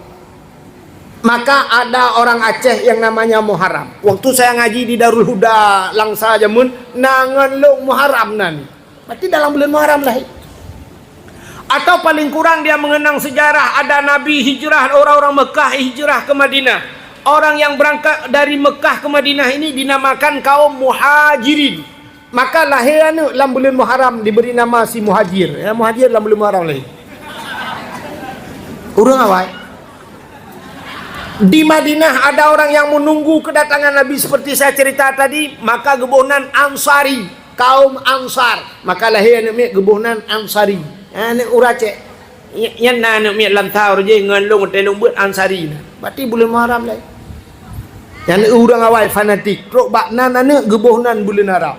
Maka ada orang Aceh yang namanya Muharram. Waktu saya ngaji di Darul Huda Langsa Jamun, nangan lo Muharram nan. Berarti dalam bulan Muharram lahir. Atau paling kurang dia mengenang sejarah ada Nabi hijrah, orang-orang Mekah hijrah ke Madinah. Orang yang berangkat dari Mekah ke Madinah ini dinamakan kaum Muhajirin. Maka lahir dalam bulan Muharram diberi nama si Muhajir. Ya, Muhajir dalam bulan Muharram lahir. Urang awal. Di Madinah ada orang yang menunggu kedatangan Nabi seperti saya cerita tadi, maka gebunan Ansari, kaum Ansar. Maka lahir anak gebunan Ansari. Anak Urace. Yang anak mi lantau je ngelong telung buat Ansari. Berarti bulan Muharram lah. Yang orang awal fanatik. Rok baknan anak gebunan bulan Arab.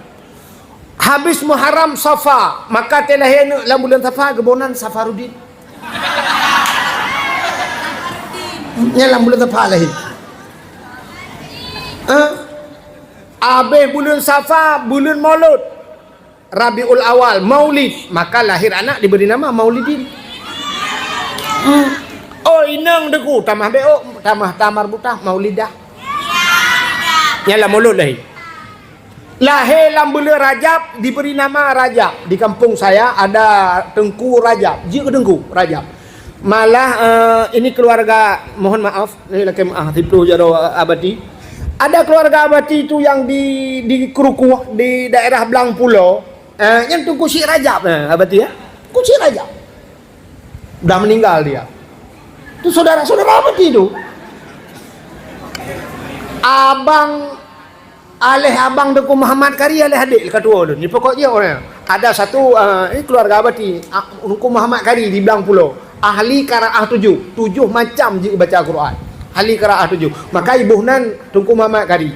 Habis Muharram Safa, maka telahir anak dalam bulan Safa gebunan Safaruddin. Dalam bulan Safa lahir. Habis bulan Safa, bulan Maulud, Rabiul Awal, Maulid, maka lahir anak diberi nama Maulidin. Oh inang deku tamah beo tamah tamar butah Maulidah. Nyala Maulud lahir. Lahir dalam bulan Rajab diberi nama Rajab. Di kampung saya ada Tengku Rajab. Jika Tengku Rajab. Malah ini keluarga, mohon maaf, ini laki tipu jaro abadi. Ada keluarga abadi itu yang di Kerukuh di daerah Belang Pulau, yang Tengku Syekh Rajab, abadi ya, Tengku Syekh Rajab. Udah meninggal dia. Itu saudara-saudara abadi itu. Abang alih abang Tengku Muhammad Kari, alih adik ketua tu. Ni pokoknya orang. Ada satu keluarga abadi, Tengku Muhammad Kari di Belang Pulau. Ahli qiraah 7 macam je baca Quran. Ahli qiraah 7. Maka ibu nan Tengku Muhammad Kari.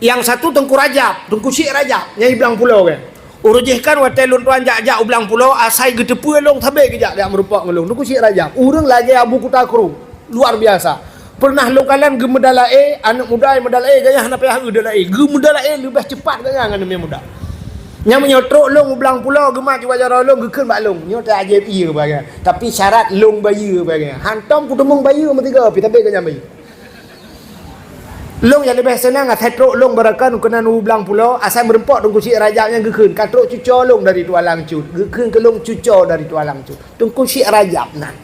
Yang satu Tengku Rajab, Tengku Syekh Rajab, nyai Belang Pulau kan. Urujihkan watai lun tuan jak-jak Belang Pulau, asai gedepu long tabik kejak dia merupak ngelong. Tengku Syekh Rajab. Urang lagi Abu Kutakru. Luar biasa. Pernah lo kalian gemedala anak muda yang medala gaya hana payah gedala gemedala lebih cepat gaya dengan dia muda. Nya menyotrok long Belang Pulau gemak wajar long gekeun bak long. Nyo tak ajaib ieu bagai. Tapi syarat long bayi bagai. Hantam ku demung bayi metiga pi tapi gaya bayi. Long yang lebih senang atrok long barakan kena nu Belang Pulau asal berempok Tengku Syekh Rajab yang gekeun katrok cucor long dari tualang cut. Gekeun ke long cucor dari tualang cut. Tengku Syekh Rajab nah.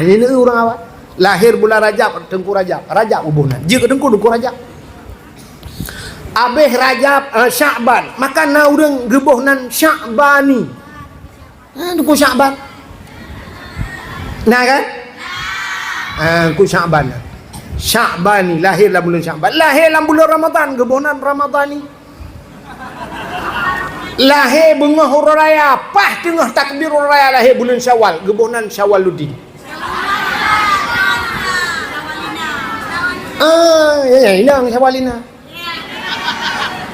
Ini orang awak. Lahir bulan Rajab, Tengku Rajab. Rajab hubungan. Jika Tengku Rajab. Abih Rajab Sya'ban. Maka na urang gebuh nan Sya'bani. Tengku Sya'ban. Nah kan? Tengku Sya'ban. Sya'bani lahir dalam bulan Sya'ban. Lahir dalam bulan Ramadan, gebuh nan Ramadani. Lahir bengah raya, pas tengah takbir raya lahir bulan Syawal, gebuh nan Syawaluddin. Ya hilang Syawalina.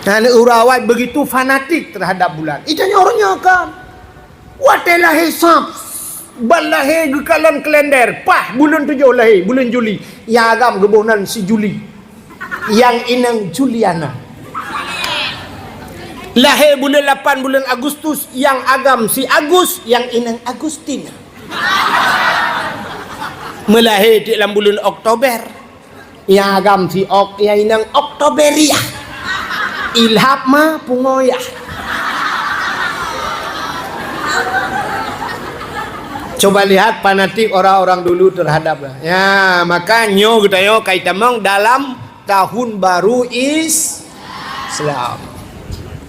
Nah, urawat begitu fanatik terhadap bulan. Itanya orangnya kan. Watelah hisab. Balahir gekalan kalender. Pah bulan 7 lahir, bulan Juli. Yang agam gebunan si Juli. Yang inang Juliana. Lahir bulan 8 bulan Agustus, yang agam si Agus, yang inang Agustina. Melahir di dalam bulan Oktober. Yang agam si yang inang Oktoberia. Ilhab ma pungoya. Coba lihat fanatik orang-orang dulu terhadap ya, maka nyo kita yo kaitamong dalam tahun baru Islam.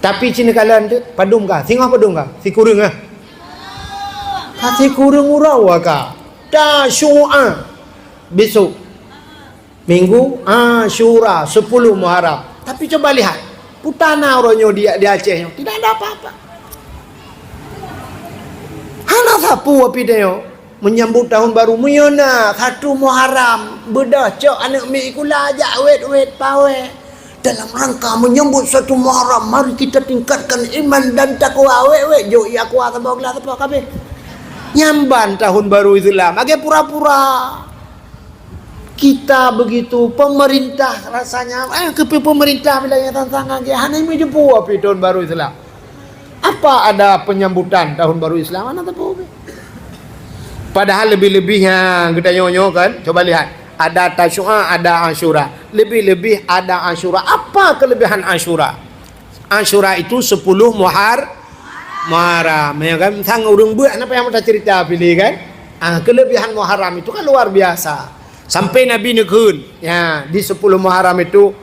Tapi cina kalian tu padum kah? Singah padum kah? Si kurung ah. Si kurung urawa kah? Tasyu'a. Besok Minggu Asyura 10 Muharram. Tapi coba lihat putana orangnya di Aceh tidak ada apa-apa. Hana sapu api dia menyambut tahun baru muyona 1 Muharram bedah cok anak mi kula ajak wet pawe dalam rangka menyambut 1 Muharram. Mari kita tingkatkan iman dan takwa wet jo ya kuat apa gelas apa kabeh. Nyamban tahun baru Islam agak pura-pura. Kita begitu pemerintah rasanya pemerintah wilayah tantangan ke hana mi jempu api tahun baru Islam. Apa ada penyambutan tahun baru Islam mana tahu. Padahal lebih-lebihnya kita nyonyo kan. Coba lihat, ada Tasyu'a, ada Asyura. Lebih-lebih ada Asyura. Apa kelebihan Asyura? Asyura itu 10 Muharram. Ya kan? Sang urang buat apa yang kita cerita pilih kan? Kelebihan Muharram itu kan luar biasa. Sampai Nabi negun ya di 10 Muharram itu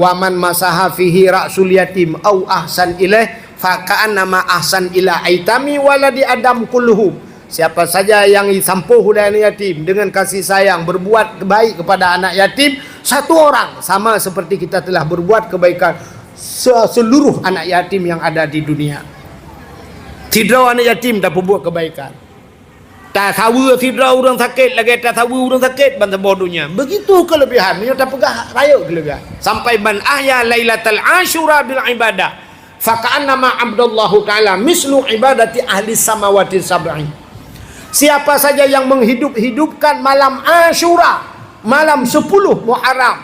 waman masaha fihi ra'sul yatim au ahsan ilaih fa ka'annama ahsan ila aitami waladi adam kulluhum. Siapa saja yang disampuh oleh anak yatim dengan kasih sayang berbuat baik kepada anak yatim, satu orang sama seperti kita telah berbuat kebaikan seluruh anak yatim yang ada di dunia. Tidak anak yatim tak berbuat kebaikan. Tak tahu tidak orang sakit lagi, tak tahu orang sakit bantah bodohnya. Begitu kelebihan. Dia tak pegah raya kelebihan. Sampai ban ahya lailatul asyura bil ibadah. Fa ka'annama abdallahu ta'ala mislu ibadati ahli samawati sab'i. Siapa saja yang menghidupkan malam Asyura, malam 10 Muharram,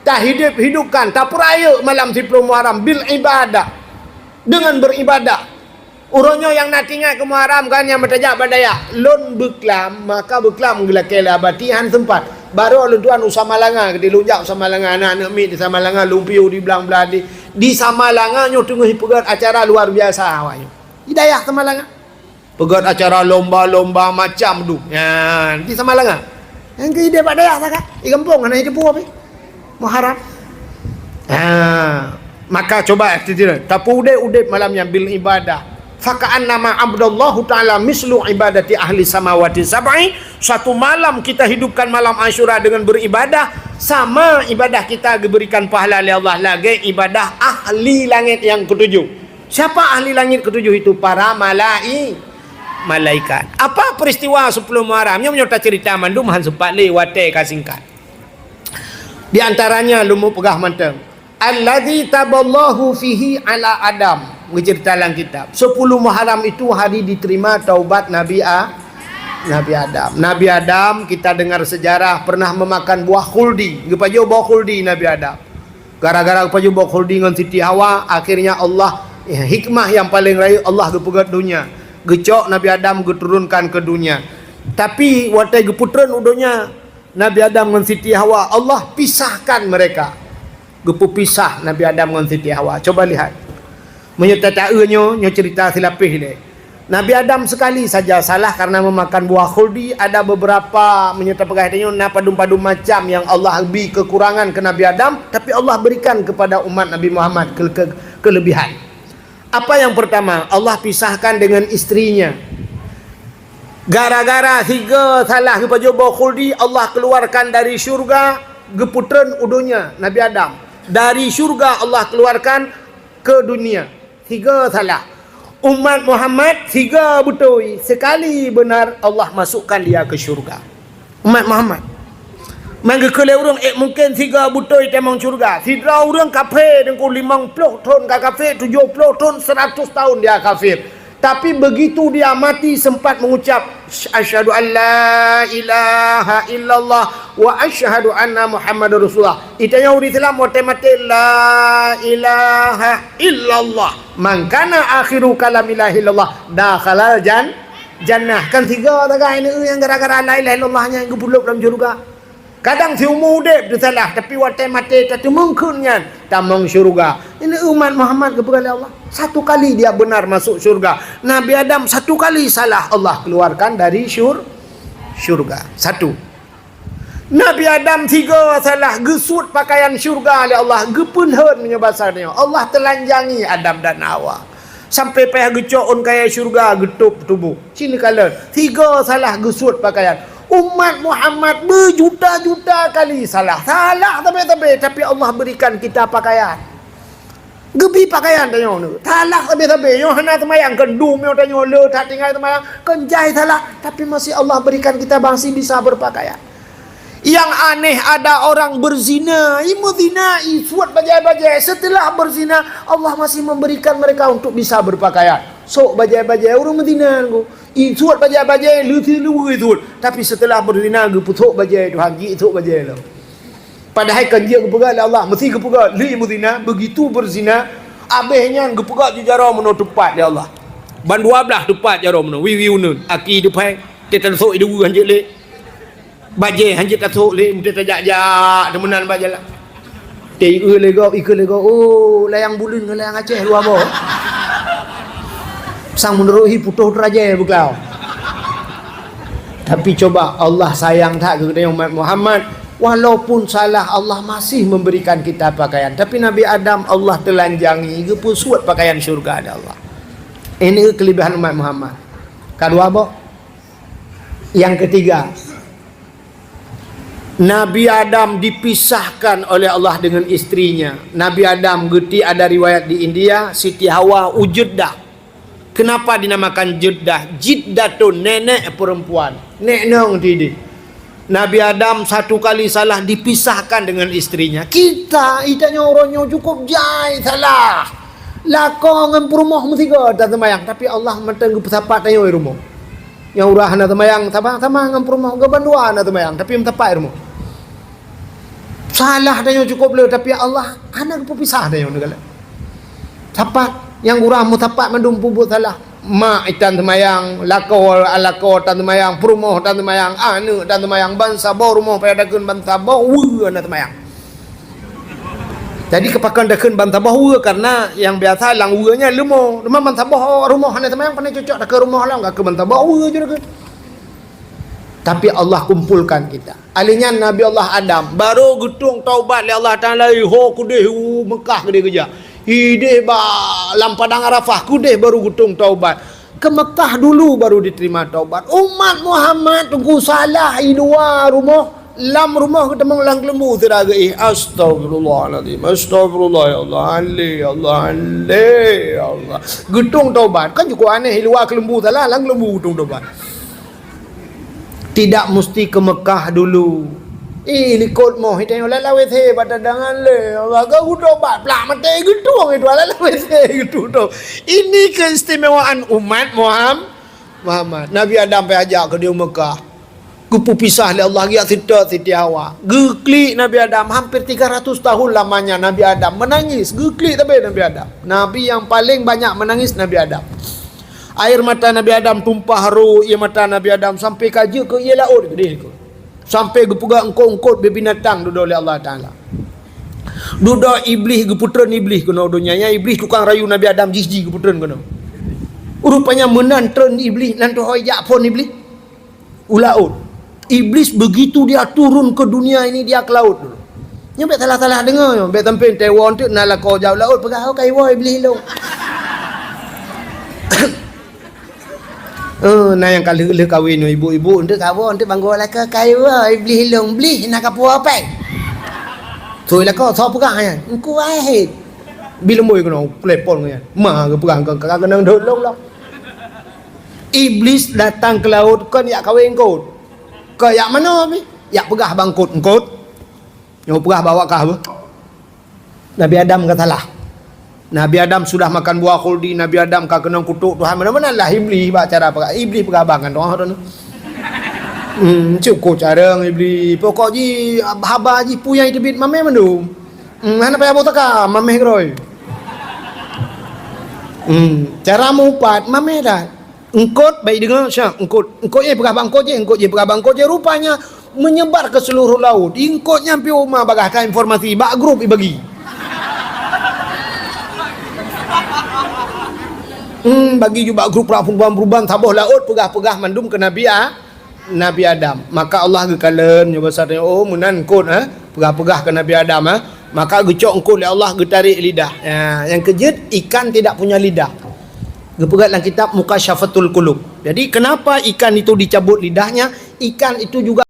tak hidupkan, tak peraya malam 10 Muharram bil ibadah, dengan beribadah. Urangnya yang nak tinggal ke Muharram kan yang bertajak badaya lon beklam, maka beklam gelakela batihan tempat baru alun tuan Samalanga di lunjak Samalanga anak-anak mi di Samalanga lumpiu di belang-belah di Samalanga nyo tengah pegat acara luar biasa awaknya hidayah Samalanga pegat acara lomba-lomba macam tu ya di Samalanga yang ke ide badaya sakat di kampung anak itu apa Muharram maka coba tidak tapi udah malamnya bil ibadah Faka'annama abdallahu ta'ala mislu ibadati ahli samawati sab'i. Satu malam kita hidupkan malam Asyura dengan beribadah, sama ibadah kita diberikan pahala oleh Allah lagi ibadah ahli langit yang ketujuh. Siapa ahli langit ketujuh itu? Para malaikat. Apa peristiwa 10 Muharramnya menyerta cerita mandu mahan sempat lewate kasingkat. Di antaranya lumu pegah manteng. Alladzi taballahu fihi ala Adam. Mencerita dalam kitab. 10 Muharram itu hari diterima taubat Nabi Adam. Nabi Adam kita dengar sejarah pernah memakan buah khuldi. Gepajo buah khuldi Nabi Adam. Gara-gara gepajo buah khuldi dengan Siti Hawa, akhirnya Allah hikmah yang paling raya Allah gepegat dunia. Gecok Nabi Adam geturunkan ke dunia. Tapi watai geputran udonya Nabi Adam dengan Siti Hawa, Allah pisahkan mereka. Gepu pisah Nabi Adam dengan Siti Hawa. Coba lihat. Menyertaannya cerita silapih dia. Nabi Adam sekali saja salah karena memakan buah khuldi. Ada beberapa menyerta perhatiannya padu-padu macam yang Allah beri kekurangan ke Nabi Adam, tapi Allah berikan kepada umat Nabi Muhammad kelebihan. Apa yang pertama? Allah pisahkan dengan istrinya. Gara-gara 3 salah kepada buah khuldi, Allah keluarkan dari syurga geputran udunya Nabi Adam. Dari syurga Allah keluarkan ke dunia. 3 salah. Umat Muhammad 3 betul. Sekali benar Allah masukkan dia ke syurga. Umat Muhammad. Mangga kele orang mungkin 3 betul temang syurga. 3 orang kafir dengan 50 tahun kafir, 70 tahun 100 tahun dia kafir. Tapi begitu dia mati sempat mengucap asyhadu an la ilaha illallah wa asyhadu anna muhammadar rasulullah. Itanya uri Islam mati la ilaha illallah. Man kana akhiru kalam la ilaha illallah dakhalal jannah. Kan 3 tagai ini yang gara-gara la ilaha illallahnya yang gepuluk dalam syurga. Kadang si umur dia bersalah tapi watai mati tak mungkinnya tamang syurga. Ini umat Muhammad kepada Allah. 1 kali dia benar masuk syurga. Nabi Adam 1 kali salah Allah keluarkan dari syurga. 1. Nabi Adam 3 salah gesut pakaian syurga oleh Allah. Gepunhen menyebasarnya. Allah telanjangi Adam dan Hawa. Sampai payah gecok kaya syurga getup tubuh. Sini kalian 3 salah gesut pakaian. Umat Muhammad berjuta-juta kali salah tapi Allah berikan kita pakaian. Gebi pakaian tanya ni. Salah tapi yo hana temayang kendum yo tanya le tak tinggal temayang kenjai salah tapi masih Allah berikan kita masih bisa berpakaian. Yang aneh ada orang berzina, imuzina, isuat bajai-bajai. Setelah berzina Allah masih memberikan mereka untuk bisa berpakaian. Sok bajai-bajai orang Medina ku. Isuat bajai-bajai lu itu. Tapi setelah berzina ku putuk bajai tu hagi itu bajai lo. Padahal kan dia kepegat Allah mesti kepegat li imuzina begitu berzina abehnya kepegat jujara menutupat ya Allah. Ban 12 tepat jaro meno wiwiu nun aki depai tetan sok idu hanjit le. Bajai hanjit tatuk le mesti tajak-jak demenan bajai lah. Tei lego oh layang bulun dengan layang Aceh luar mo. Sang meneruhi putuh raja beklau. Tapi coba Allah sayang tak kepada umat Muhammad. Walaupun salah Allah masih memberikan kita pakaian. Tapi Nabi Adam Allah telanjangi gepusuat pakaian syurga ada Allah. Ini kelebihan umat Muhammad. Kedua apa? Yang ketiga, Nabi Adam dipisahkan oleh Allah dengan istrinya. Nabi Adam geti ada riwayat di India, Siti Hawa ujuddah. Kenapa dinamakan Jeddah? Jiddatun nenek perempuan. Nek nong tidi. Nabi Adam 1 kali salah dipisahkan dengan istrinya. Kita itanya orangnya cukup jai salah. Lakong dengan perumah mesti ke tak temayang. Tapi Allah mentang pesapat tayo rumah. Yang urah na temayang sama dengan perumah gaban dua na temayang. Tapi mentepak rumah. Salah tayo cukup le tapi Allah anak pepisah tayo negala. Tapat yang urah mutapak mandum pubut salah. Mak itan temayang, lako tan temayang, perumoh tan temayang, anu tan temayang, bansa bau rumah pada dakun banta bau na temayang. Jadi kepakan dakun banta bau karena yang biasa lang uanya lemo, rumah banta bau rumah na temayang pandai cocok dak ke rumah lang gak ke banta bau je dakun. Tapi Allah kumpulkan kita. Alinya Nabi Allah Adam baru getung taubat li Allah Taala ho kudeh Mekah gede kerja. Hidih lam padang Arafah kudih baru gutung taubat. Ke Mekah dulu baru diterima taubat. Umat Muhammad tunggu salah di luar rumah, lam rumah ketemu lang lembu teragai. Astagfirullahaladzim, astagfirullah ya Allah, ya Allah, ya Allah. Gutung taubat kan juga aneh di luar kelembu salah, lang lembu gutung taubat. Tidak mesti ke Mekah dulu. Likut moh itu yang lalu wese pada dengan le, agak udah pelak mati gitu, itu lalu wese gitu tu. Ini keistimewaan umat Muhammad. Nabi Adam pergi ajak ke dia Mekah. Kupu pisah oleh Allah ya siti hawa. Geklik Nabi Adam hampir 300 tahun lamanya Nabi Adam menangis. Geklik tapi Nabi Adam. Nabi yang paling banyak menangis Nabi Adam. Air mata Nabi Adam tumpah ru ia mata Nabi Adam sampai kaji ke ia laut gede ke. Sampai gepuga engkau-engkau binatang duduk oleh Allah Ta'ala. Duduk iblis geputran iblis kena dunia. Yang iblis tukang rayu Nabi Adam jiji geputran kena. Rupanya menantren iblis nanti hoyak pun iblis. Ulaut. Iblis begitu dia turun ke dunia ini dia ke laut dulu. Nyampe salah-salah dengar. Nyampe tampil tewon tu nala kau jauh laut. Pegah kau kaiwa iblis long. Nah yang kali le kahwin ibu-ibu untuk kahwin untuk bangga lah ke kaiwa iblis long beli nak apa apa. Tu lah kau tahu pegang kan. Engkau ahid. Bila moi kena telepon kan. Mah ke pegang kau kena dolong lah. Iblis datang ke laut kan yak kahwin kau. Kau yak mana ni? Yak pegah bangkut engkau. Yang pegah bawa ke apa? Nabi Adam kata lah. Nabi Adam sudah makan buah khuldi. Nabi Adam kau kena kutuk Tuhan. Mana-mana lah iblis buat cara apa? Iblis pegabangan orang tu. Cukup cara iblis. Pokok ji haba ji puyai tebit mameh mandum. Mana payah bau taka mameh keroi. Cara mupat mameh dah. Engkot baik dengar syak. Engkot je pegabang engkot je pegabang engkot je rupanya menyebar ke seluruh laut. Engkot nyampe rumah bagahkan informasi bak grup bagi. Bagi juga grup perubahan tabuh laut pegah-pegah mandum ke Nabi Adam. Maka Allah gekalan nyoba sarnya munan kod pegah-pegah ke Nabi Adam maka gecok engkau oleh Allah getarik lidah. Yang kejut ikan tidak punya lidah. Gepegat dalam kitab Mukasyafatul Qulub. Jadi kenapa ikan itu dicabut lidahnya? Ikan itu juga